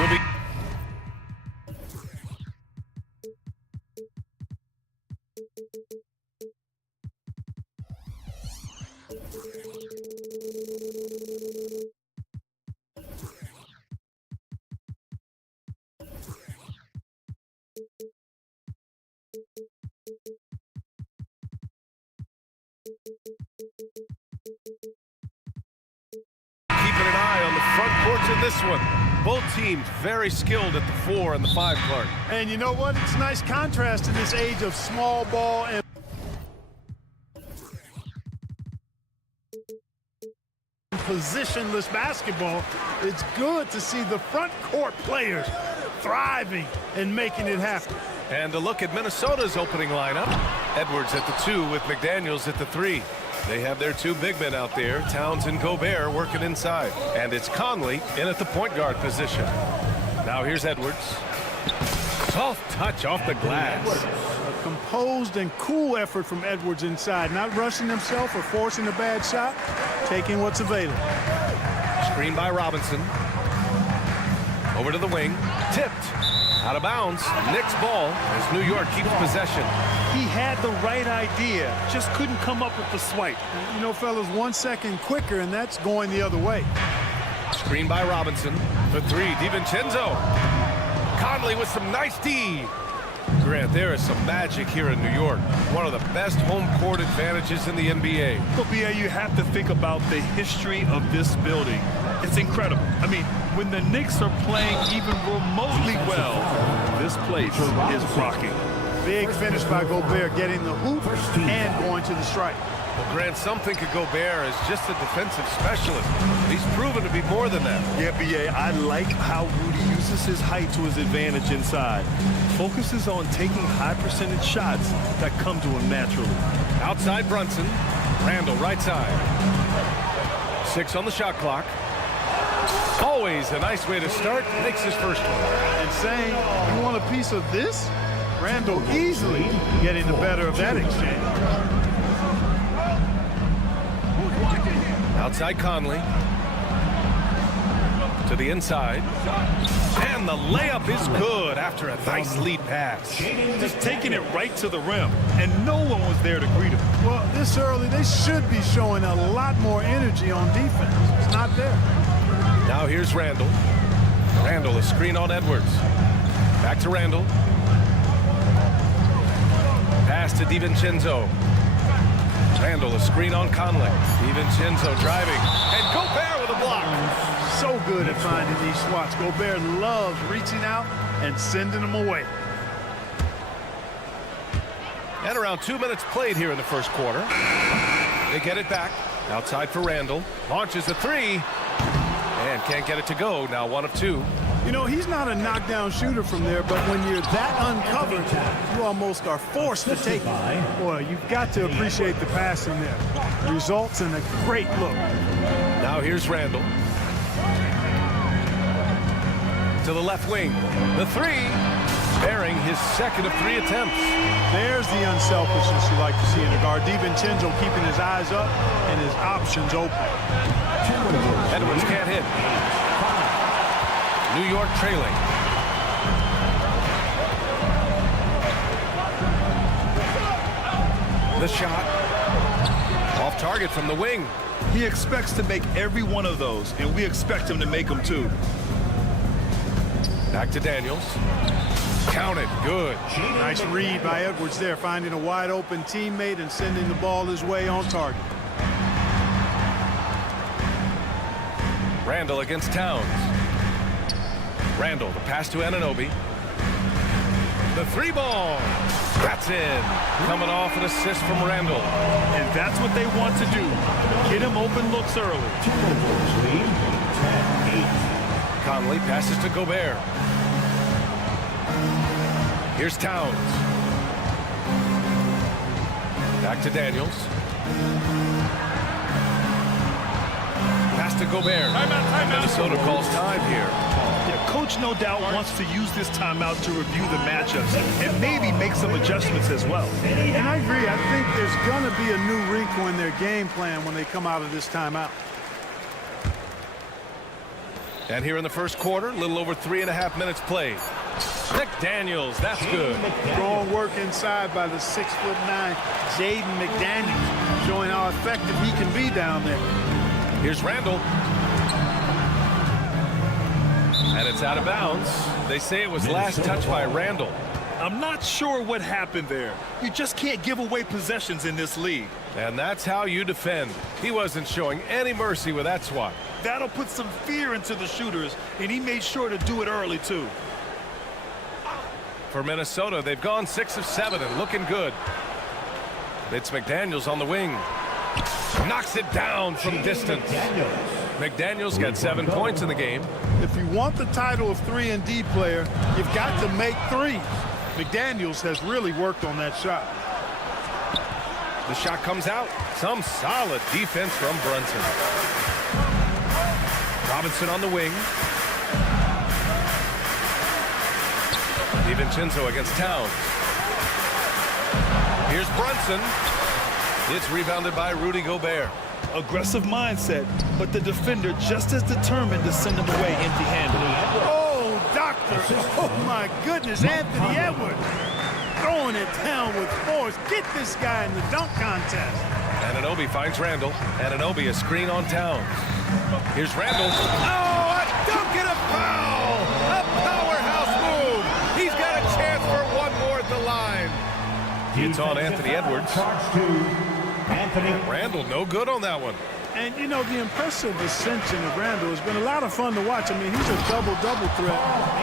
will be... Keeping an eye on the front porch of this one. Both teams very skilled at the 4 and the 5 card. And you know what? It's a nice contrast in this age of small ball and positionless basketball. It's good to see the front court players thriving and making it happen. And a look at Minnesota's opening lineup. Edwards at the 2 with McDaniels at the 3. They have their 2 big men out there, Towns and Gobert, working inside. And it's Conley in at the point guard position. Now here's Edwards. Soft touch off the glass. A composed and cool effort from Edwards inside, not rushing himself or forcing a bad shot, taking what's available. Screen by Robinson. Over to the wing. Tipped. Out of bounds. Knicks ball as New York keeps possession. He had the right idea, just couldn't come up with the swipe. You know, fellas, 1 second quicker, and that's going the other way. Screen by Robinson. For 3, DiVincenzo. Conley with some nice D. Grant, there is some magic here in New York. One of the best home court advantages in the NBA. But, BA, you have to think about the history of this building. It's incredible. I mean, when the Knicks are playing even remotely well, this place is rocking. Big finish by Gobert, getting the hoop and going to the strike. Well, Grant, some think of Gobert as just a defensive specialist. He's proven to be more than that. Yeah, BA, I like how Rudy uses his height to his advantage inside. Focuses on taking high percentage shots that come to him naturally. Outside Brunson. Randall right side. 6 on the shot clock. Always a nice way to start. Makes his first one. And saying, you want a piece of this? Randall easily getting the better of that exchange. Outside Conley. To the inside. And the layup is good after a nice lead pass. Just taking it right to the rim, and no one was there to greet him. Well, this early, they should be showing a lot more energy on defense. It's not there. Now here's Randall. Randall, a screen on Edwards. Back to Randall. Pass to DiVincenzo. Randall, a screen on Conley. DiVincenzo driving. And Gobert with a block. So good at finding these swats. Gobert loves reaching out and sending them away. And around 2 minutes played here in the first quarter. They get it back. Outside for Randall. Launches a 3. And can't get it to go. Now 1 of 2. You know, he's not a knockdown shooter from there, but when you're that uncovered, you almost are forced to take it. Boy, you've got to appreciate the passing there. Results in a great look. Now here's Randall. To the left wing. The 3. Bearing his second of 3 attempts. There's the unselfishness you like to see in a guard. DiVincenzo keeping his eyes up and his options open. Edwards can't hit. New York trailing. The shot. Off target from the wing. He expects to make every one of those, and we expect him to make them too. Back to Daniels. Counted. Good. Nice read by Edwards there, finding a wide open teammate and sending the ball his way on target. Randall against Towns. Randall, the pass to Anunoby. The 3 ball. That's in. Coming off an assist from Randall. And that's what they want to do. Get him open looks early. Conley passes to Gobert. Here's Towns. Back to Daniels. Pass to Gobert. Minnesota calls time here. Yeah, coach no doubt wants to use this timeout to review the matchups and maybe make some adjustments as well. And I agree. I think there's going to be a new wrinkle in their game plan when they come out of this timeout. And here in the first quarter, a little over 3.5 minutes played. McDaniels, that's good. Strong work inside by the 6'9" Jaden McDaniels, showing how effective he can be down there. Here's Randall. And it's out of bounds. They say it was last touched by Randall. I'm not sure what happened there. You just can't give away possessions in this league. And that's how you defend. He wasn't showing any mercy with that swat. That'll put some fear into the shooters, and he made sure to do it early, too. For Minnesota, they've gone 6 of 7 and looking good. It's McDaniels on the wing. Knocks it down from distance. McDaniels got 7 points in the game. If you want the title of 3-and-D player, you've got to make threes. McDaniels has really worked on that shot. The shot comes out. Some solid defense from Brunson. Robinson on the wing. DiVincenzo against Towns. Here's Brunson. It's rebounded by Rudy Gobert. Aggressive mindset, but the defender just as determined to send him away empty-handed. Oh, doctor. Oh, my goodness. Anthony Edwards throwing it down with force. Get this guy in the dunk contest. Anunoby finds Randall. Anunoby a screen on Towns. Here's Randall. Oh, a dunk and a foul! A powerhouse move! He's got a chance for one more at the line. It's on Anthony Edwards. Randall no good on that one. And, you know, the impressive ascension of Randall has been a lot of fun to watch. I mean, he's a double-double threat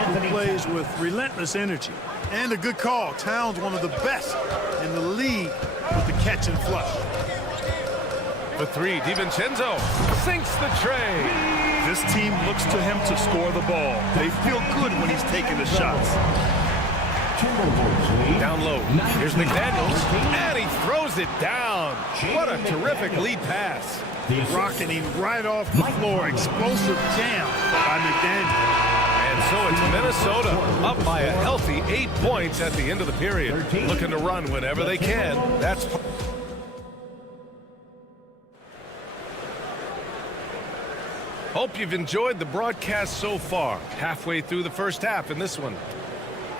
who plays with relentless energy. And a good call. Towns, one of the best in the league with the catch and flush. The three, DiVincenzo sinks the tray. This team looks to him to score the ball. They feel good when he's taking the shots. Down low. Here's McDaniels. And he throws it down. What a terrific lead pass. Rocketing right off the floor. Explosive jam by McDaniels. And so it's Minnesota up by a healthy 8 points at the end of the period. Looking to run whenever they can. That's Hope you've enjoyed the broadcast so far. Halfway through the first half in this one.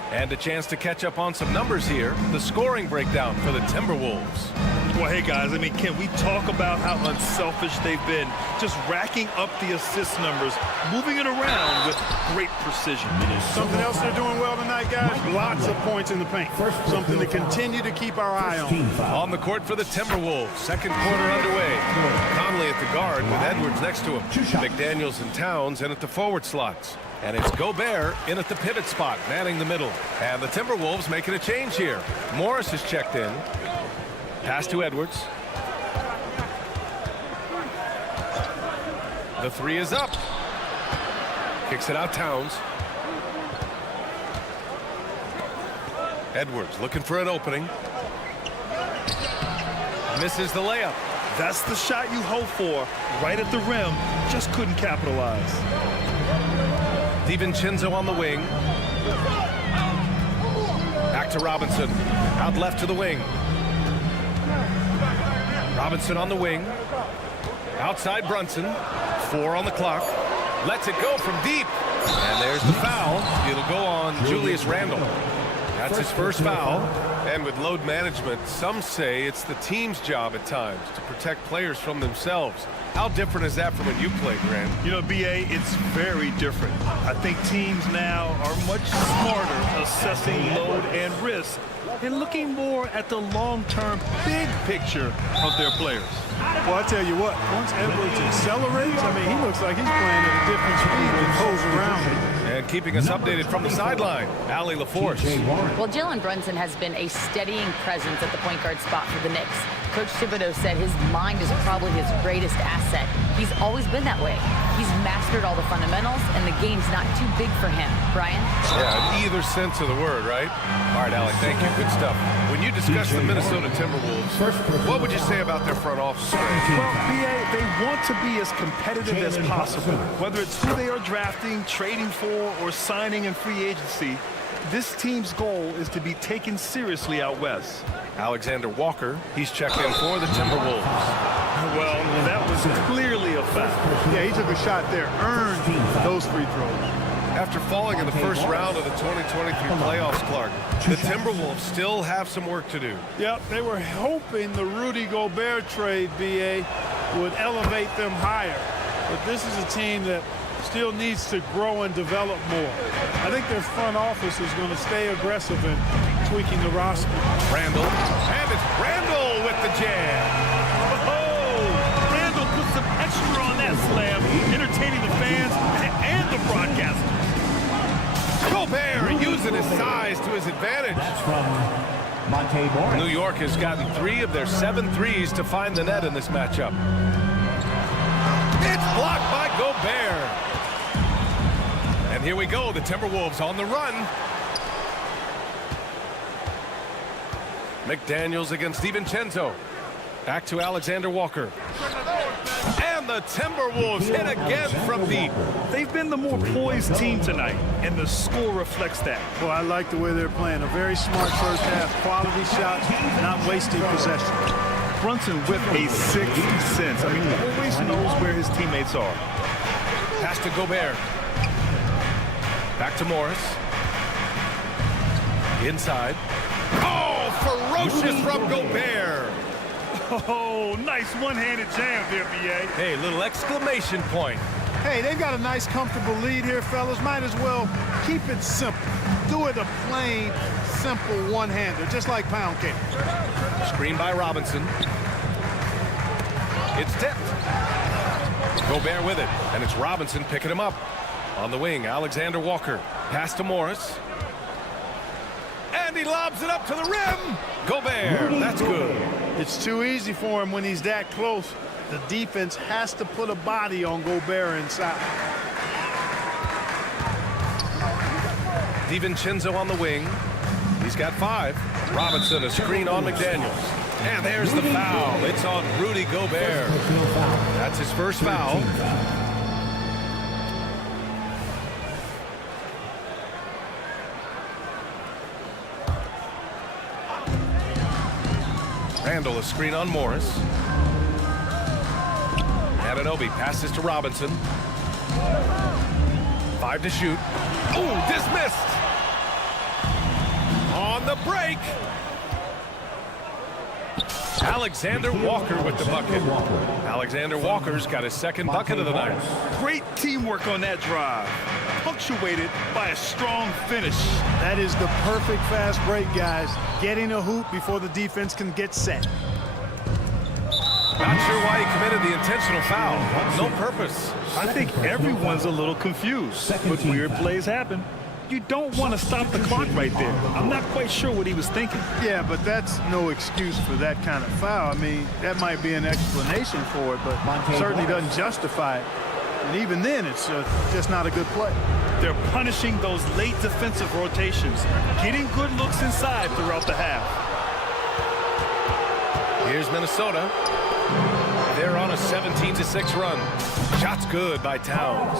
And a chance to catch up on some numbers here. The scoring breakdown for the Timberwolves. Well, hey, guys, I mean, can we talk about how unselfish they've been? Just racking up the assist numbers, moving it around with great precision. Something else they're doing well tonight, guys. Lots of points in the paint. Something to continue to keep our eye on. On the court for the Timberwolves. Second quarter underway. Conley at the guard with Edwards next to him. McDaniels and Towns in at the forward slots. And it's Gobert in at the pivot spot, manning the middle. And the Timberwolves making a change here. Morris is checked in. Pass to Edwards. The three is up. Kicks it out Towns. Edwards looking for an opening. Misses the layup. That's the shot you hope for. Right at the rim. Just couldn't capitalize. DiVincenzo on the wing. Back to Robinson. Out left to the wing. Robinson on the wing. Outside Brunson. 4 on the clock. Lets it go from deep. And there's the foul. It'll go on Julius Randle. That's his first foul. And with load management, some say it's the team's job at times to protect players from themselves. How different is that from when you played, Grant? You know, B.A., it's very different. I think teams now are much smarter assessing load and risk and looking more at the long-term big picture of their players. Well, I tell you what, once Edwards accelerates, I mean, he looks like he's playing at a different speed than those around him. And keeping us updated from the sideline, Allie LaForce. Well, Jalen Brunson has been a steadying presence at the point guard spot for the Knicks. Coach Thibodeau said his mind is probably his greatest asset. He's always been that way. He's mastered all the fundamentals, and the game's not too big for him. Brian? Yeah, in either sense of the word, right? All right, Allie, thank you. Good stuff. When you discuss the Minnesota Timberwolves, what would you say about their front office? Well, B.A., they want to be as competitive as possible. Whether it's who they are drafting, trading for, or signing in free agency, this team's goal is to be taken seriously out west. Alexander Walker, he's checked in for the Timberwolves. Well, that was clearly a foul. Yeah, he took a shot there, earned those those free throws. After falling in the first round of the 2023 playoffs, Clark, the Timberwolves still have some work to do. Yep, they were hoping the Rudy Gobert trade, BA, would elevate them higher. But this is a team that still needs to grow and develop more. I think their front office is going to stay aggressive in tweaking the roster. Randall, and it's Randall with the jam. Oh, Randall put some extra on that slam, entertaining the fans and the broadcasters. Gobert using his size to his advantage. That's from Monte Morris. New York has gotten 3 of their 7 threes to find the net in this matchup. It's blocked by Gobert. And here we go, the Timberwolves on the run. McDaniels against DiVincenzo. Back to Alexander Walker. And the Timberwolves hit again from deep. They've been the more poised team tonight, and the score reflects that. Well, I like the way they're playing. A very smart first half. Quality shots, not wasting possession. Brunson with a sixth sense. I mean, he always knows where his teammates are. Pass to Gobert. Back to Morris. Inside. Oh, ferocious from Gobert. Oh, nice one-handed jam there, B.A. Hey, little exclamation point. Hey, they've got a nice, comfortable lead here, fellas. Might as well keep it simple. Do it a plain, simple one-hander, just like pound cake. Screen by Robinson. It's tipped. Gobert with it, and it's Robinson picking him up. On the wing, Alexander Walker. Pass to Morris. And he lobs it up to the rim. Gobert, that's good. It's too easy for him when he's that close. The defense has to put a body on Gobert inside. DiVincenzo on the wing. He's got 5. Robinson, a screen on McDaniels. And there's the foul. It's on Rudy Gobert. That's his first foul. Randall, a screen on Morris. Anunoby passes to Robinson. 5 to shoot. Oh, dismissed. On the break. Alexander Walker with the bucket. Alexander Walker's got his second bucket of the night. Great teamwork on that drive, punctuated by a strong finish. That is the perfect fast break, guys. Getting a hoop before the defense can get set. Not sure why he committed the intentional foul. No purpose. I think everyone's a little confused, but weird plays happen. You don't want to stop the clock right there. I'm not quite sure what he was thinking. Yeah, but that's no excuse for that kind of foul. I mean, that might be an explanation for it, but certainly doesn't justify it. And even then, it's just not a good play. They're punishing those late defensive rotations, getting good looks inside throughout the half. Here's Minnesota. They're on a 17-6 run. Shots good by Towns.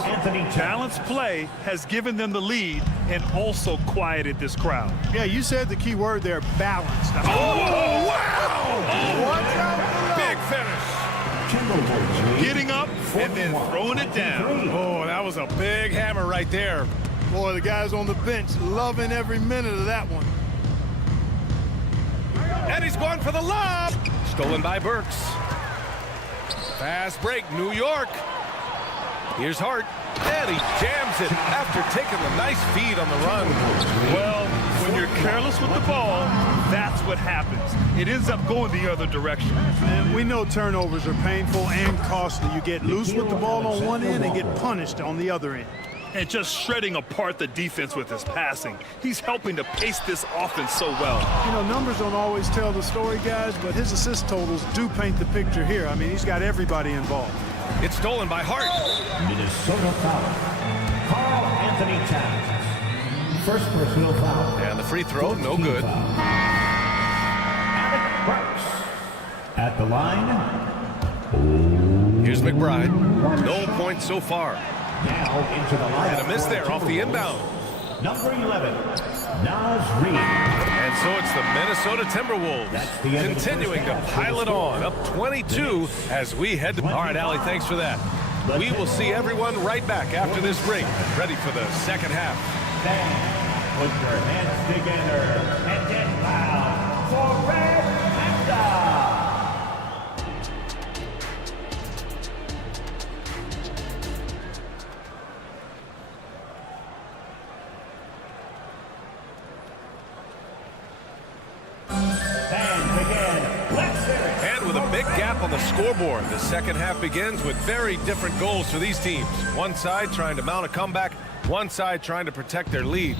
Balanced play has given them the lead and also quieted this crowd. Yeah, you said the key word there, balanced. Oh, wow! Watch out. Big finish. Getting up and then throwing it down. Oh, that was a big hammer right there. Boy, the guys on the bench loving every minute of that one. And he's going for the lob. Stolen by Burks. Fast break, New York. Here's Hart. And he jams it after taking the nice feed on the run. Well, when you're careless with the ball, that's what happens. It ends up going the other direction. And we know turnovers are painful and costly. You get loose with the ball on one end and get punished on the other end. And just shredding apart the defense with his passing. He's helping to pace this offense so well. You know, numbers don't always tell the story, guys, but his assist totals do paint the picture here. I mean, he's got everybody involved. It's stolen by Hart. Minnesota foul. Carl Anthony Towns. First personal foul. And the free throw, no good. Alec Burks. At the line. Here's McBride. No points so far. Now into the line. And a miss there off the inbound. Number 11, Naz Reid. And so it's the Minnesota Timberwolves continuing to pile it on, up 22 as we head to... All right, Allie, thanks for that. We will see everyone right back after this break, ready for the second half. Put your hands together and get loud for Red Panda. And with a big gap on the scoreboard, the second half begins with very different goals for these teams. One side trying to mount a comeback, one side trying to protect their lead.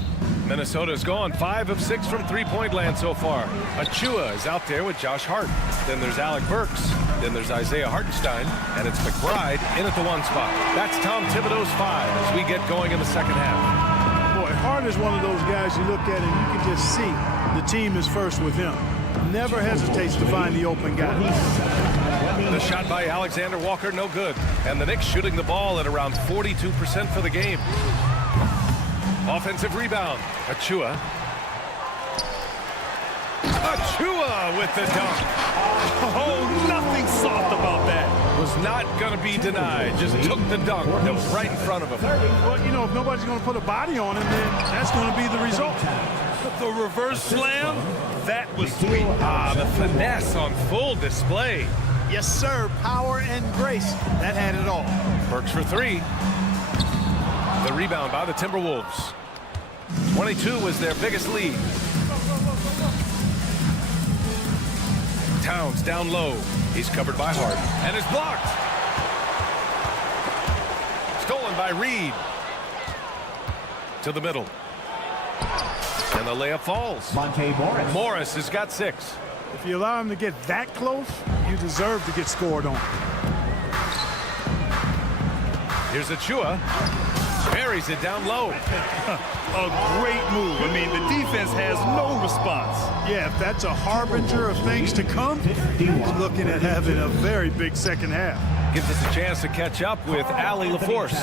Minnesota's gone 5 of 6 from three-point land so far. Achua is out there with Josh Hart. Then there's Alec Burks. Then there's Isaiah Hartenstein. And it's McBride in at the 1 spot. That's Tom Thibodeau's 5 as we get going in the second half. Boy, Hart is one of those guys you look at and you can just see the team is first with him. Never hesitates to find the open guy. The shot by Alexander Walker, no good. And the Knicks shooting the ball at around 42% for the game. Offensive rebound. Achua. Achua with the dunk. Oh, nothing soft about that. Was not going to be denied. Just took the dunk that was right in front of him. Well, you know, if nobody's going to put a body on him, then that's going to be the result. The reverse slam, that was sweet. Ah, the finesse on full display. Yes, sir. Power and grace. That had it all. Burks for 3. The rebound by the Timberwolves. 22 was their biggest lead. Towns down low. He's covered by Hart and is blocked. Stolen by Reed. To the middle. And the layup falls. Morris has got 6. If you allow him to get that close, you deserve to get scored on. Here's Achua. Buries it down low. A great move. I mean, the defense has no response. Yeah, if that's a harbinger of things to come, he's looking at having a very big second half. Gives us a chance to catch up with Allie LaForce.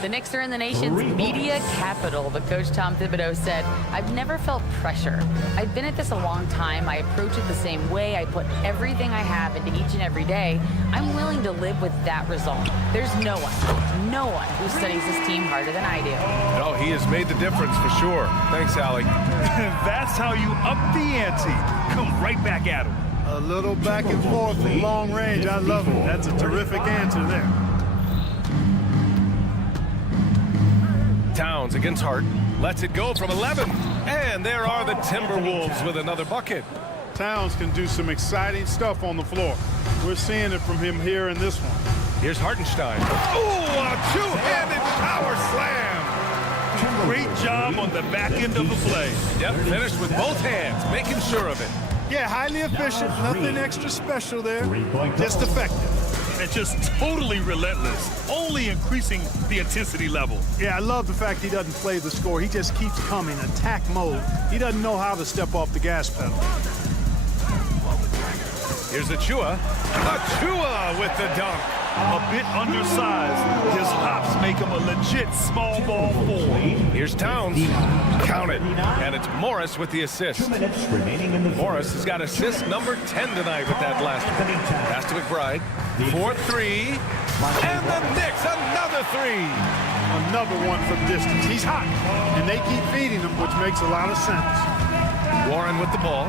The Knicks are in the nation's media capital, but Coach Tom Thibodeau said, I've never felt pressure. I've been at this a long time. I approach it the same way. I put everything I have into each and every day. I'm willing to live with that result. There's no one who studies this team harder than I do. No, he has made the difference for sure. Thanks, Allie. That's how you up the ante. Come right back at him. A little back and forth from long range. I love it. That's a terrific answer there. Towns against Hart. Lets it go from 11. And there are the Timberwolves with another bucket. Towns can do some exciting stuff on the floor. We're seeing it from him here in this one. Here's Hartenstein. Oh, a two-handed power slam. Great job on the back end of the play. Yep, finished with both hands, making sure of it. Yeah, highly efficient. Nothing extra special there. Just effective. And just totally relentless, only increasing the intensity level. Yeah, I love the fact he doesn't play the score. He just keeps coming, attack mode. He doesn't know how to step off the gas pedal. Here's Achua. Achua with the dunk. A bit undersized. His hops make him a legit small ball forward. Here's Towns. Count it. And it's Morris with the assist. Morris has got assist number 10 tonight with that last one. Pass to McBride. 4-3. And the Knicks, another 3. Another one from distance. He's hot. And they keep feeding him, which makes a lot of sense. Warren with the ball.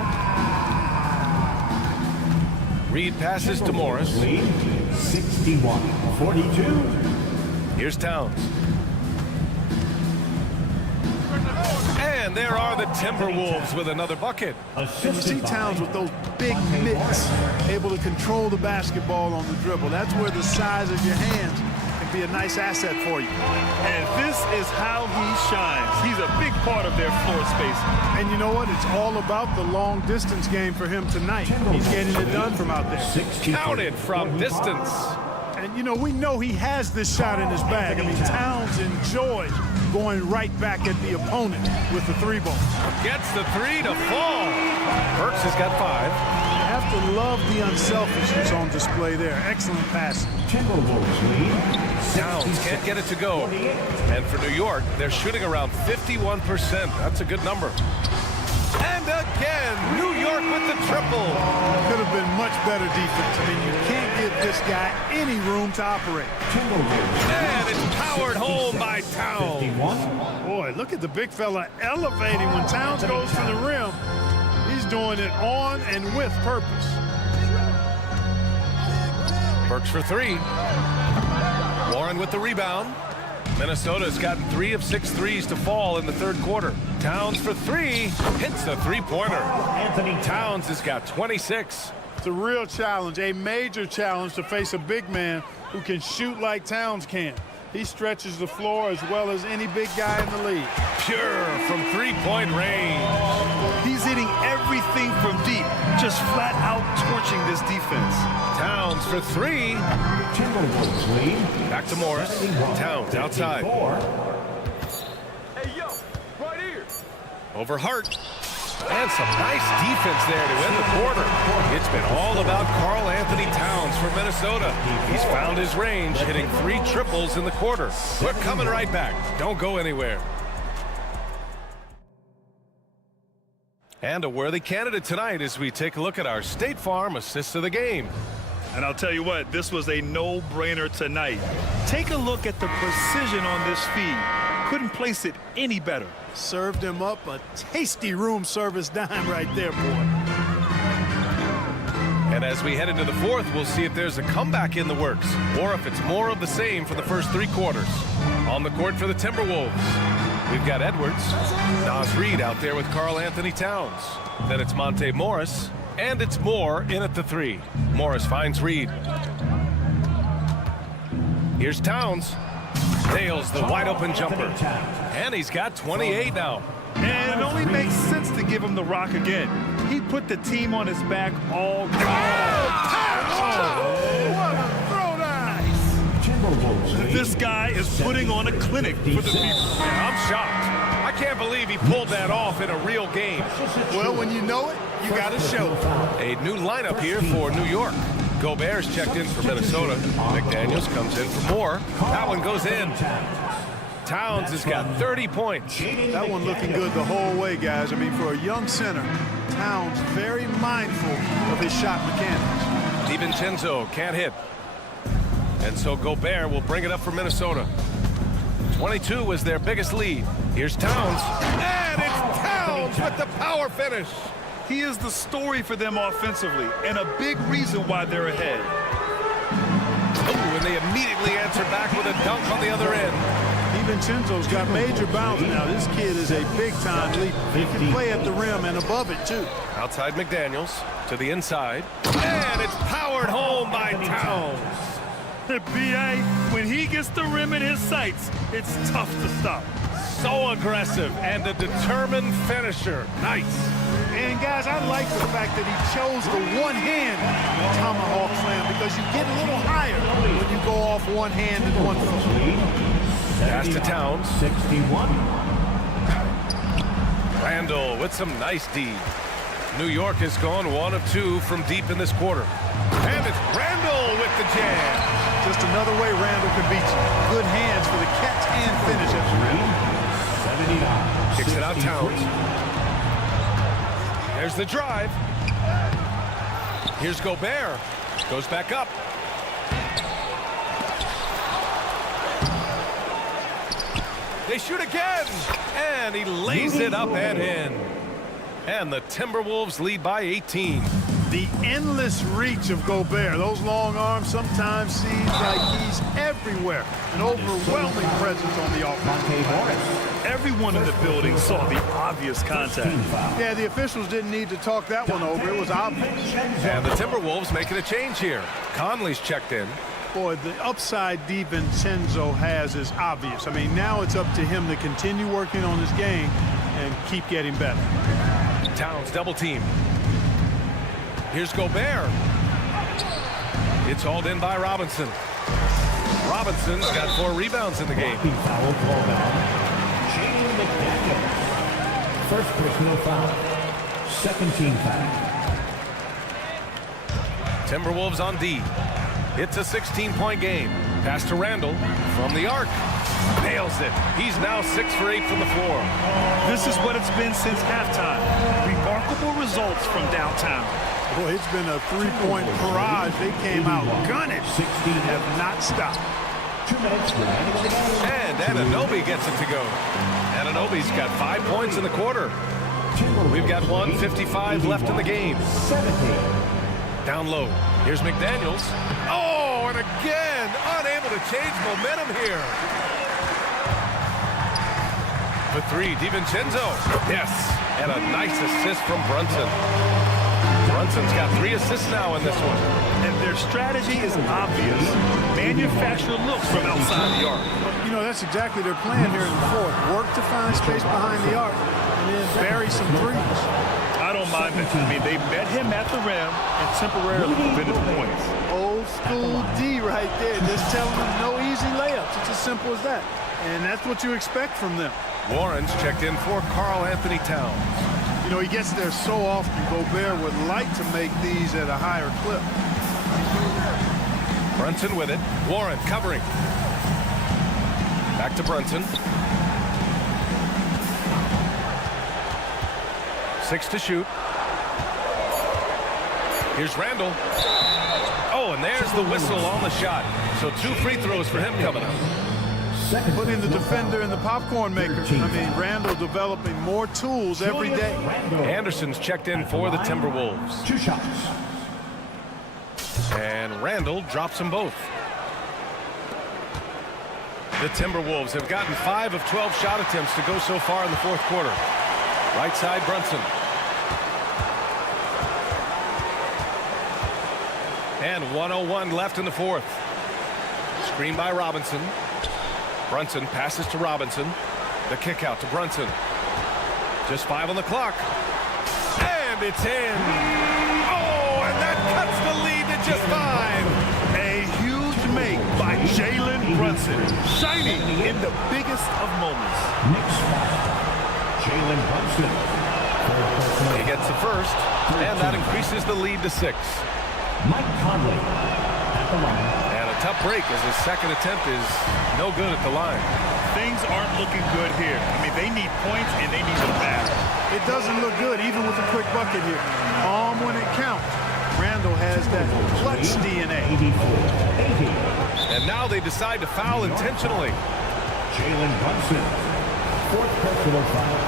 Reed passes to Morris. 61-42. Here's Towns. And there are the Timberwolves with another bucket. You see Towns with those big mitts, able to control the basketball on the dribble. That's where the size of your hands can be a nice asset for you. And this is how he shines. He's a big part of their floor space. And you know what? It's all about the long distance game for him tonight. He's getting it done from out there. Counted from distance. And, you know, we know he has this shot in his bag. I mean, Towns enjoys going right back at the opponent with the 3-ball. Gets the 3 to fall. Burks has got 5. You have to love the unselfishness on display there. Excellent pass. Towns can't get it to go. And for New York, they're shooting around 51%. That's a good number. And again, New York with the triple. Could have been much better defense. I mean, you can't give this guy any room to operate. And it's powered home by Towns. Boy, look at the big fella elevating when Towns goes to the rim. He's doing it on and with purpose. Burks for three. Warren with the rebound. Minnesota's gotten 3 of 6 threes to fall in the third quarter. Towns for three. Hits the three-pointer. Towns has got 26. It's a real challenge, a major challenge to face a big man who can shoot like Towns can. He stretches the floor as well as any big guy in the league. Pure from three-point range. He's hitting everything from deep, just flat out torching this defense. Towns for three. Timberwolves lead. Back to Morris. Towns outside. Hey, yo, right here. Over Hart. And some nice defense there to end the quarter. It's been all about Karl Anthony Towns for Minnesota. He's found his range, hitting 3 triples in the quarter. We're coming right back. Don't go anywhere. And a worthy candidate tonight as we take a look at our State Farm assists of the game. And I'll tell you what, this was a no-brainer tonight. Take a look at the precision on this feed. Couldn't place it any better. Served him up a tasty room service dime right there, boy. And as we head into the fourth, we'll see if there's a comeback in the works or if it's more of the same for the first 3 quarters. On the court for the Timberwolves, we've got Edwards. Nas Reed out there with Karl Anthony Towns. Then it's Monte Morris, and it's Moore in at the 3. Morris finds Reed. Here's Towns. Nails the wide-open jumper. And he's got 28 now. And it only makes sense to give him the rock again. He put the team on his back all game. What a throwdown! This guy is putting on a clinic for the people. Yeah, I'm shocked. I can't believe he pulled that off in a real game. Well, when you know it, you got to show it. A new lineup here for New York. Gobert's checked in for Minnesota. McDaniels comes in for Moore. That one goes in. Towns has got 30 points. That one looking good the whole way, guys. I mean, for a young center, Towns very mindful of his shot mechanics. DiVincenzo can't hit. And so Gobert will bring it up for Minnesota. 22 was their biggest lead. Here's Towns. And it's Towns with the power finish. He is the story for them offensively and a big reason why they're ahead. Ooh, and they immediately answer back with a dunk on the other end. DiVincenzo's got major bounce now. This kid is a big-time leaper. He can play at the rim and above it, too. Outside McDaniels to the inside. And it's powered home by Towns. B.A., when he gets the rim in his sights, it's tough to stop. So aggressive and a determined finisher. Nice. And, guys, I like the fact that he chose the one-hand tomahawk slam because you get a little higher when you go off one hand and one foot. Pass to Towns. 61. Randall with some nice D. New York has gone 1 of 2 from deep in this quarter. And it's Randall with the jam. Just another way Randall can beat you. Good hands for the catch and finish at the rim. 79. Kicks it out Towns. There's the drive. Here's Gobert. Goes back up. They shoot again. And he lays it up and in. And the Timberwolves lead by 18. The endless reach of Gobert. Those long arms sometimes seems like he's everywhere. An overwhelming presence on the offense. Everyone in the building saw the obvious contact. Yeah, the officials didn't need to talk that one over. It was obvious. And the Timberwolves making a change here. Conley's checked in. Boy, the upside DiVincenzo has is obvious. I mean, now it's up to him to continue working on his game and keep getting better. Towns double team. Here's Gobert. It's hauled in by Robinson. Robinson's got 4 rebounds in the game. Foul called on Jaden McDaniels. First personal foul. Second team foul. Timberwolves on D. It's a 16-point game. Pass to Randall from the arc. nails it. He's now 6 for 8 from the floor. This is what it's been since halftime. Remarkable results from downtown. Boy, it's been a three-point barrage. They came out gunning and have not stopped. And Anunoby gets it to go. Anunoby's got 5 points in the quarter. We've got 1:55 left in the game. Down low. Here's McDaniels. Oh, and again, unable to change momentum here. For 3, DiVincenzo. Yes, and a nice assist from Brunson. Brunson's got 3 assists now in this one. And their strategy is obvious. Manufacture looks from outside the arc. You know, that's exactly their plan here in the fourth. Work to find space behind the arc and then bury some threes. I don't mind that. I mean, they met him at the rim and temporarily prevented the points. Old school D right there. Just telling them no easy layups. It's as simple as that. And that's what you expect from them. Warren's checked in for Karl Anthony Towns. You know, he gets there so often. Gobert would like to make these at a higher clip. Brunson with it. Warren covering. Back to Brunson. 6 to shoot. Here's Randall. Oh, and there's the whistle on the shot. So 2 free throws for him coming up. Putting the defender in the popcorn maker. I mean, Randall developing more tools every day. Anderson's checked in for the Timberwolves. 2 shots. And Randall drops them both. The Timberwolves have gotten 5 of 12 shot attempts to go so far in the fourth quarter. Right side, Brunson. And 1:01 left in the fourth. Screen by Robinson. Brunson passes to Robinson. The kick out to Brunson. Just 5 on the clock. And it's in. Oh, and that cuts the lead to just 5. A huge make by Jalen Brunson, shining in the biggest of moments. Knicks foul. Jalen Brunson. He gets the first, and that increases the lead to 6. Mike Conley at the line. And a tough break as his second attempt is no good at the line. Things aren't looking good here. I mean, they need points, and they need them back. It doesn't look good, even with a quick bucket here. Calm when it counts. Randall has that clutch DNA. 80. And now they decide to foul intentionally. Jalen Brunson. 4th personal foul.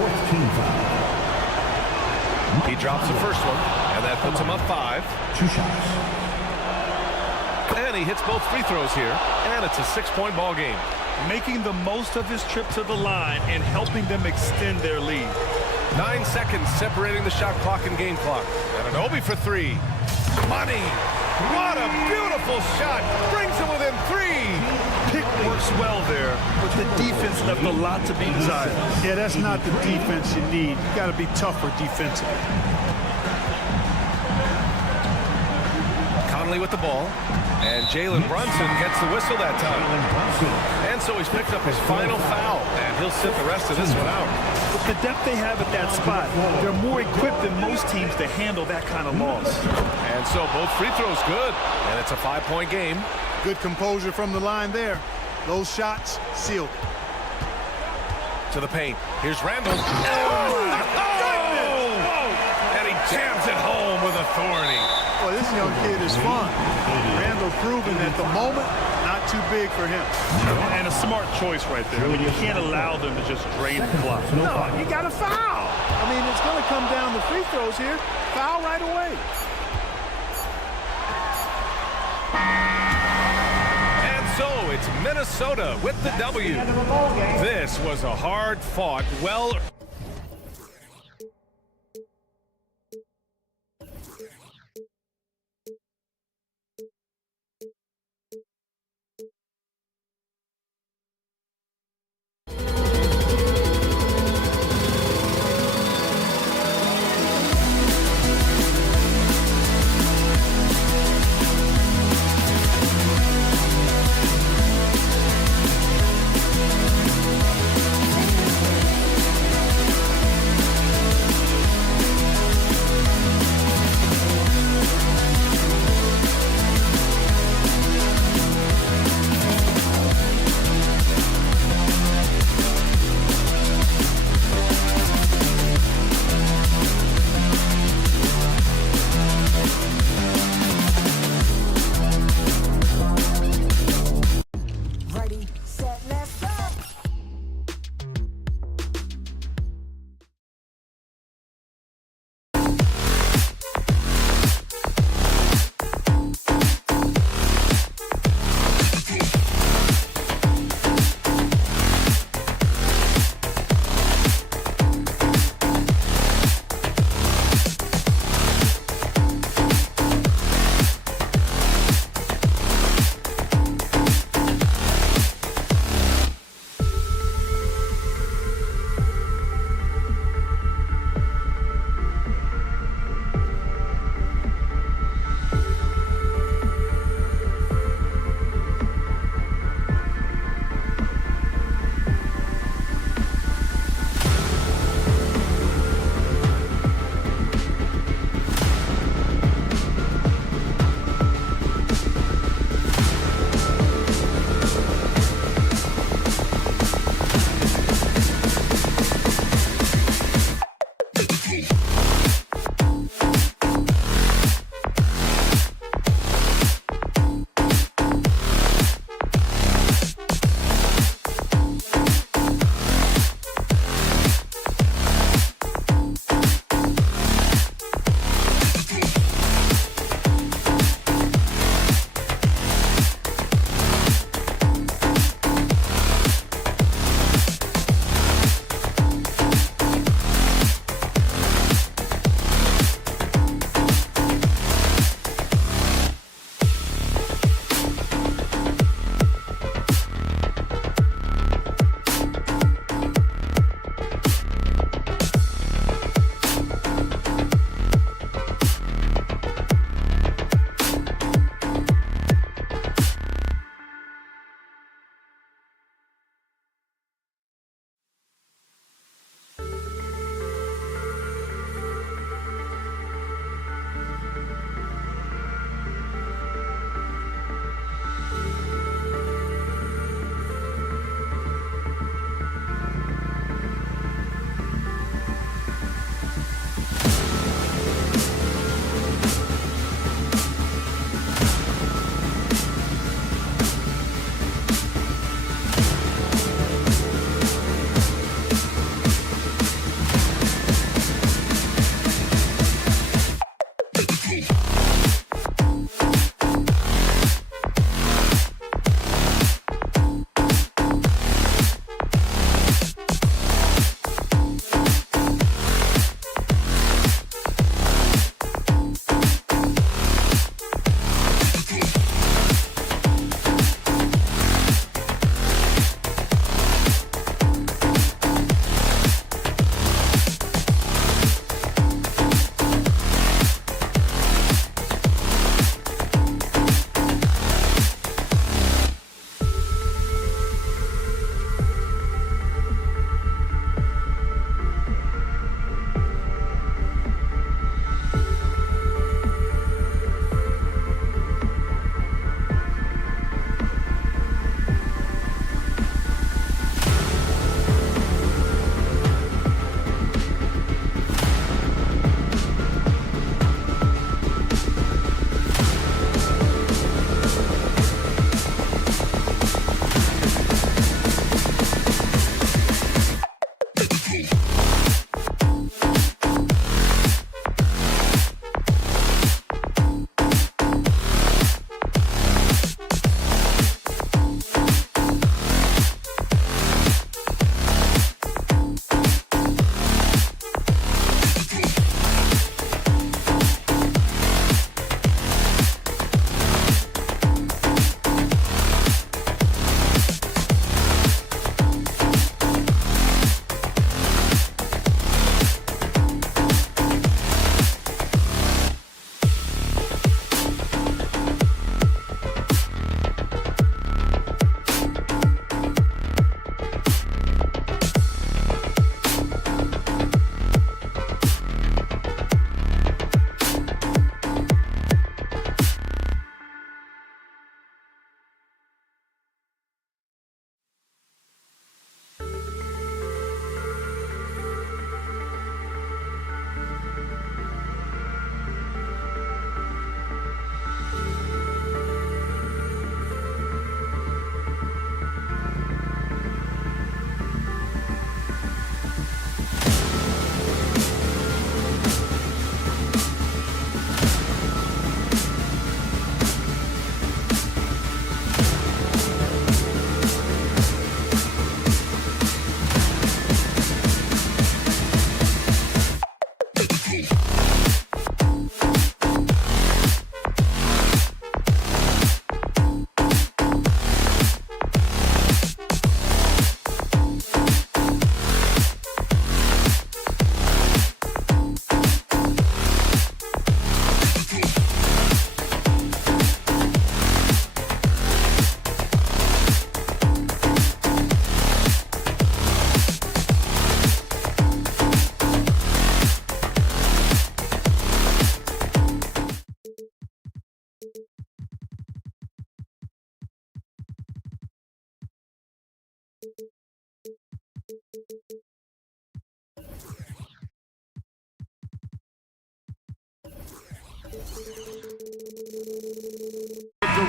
4th team foul. He drops the first one, and that puts him up 5. 2 shots. And he hits both free throws here, and it's a 6-point ball game. Making the most of his trip to the line and helping them extend their lead. 9 seconds separating the shot clock and game clock. And Anunoby for 3. Money! What a beautiful shot! Brings him within 3. Pick works well there, but the defense left a lot to be desired. Yeah, that's not the defense you need. You got to be tougher defensively. Conley with the ball, and Jalen Brunson gets the whistle that time. And so he's picked up his final foul, and he'll sit the rest of this one out. With the depth they have at that spot, they're more equipped than most teams to handle that kind of loss. And so both free throws good, and it's a 5-point game. Good composure from the line there. Those shots sealed. To the paint. Here's Randall. And he jams it home with authority. Boy, this young kid is fun. Randall proving that the moment, not too big for him. And a smart choice right there. I mean, you can't allow them to just drain the clock. No, you got to foul. I mean, it's going to come down to free throws here. Foul right away. So it's Minnesota with the W. This was a hard-fought, well...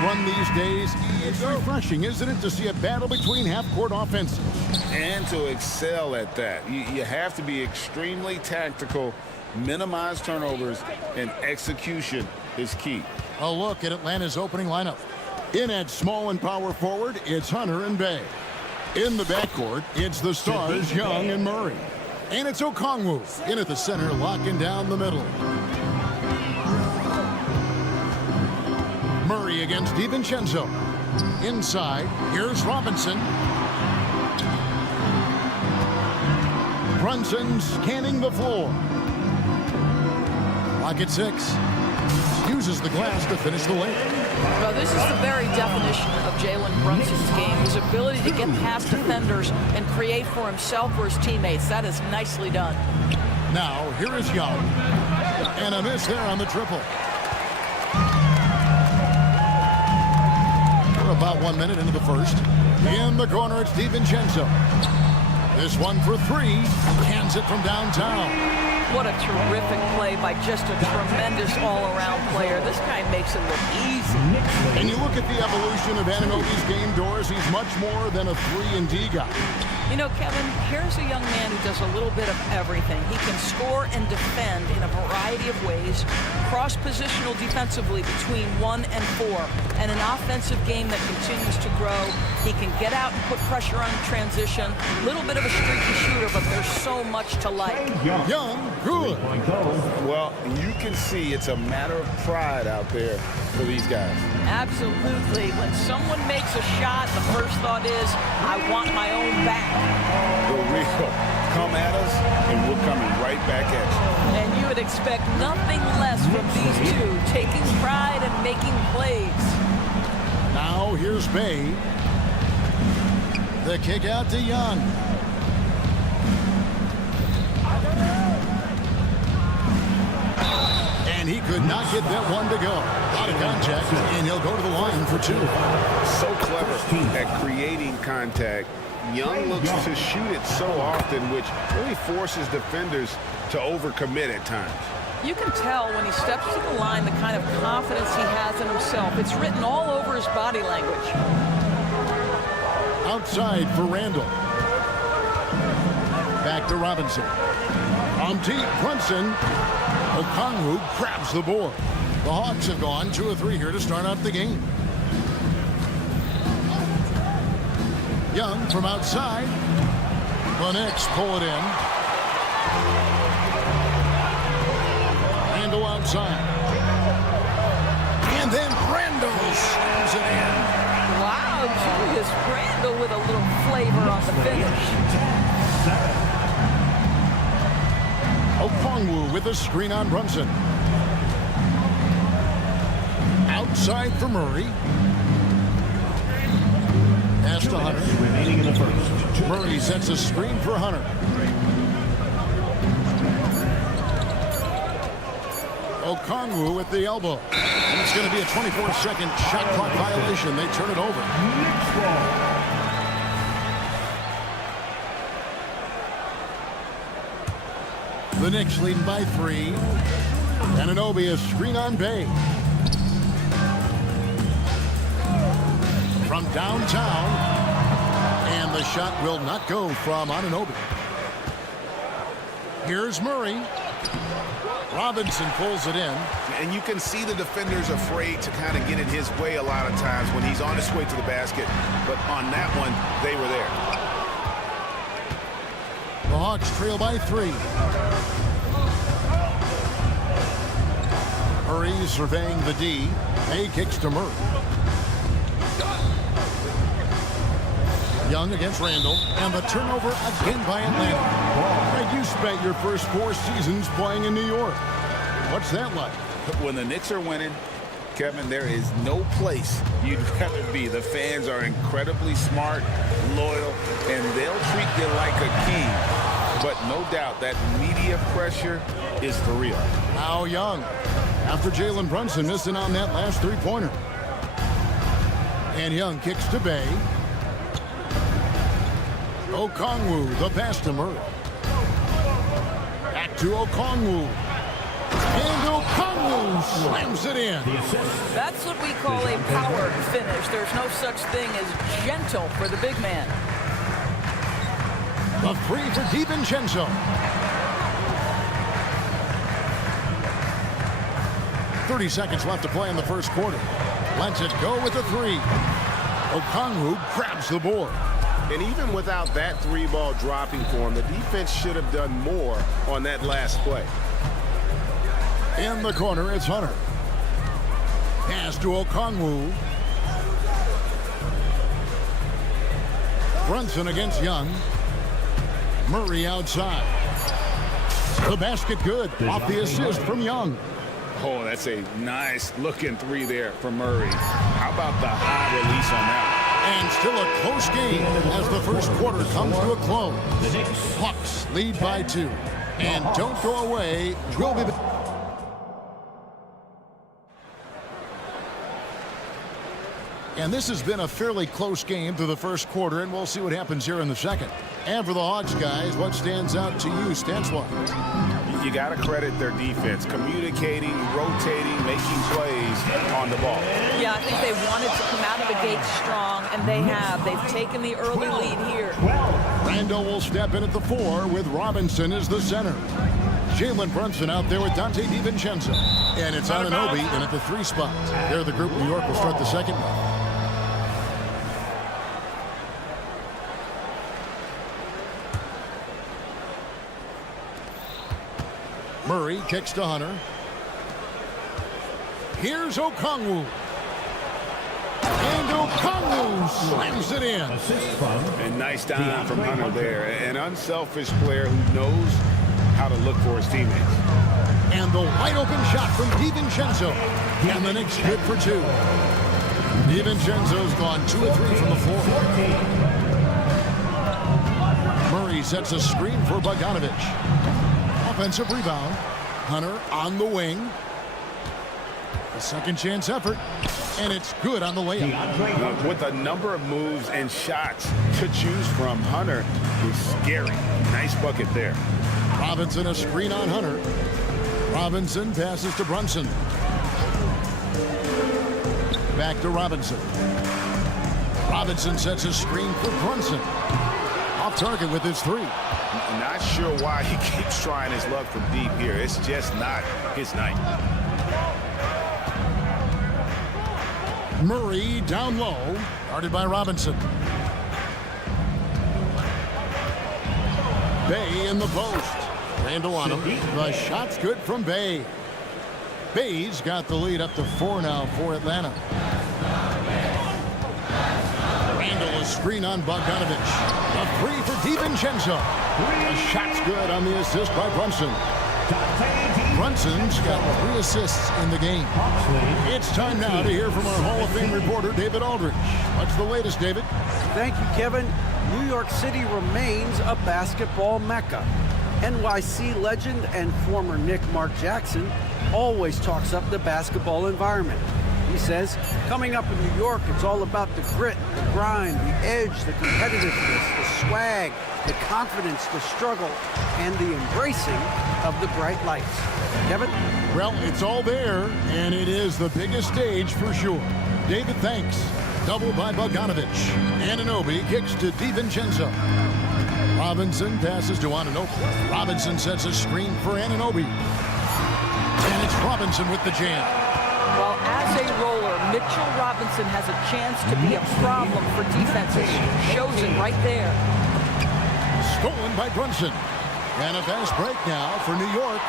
run these days. It's refreshing, isn't it, to see a battle between half-court offenses? And to excel at that. You have to be extremely tactical, minimize turnovers, and execution is key. A look at Atlanta's opening lineup. In at small and power forward, it's Hunter and Bay. In the backcourt, it's the stars, Young and Murray. And it's Okongwu in at the center, locking down the middle. Murray against DiVincenzo. Inside, here's Robinson. Brunson scanning the floor. Lock at 6. Uses the glass to finish the lane. Well, this is the very definition of Jalen Brunson's game, his ability to get past defenders and create for himself or his teammates. That is nicely done. Now, here is Young. And a miss there on the triple. We're about 1 minute into the first. In the corner, it's DiVincenzo. This one for 3. Cans it from downtown. What a terrific play by just a tremendous all-around player. This guy makes it look easy. And you look at the evolution of Anunoby's game, Doris, he's much more than a 3-and-D guy. You know, Kevin, here's a young man who does a little bit of everything. He can score and defend in a variety of ways, cross-positional defensively between 1 and 4, and an offensive game that continues to grow. He can get out and put pressure on transition. A little bit of a streaky shooter, but there's so much to like. Young, good. Well, you can see it's a matter of pride out there for these guys. Absolutely. When someone makes a shot, the first thought is, I want my own back. For real. Come at us, and we're coming right back at you. And you would expect nothing less from these two, taking pride and making plays. Now here's Bay. The kick out to Young. And he could not get that one to go. Out of contact, and he'll go to the line for 2. So clever at creating contact. Young looks to shoot it so often, which really forces defenders to overcommit at times. You can tell when he steps to the line the kind of confidence he has in himself. It's written all over his body language. Outside for Randall. Back to Robinson. On deep, Brunson. Okongwu grabs the board. The Hawks have gone 2 of 3 here to start out the game. Young from outside. The Knicks pull it in. Randall outside. And then Randall slams it in. Wow, Julius Randall with a little flavor on the finish. Okongwu with a screen on Brunson. Outside for Murray. Pass to Hunter. Remaining in the first. Murray sets a screen for Hunter. Okongwu with the elbow. And it's going to be a 24-second shot clock violation. They turn it over. The Knicks leading by 3. Anunoby a screen on Bay. From downtown. And the shot will not go from Anunoby. Here's Murray. Robinson pulls it in. And you can see the defenders afraid to kind of get in his way a lot of times when he's on his way to the basket. But on that one, they were there. The Hawks trail by 3. Murray surveying the D. Bay kicks to Murray. Young against Randall. And the turnover again by Atlanta. Greg, you spent your first 4 seasons playing in New York. What's that like? When the Knicks are winning, Kevin, there is no place you'd rather be. The fans are incredibly smart, loyal, and they'll treat you like a king. But no doubt that media pressure is for real. Now Young, after Jalen Brunson missing on that last 3-pointer. And Young kicks to Bay. Okongwu, the pass to Murray. Back to Okongwu. And Okongwu slams it in. That's what we call a power finish. There's no such thing as gentle for the big man. The three for DiVincenzo. 30 seconds left to play in the first quarter. Lets it go with the three. Okongwu grabs the board. And even without that three ball dropping for him, the defense should have done more on that last play. In the corner, it's Hunter. Pass to Okongwu. Brunson against Young. Murray outside. The basket good. Off the assist from Young. Oh, that's a nice looking three there from Murray. How about the high release on that? And still a close game as the first quarter comes to a close. Hawks lead by 2. And don't go away. We'll be back. And this has been a fairly close game through the first quarter, and we'll see what happens here in the second. And for the Hawks guys, what stands out to you, Stanswell? You got to credit their defense, communicating, rotating, making plays on the ball. Yeah, I think they wanted to come out of the gate strong, and they have. They've taken the early lead here. Randall will step in at the 4 with Robinson as the center. Jalen Brunson out there with Dante DiVincenzo. And it's Anunoby in at the 3 spot. They're the group. New York will start the second one. Murray kicks to Hunter. Here's Okongwu. And Okongwu slams it in. And nice dime from Hunter there. An unselfish player who knows how to look for his teammates. And the wide open shot from DiVincenzo. And the Knicks good for 2. DiVincenzo's gone 2 of 3 from the floor. Murray sets a screen for Bogdanovich. Offensive rebound. Hunter on the wing. A second chance effort. And it's good on the layup. With a number of moves and shots to choose from, Hunter is scary. Nice bucket there. Robinson a screen on Hunter. Robinson passes to Brunson. Back to Robinson. Robinson sets a screen for Brunson. Off target with his 3. Not sure why he keeps trying his luck from deep here. It's just not his night. Murray down low, guarded by Robinson. Bay in the post. Randall on him. The shot's good from Bay. Bay's got the lead up to 4 now for Atlanta. Randall a screen on Bogdanovich. A 3 for DiVincenzo. The shot's good on the assist by Brunson. Brunson's got 3 assists in the game. It's time now to hear from our Hall of Fame reporter, David Aldridge. What's the latest, David? Thank you, Kevin. New York City remains a basketball mecca. NYC legend and former Knick Mark Jackson always talks up the basketball environment. He says, coming up in New York, it's all about the grit, the grind, the edge, the competitiveness, the swag, the confidence, the struggle, and the embracing of the bright lights. Kevin? Well, it's all there, and it is the biggest stage for sure. David, thanks. Double by Bogdanovich. Anunoby kicks to DiVincenzo. Robinson passes to Anunoby. Robinson sets a screen for Anunoby. And it's Robinson with the jam. Well, as a roller, Mitchell Robinson has a chance to be a problem for defenses. Shows it right there. Stolen by Brunson. And a fast break now for New York.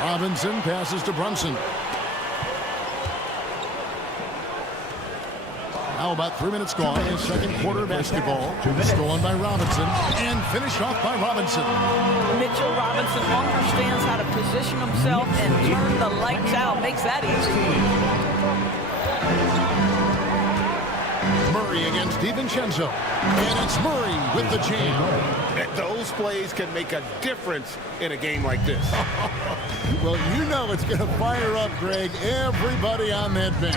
Robinson passes to Brunson. Now about 3 minutes gone in second quarter basketball. Stolen by Robinson and finished off by Robinson. Mitchell Robinson understands how to position himself and turn the lights out. Makes that easy. Murray against DiVincenzo. And it's Murray with the jam. Those plays can make a difference in a game like this. Well, you know it's going to fire up, Greg, everybody on that bench.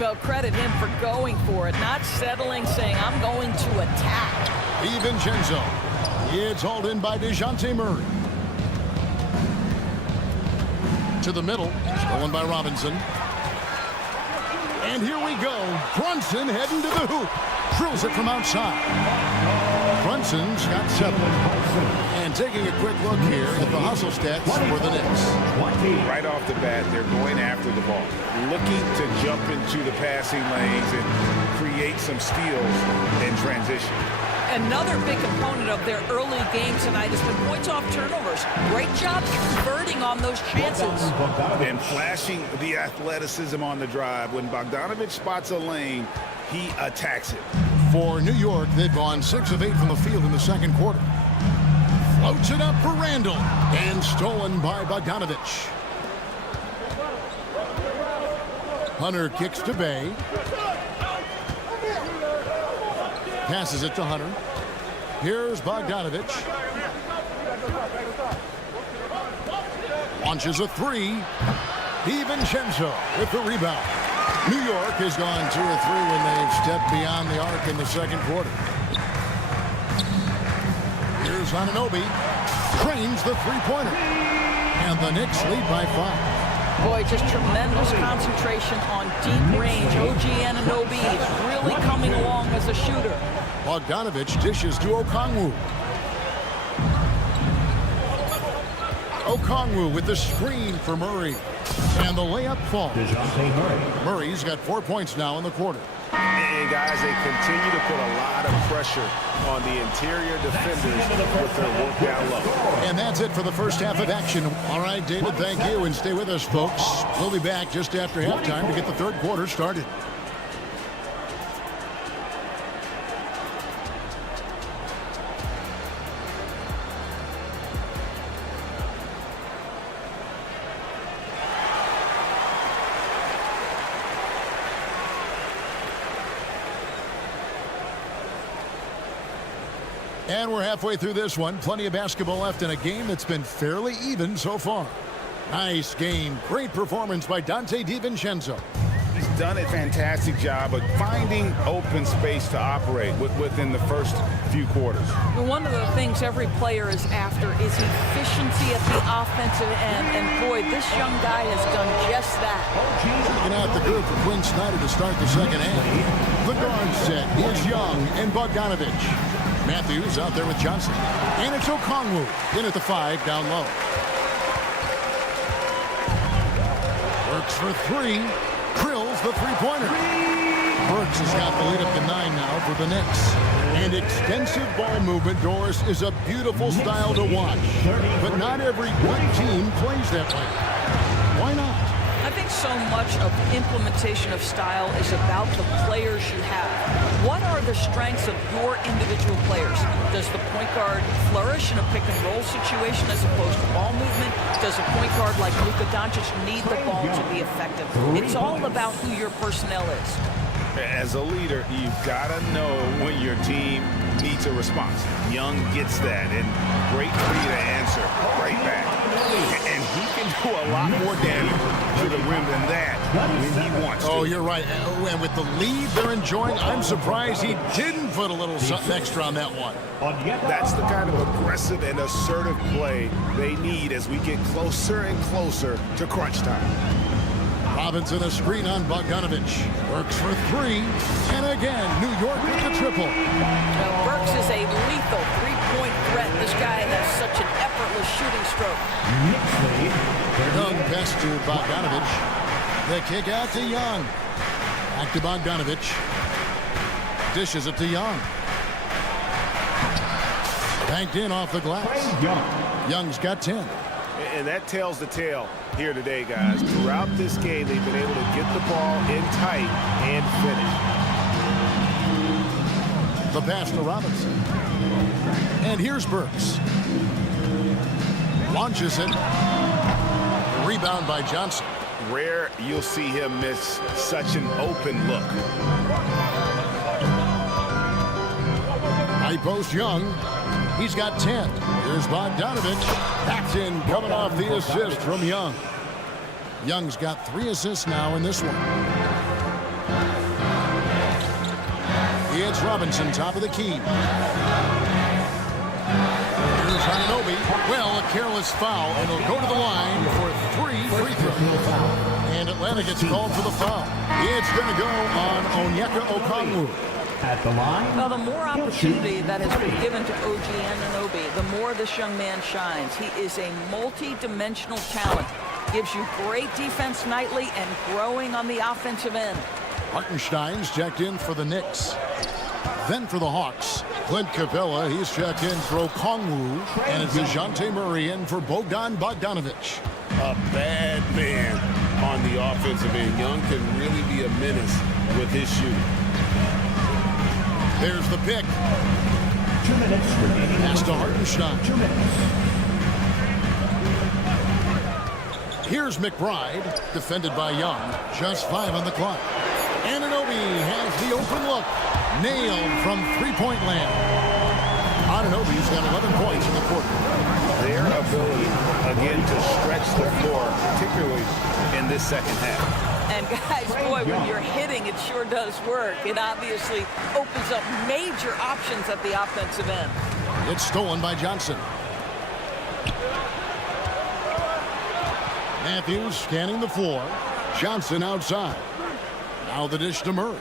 Well, credit him for going for it, not settling, saying, I'm going to attack. DiVincenzo. It's hauled in by DeJounte Murray. to the middle. Stolen by Robinson. And here we go. Brunson heading to the hoop. Drills it from outside. Brunson's got 7. And taking a quick look here at the hustle stats for the Knicks. Right off the bat, they're going after the ball, looking to jump into the passing lanes and create some steals in transition. Another big component of their early game tonight has been points off turnovers. Great job converting on those chances. And flashing the athleticism on the drive. When Bogdanović spots a lane, he attacks it. For New York, they've gone 6 of 8 from the field in the second quarter. Floats it up for Randall. And stolen by Bogdanović. Hunter kicks to Bay. Passes it to Hunter. Here's Bogdanović. Launches a 3. DiVincenzo with the rebound. New York has gone 2 of 3 when they've stepped beyond the arc in the second quarter. Here's Anunoby. Trains the three-pointer. And the Knicks lead by 5. Boy, just tremendous concentration on deep range. OG Anunoby is really coming along as a shooter. Bogdanović dishes to Okongwu. Okongwu with the screen for Murray. And the layup falls. Murray's got 4 points now in the quarter. And guys, they continue to put a lot of pressure on the interior defenders with their work down low. And that's it for the first half of action. All right, David, thank you. And stay with us, folks. We'll be back just after halftime to get the third quarter started. And we're halfway through this one. Plenty of basketball left in a game that's been fairly even so far. Nice game. Great performance by Donte DiVincenzo. He's done a fantastic job of finding open space to operate within the first few quarters. One of the things every player is after is efficiency at the offensive end. And boy, this young guy has done just that. Checking out the group for Quinn Snyder to start the second half. The guard set is Young and Bogdanović. Matthews out there with Johnson. And it's Okongwu in at the 5 down low. Works for 3. Drills the three-pointer. Burks has got the lead up to 9 now for the Knicks. And extensive ball movement, Doris, is a beautiful style to watch. But not every good team plays that way. Why not? I think so much of implementation of style is about the players you have. What are the strengths of your individual players? Does the point guard flourish in a pick-and-roll situation as opposed to ball movement? Does a point guard like Luka Doncic need the ball to be effective? It's all about who your personnel is. As a leader, you've got to know when your team needs a response. Young gets that, and great for you to answer right back. And he can do a lot more damage to the rim than that when he wants to. Oh, you're right. And with the lead they're enjoying, I'm surprised he didn't put a little something extra on that one. That's the kind of aggressive and assertive play they need as we get closer and closer to crunch time. Robinson a screen on Bogdanović. Works for 3. And again, New York with the triple. Now, Burks is a lethal three-point threat. This guy has such an effortless shooting stroke. Young pass to Bogdanović. The kick out to Young. Back to Bogdanović. Dishes it to Young. Banked in off the glass. Young's got 10. And that tells the tale here today, guys. Throughout this game, they've been able to get the ball in tight and finish. The pass to Robinson. And here's Burks. Launches it. Rebound by Johnson. Rare you'll see him miss such an open look. High post Young. He's got 10. Here's Bogdanović. That's in, coming off the assist from Young. Young's got 3 assists now in this one. It's Robinson, top of the key. Here's Anunoby. Well, a careless foul, and he'll go to the line for 3 free throws. And Atlanta gets called for the foul. It's going to go on Onyeka Okongwu. At the line. Well, the more opportunity that has been given to OG Anunoby, the more this young man shines. He is a multi-dimensional talent. Gives you great defense nightly and growing on the offensive end. Hartenstein's checked in for the Knicks. Then for the Hawks, Clint Capella, he's checked in for Okongwu, and it's DeJounte Murray in for Bogdan Bogdanovic. A bad man on the offensive end. Young can really be a menace with his shooting. There's the pick. 2 minutes remaining. Pass to Hartenstein. 2 minutes. Here's McBride, defended by Young. Just 5 on the clock. Anunoby has the open look. Nailed from three-point land. Anunoby's got 11 points in the quarter. Their ability, again, to stretch the floor, particularly in this second half. And guys, boy, when you're hitting, it sure does work. It obviously opens up major options at the offensive end. It's stolen by Johnson. Matthews scanning the floor. Johnson outside. Now the dish to Murray.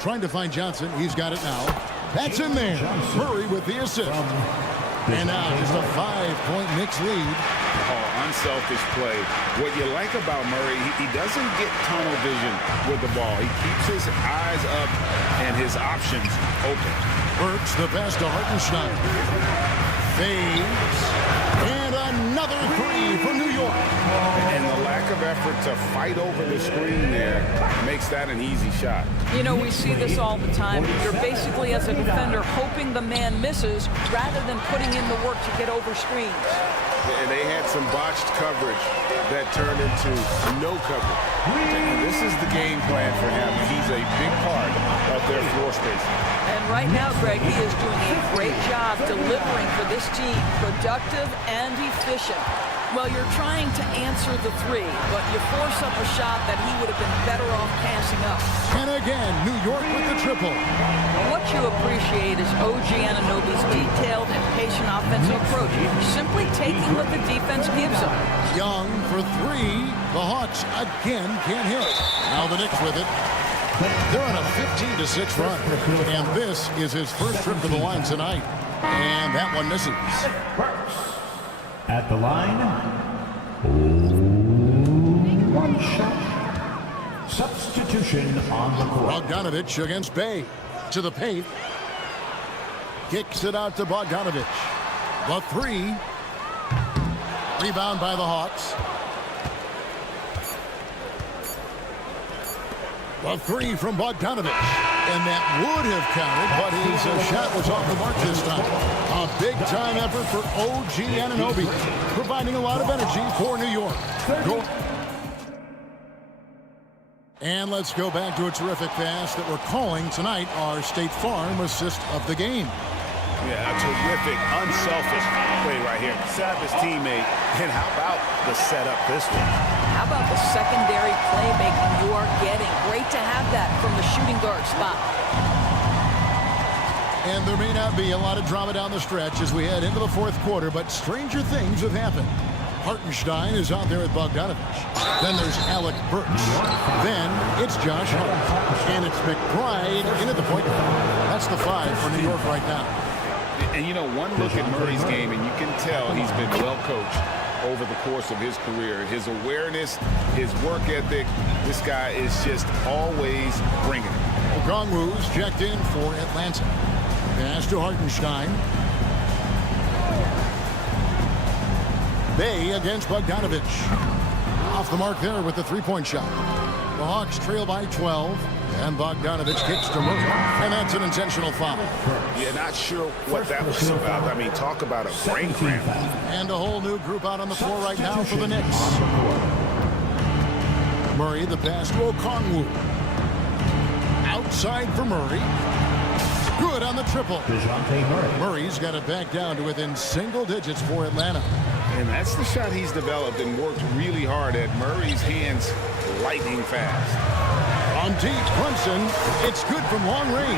Trying to find Johnson. He's got it now. That's in there. Murray with the assist. And now just a 5-point Knicks lead. Oh, unselfish play. What you like about Murray, he doesn't get tunnel vision with the ball. He keeps his eyes up and his options open. Burks the pass to Hartenstein. Fades. And another 3 for New York. And the lack of effort to fight over the screen there makes that an easy shot. You know, we see this all the time. You're basically, as a defender, hoping the man misses rather than putting in the work to get over screens. And they had some botched coverage that turned into no coverage. And this is the game plan for him. He's a big part of their floor space. And right now, Greg, he is doing a great job delivering for this team, productive and efficient. Well, you're trying to answer the 3, but you force up a shot that he would have been better off passing up. And again, New York with the triple. What you appreciate is OG Anunoby's detailed and patient offensive approach, simply taking what the defense gives him. Young for 3. The Hawks again can't hit. Now the Knicks with it. They're on a 15-6 run. And this is his first trip to the line tonight. And that one misses. At the line, 1 shot. Substitution on the court. Bogdanovic against Bay. To the paint. Kicks it out to Bogdanovic. The 3. Rebound by the Hawks. The 3 from Bogdanovic. And that would have counted, but his shot was off the mark this time. A big-time effort for OG Anunoby, providing a lot of energy for New York. And let's go back to a terrific pass that we're calling tonight our State Farm assist of the game. Yeah, a terrific, unselfish play right here. Set up his teammate. And how about the setup this one? How about the secondary playmaking you are getting? Great to have that from the shooting guard spot. And there may not be a lot of drama down the stretch as we head into the 4th quarter, but stranger things have happened. Hartenstein is out there with Bogdanovic. Then there's Alec Burks. Then it's Josh Hart. And it's McBride in at the point guard. That's the 5 for New York right now. And, you know, one look at Murray's game, and you can tell he's been well coached over the course of his career. His awareness, his work ethic, this guy is just always bringing it. Okongwu's checked in for Atlanta. Pass to Hartenstein. Bay against Bogdanovic. Off the mark there with the 3-point shot. The Hawks trail by 12. And Bogdanovic kicks to Murray. And that's an intentional foul. Yeah, not sure what that was about. I mean, talk about a brain cramp. And a whole new group out on the floor right now for the Knicks. Murray, the pass to Okongwu. Outside for Murray. Good on the triple. Murray's got it back down to within single digits for Atlanta. And that's the shot he's developed and worked really hard at. Murray's hands lightning fast. On deep, Brunson, it's good from long range.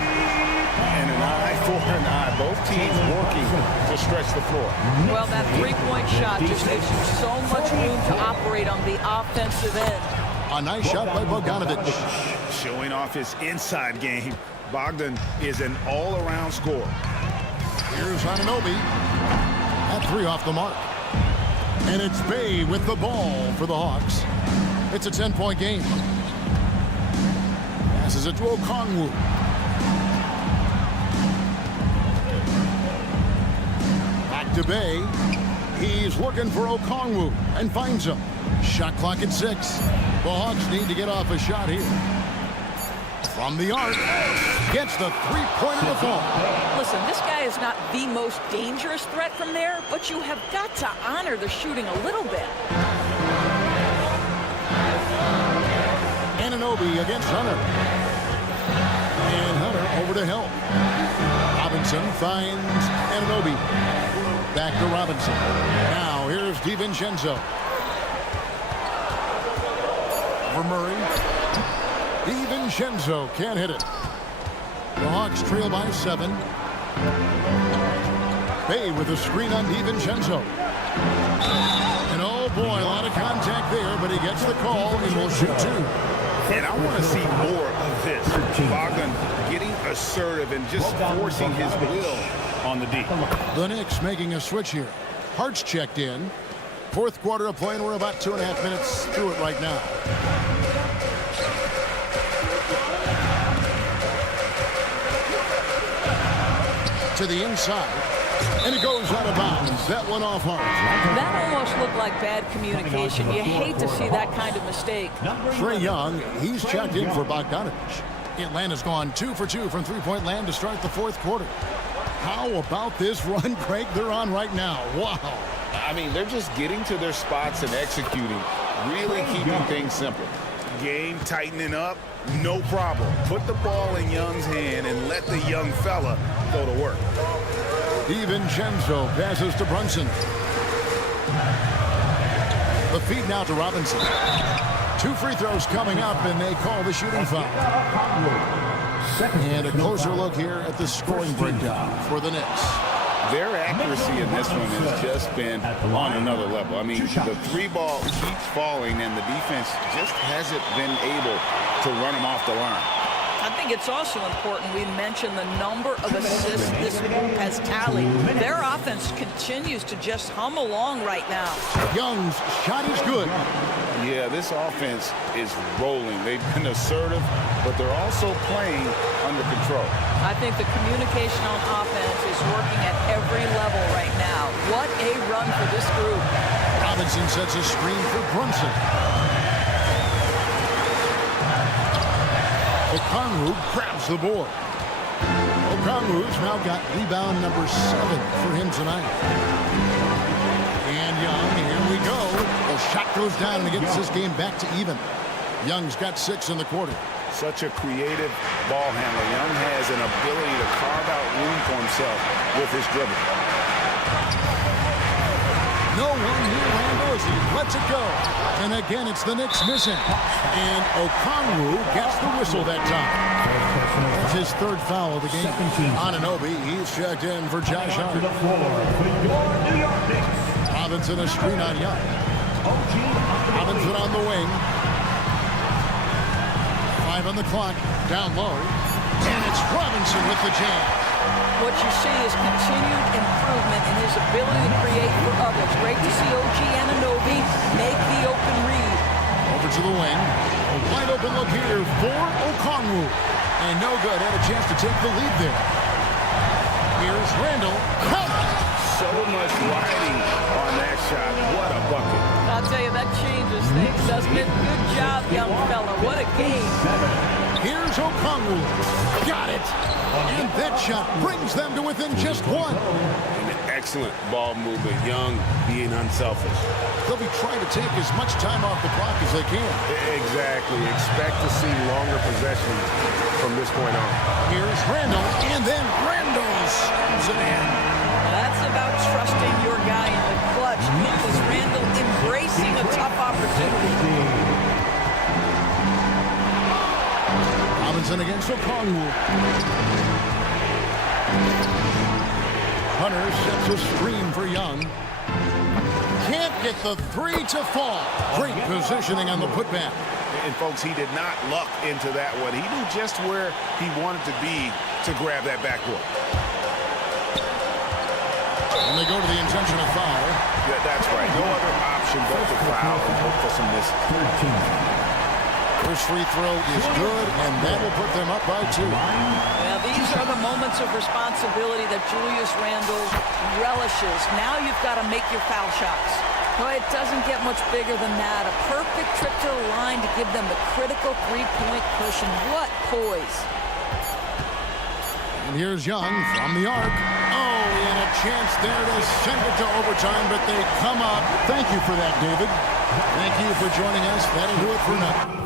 And and an eye for an eye. Both teams working to stretch the floor. Well, that three-point shot just gives you so much room to operate on the offensive end. A nice shot by Bogdanovic. Showing off his inside game. Bogdan is an all-around scorer. Here's Anunoby. That three off the mark. And it's Bay with the ball for the Hawks. It's a 10-point game. Passes it to Okongwu. Back to Bay. He's looking for Okongwu and finds him. Shot clock at 6. The Hawks need to get off a shot here. From the arc, gets the three-pointer to fall. Listen, this guy is not the most dangerous threat from there, but you have got to honor the shooting a little bit. Anunoby against Hunter. And Hunter over to help. Robinson finds Anunoby. Back to Robinson. Now here's DiVincenzo. For Murray. DiVincenzo can't hit it. The Hawks trail by 7. Bay with a screen on DiVincenzo. And oh boy, a lot of contact there, but he gets the call and will shoot 2. And I want to see more of this. Bogdan getting assertive and just forcing his will on the D. The Knicks making a switch here. Hart's checked in. Fourth quarter of play, and we're about 2.5 minutes through it right now. To the inside, and it goes out of bounds. That one off Hart. That almost looked like bad communication. You hate to see that kind of mistake. Trae Young, he's checked in for Bogdanovic. Atlanta's gone 2 for 2 from three-point land to start the fourth quarter. How about this run, Craig, they're on right now? Wow. I mean, they're just getting to their spots and executing, really keeping things simple. Game tightening up, no problem. Put the ball in Young's hand and let the young fella go to work. DiVincenzo passes to Brunson. The feed now to Robinson. 2 free throws coming up, and they call the shooting foul. And a closer look here at the scoring breakdown for the Knicks. Their accuracy in this one has just been on another level. I mean, the three ball keeps falling, and the defense just hasn't been able to run them off the line. I think it's also important we mention the number of assists this group has tallied. Their offense continues to just hum along right now. Young's shot is good. Yeah, this offense is rolling. They've been assertive, but they're also playing under control. I think the communication on offense is working at every level right now. What a run for this group. Robinson sets a screen for Brunson. Okongwu grabs the board. Okongwu's now got rebound number 7 for him tonight. And Young, here we go. The shot goes down and it gets this game back to even. Young's got 6 in the quarter. Such a creative ball handler. Young has an ability to carve out room for himself with his dribble. No one near Randall as he lets it go. And again, it's the Knicks missing. And Okongwu gets the whistle that time. That's his 3rd foul of the game. Anunoby, he's checked in for Josh Hart. Robinson a screen on Young. Robinson on the wing. 5 on the clock, down low. And it's Robinson with the jam. What you see is continued improvement in his ability to create for others. Great to see OG Anunoby make the open read. Over to the wing. A wide open look here for Okongwu. And no good. Had a chance to take the lead there. Here's Randall. So much riding on that shot. What a bucket. I'll tell you, that changes things, doesn't it? Good job, young fella. What a game. Here's Okongwu. Got it. And that shot brings them to within just 1. An excellent ball movement. Young being unselfish. They'll be trying to take as much time off the clock as they can. Exactly. Expect to see longer possessions from this point on. Here's Randall, and then Randall slams it in. That's about trusting your guy in the clutch. This is Randall embracing a tough opportunity. Robinson against Okongwu. Hunter sets a screen for Young. Can't get the three to fall. Great positioning on the putback. And folks, he did not luck into that one. He knew just where he wanted to be to grab that backboard. And they go to the intentional foul. Yeah, that's right. No other option but to foul and hope for some miss. First free throw is good, and that will put them up by 2. Well, these are the moments of responsibility that Julius Randle relishes. Now you've got to make your foul shots. Well, it doesn't get much bigger than that. A perfect trip to the line to give them the critical three-point cushion. What poise. And here's Young from the arc. Oh, and a chance there to send it to overtime, but they come up. Thank you for that, David. Thank you for joining us. That'll do it for now.